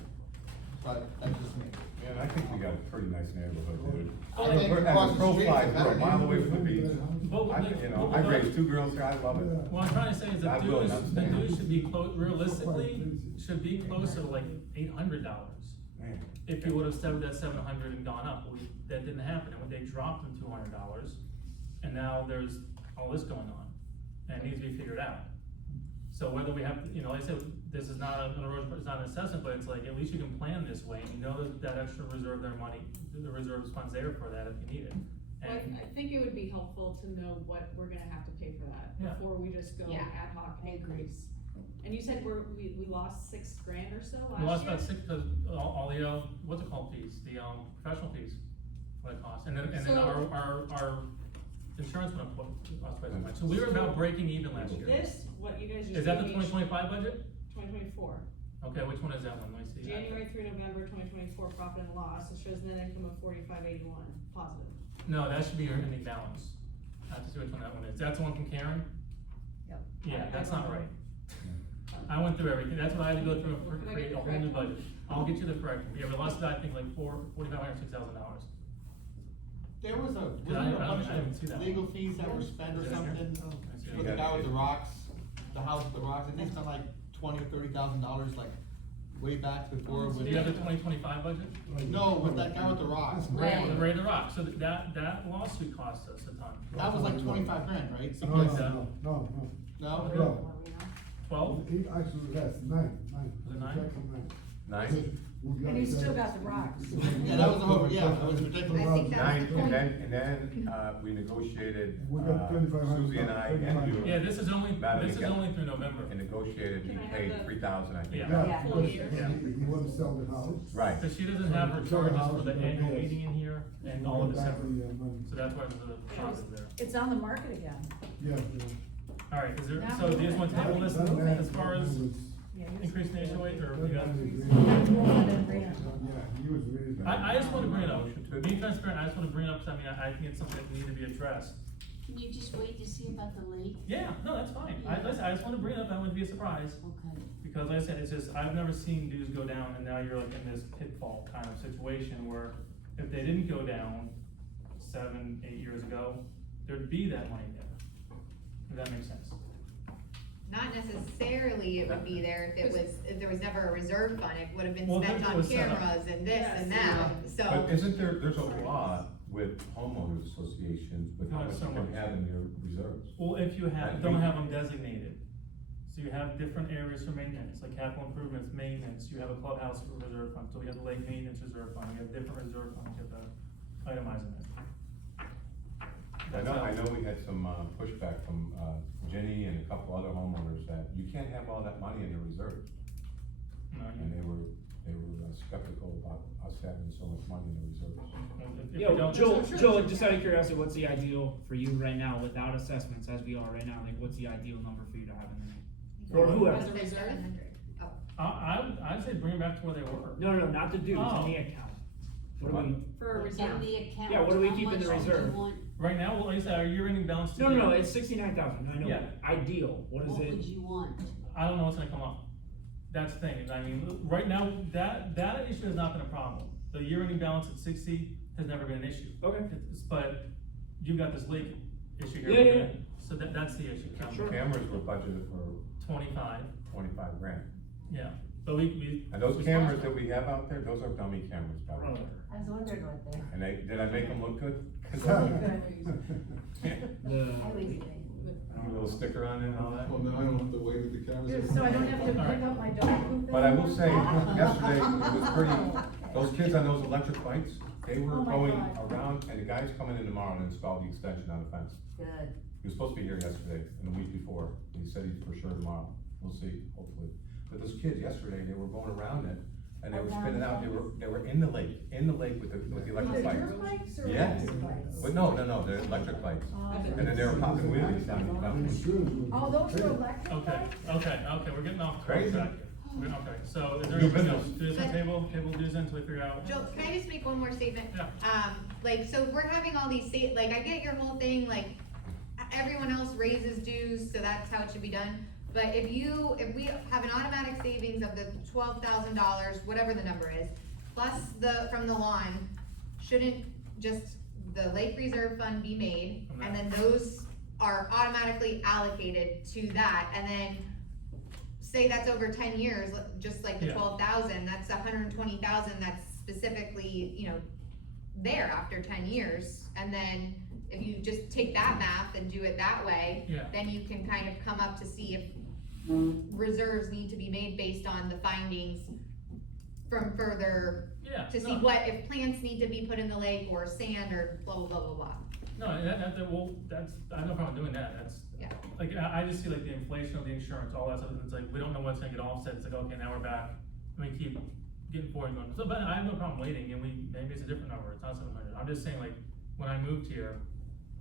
But that's just me. Man, I think we got a pretty nice neighborhood, dude. I think We're at across the the street profile, is we're a better. mile away from the beach. Well, I raised 2 girls here, I love it. What I'm trying to say is God willing, the I'm dues should be realistically, should be closer to like $800. Man. If you would have said that 700 and gone up, that didn't happen, and when they dropped them $200, and now there's all this going on, and it needs to be figured out. So whether we have, like I said, this is not an erosion, it's not an assessment, but it's like, at least you can plan this way, and you know that extra reserve, their money, the reserves fund's there for that if you need it. Well, And, I think it would be helpful to know what we're gonna have to pay for that, Yeah. before we just go Yeah. ad hoc increase. And you said we lost $6,000 or so last year? we lost about 6, all the, what's it called fees, the, professional fees, what it costs, and then So- our insurance went up, lost twice as much, so we were about breaking even last year. This, what you guys just. Is that the gave me- 2025 budget? 2024. Okay, which one is that one, let me see. January through November 2024 profit and loss, it shows net income of 4581, positive. No, that should be your ending balance, I have to see which one that one is, that's the one from Karen? Yep. Yeah, that's not right. I went through everything, that's what I had to go through Can and I create get a the whole new correct budget. I'll get you the correct one, yeah, we lost about, I think, like $4,500, $6,000. There was I wasn't there a didn't- bunch I didn't see that of one. legal fees that were spent or Is it in here? something? I see it. With the guy with the rocks, the house with the rocks, I think he spent like $20,000 or $30,000, like, way back before with. Do you have the 2025 budget? No, with that guy with the rocks. Ray the Rock, so that lawsuit cost us a ton. That was like 25 grand, right? No, Because- no, no, No? no. 12? He actually has 9. Was it 9? Exactly 9. Nice. And you still got the rocks. Yeah, that was over, yeah, that was ridiculous. I think that's the point. And then, we negotiated, We got 2,500 Susie and I and you. Yeah, this is only Madam, through November. And negotiated, he Can I have paid the- 3,000, I think. Yeah. Full year. He wanted to sell the house. Right. Cause she doesn't have her charges for the annual meeting in here and all of December, so that's why there's a positive there. It's on the market again. Yeah. Alright, is there, Now so do you just want to table this as far as Yeah, increasing the HOA, or you got? He was really bad. I just wanna bring it up, be transparent, I just wanna bring it up, cause I mean, I think it's something that needs to be addressed. Can you just wait to see about the lake? Yeah, no, that's fine, listen, I just wanna bring it up, I wouldn't be a surprise, Okay. because like I said, it's just, I've never seen dues go down, and now you're like in this pitfall kind of situation where if they didn't go down 7, 8 years ago, there'd be that money there, if that makes sense. Not necessarily it would be there if there was never a reserve fund, it would have been Well, spent if it on was set up. cameras and this Yes, and that, so. But isn't there's a law with homeowners associations with how Not much so you can much. have in your reserves? Well, if you have, Right. don't have them designated, so you have different areas for maintenance, like capital improvements, maintenance, you have a clubhouse for reserve fund, so we have the lake maintenance reserve fund, we have different reserve funds, you have to itemize them in. I know we had some, pushback from, Jenny and a couple other homeowners that you can't have all that money in the reserve. And they were skeptical about us having so much money in the reserves. Yeah, Joel, just out of curiosity, what's the ideal for you right now without assessments as we are right now? Like, what's the ideal number for you to have in there? Or whoever. As a reserve? 700. Oh, I'd say bring it back to where they were. No, not the dues, Oh. in the account. What do we, For a In reserve. the account. Yeah, what do we how keep in the much do you reserve? want- Right now, well, like I said, our year ending balance. no, it's 69,000, I know, Yeah. ideal, what is What would it? you want? I don't know what's gonna come up. That's the thing, is, I mean, right now, that issue has not been a problem. The year ending balance at 60 has never been an issue. Okay. But you've got this lake issue here. Yeah. So that's the issue. Cameras were budgeted for 25, 25 grand. yeah, but we. And those cameras that we have out there, those are dummy cameras, probably. I was wondering what they. And did I make them look good? The, I was kidding. A little sticker on it and all that? Well, now I don't have to wait with the cameras. So I don't have to pick up my dog poop. But I will anymore? say, yesterday, it was pretty, those kids on those electric bikes, they were Oh my going God. around, and the guy's coming in tomorrow to install the extension on the fence. Good. He was supposed to be here yesterday and the week before, and he said he's for sure tomorrow, we'll see, hopefully. But those kids yesterday, they were going around it, and they were Around spinning out, the they were in the lake with the Either electric bikes. dirt bikes or Yeah. electric bikes? But no, they're electric bikes, Oh. and then they were popping wheelies down the mountain. Oh, those are electric Okay, bikes? okay, we're getting off Crazy. track here. Okay, so is there New anything else? business. Do this on table dues until we figure out? Joe, can I just make one more statement? Yeah. Like, so if we're having all these like, I get your whole thing, like, everyone else raises dues, so that's how it should be done. But if we have an automatic savings of the $12,000, whatever the number is, plus from the lawn, shouldn't just the lake reserve fund be made? And then those are automatically allocated to that, and then say that's over 10 years, just like the Yeah. 12,000, that's 120,000 that's specifically, there after 10 years. And then if you just take that math and do it that way, Yeah. then you can kind of come up to see if reserves need to be made based on the findings from further, Yeah. to see if plants need to be put in the lake or sand or blah, blah, blah, blah, blah. No, I have no problem doing that, Yeah. like, I just see like the inflation of the insurance, all that stuff, it's like, we don't know what's gonna get offset, it's like, okay, now we're back, and we keep getting forward going, so, but I have no problem waiting, and maybe it's a different number, it's not 700, I'm just saying, like, when I moved here,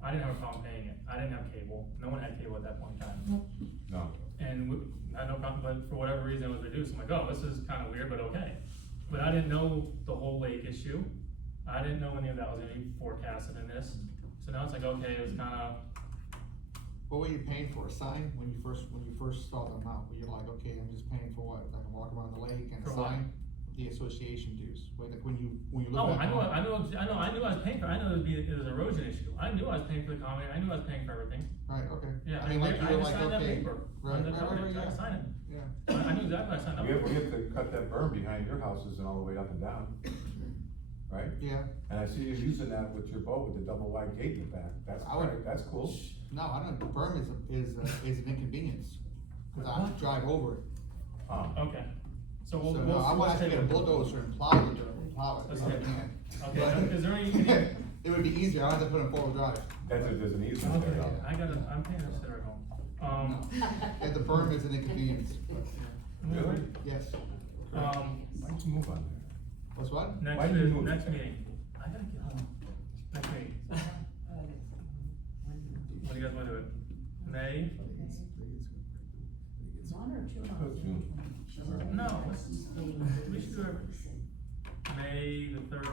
I didn't have a problem paying it, I didn't have cable, no one had cable at that point in time. No. And I had no problem, but for whatever reason it was reduced, I'm like, oh, this is kinda weird, but okay. But I didn't know the whole lake issue, I didn't know any of that was gonna be forecasted in this, so now it's like, okay, it was kinda, What were you paying for, a sign, when you first started them out, were you like, okay, I'm just paying for what, I can walk around the lake and a For what? sign? The association dues, like when you oh, look at. I knew I was paying for, I know it was an erosion issue, I knew I was paying for the common, I knew I was paying for everything. Right, okay. Yeah, I mean, like, I you're just like, signed that okay, paper, right, on the right, covenant, right, I yeah. signed it. Yeah. I knew exactly what I signed up We for. have to cut that berm behind your houses and all the way up and down, right? Yeah. And I see you using that with your boat with the double wide gate in the back, that's I would- great, that's cool. No, I don't, the berm is an inconvenience, cause I have to drive over it. Oh. Okay, So we'll, So, we'll. no, I want to get a bulldozer and plow the dirt, plow it. Let's if I get- can. okay, is there any- It would be easier, I don't have to put in four-wheel drive. That's if there's an easement Okay, there, though. I gotta, I'm paying this there at home. And the berm is an inconvenience. Really? Yes. Why don't you move on there? What's what? Why Next, do you move? next meeting. I gotta get home. Next meeting. When do you guys wanna do it? May? One or two Oh, months? June. No, we should do it. May the third,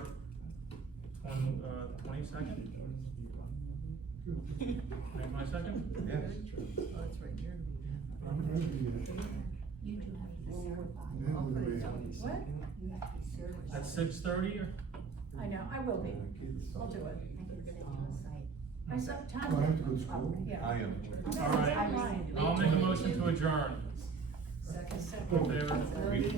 22nd? May 22nd? Yes. What? At 6:30 or? I know, I will be, I'll do it. I said time. Oh, I have to go to school? Yeah. I am. All right. I'm lying. I'll make a motion to adjourn. Second. All in favor? We-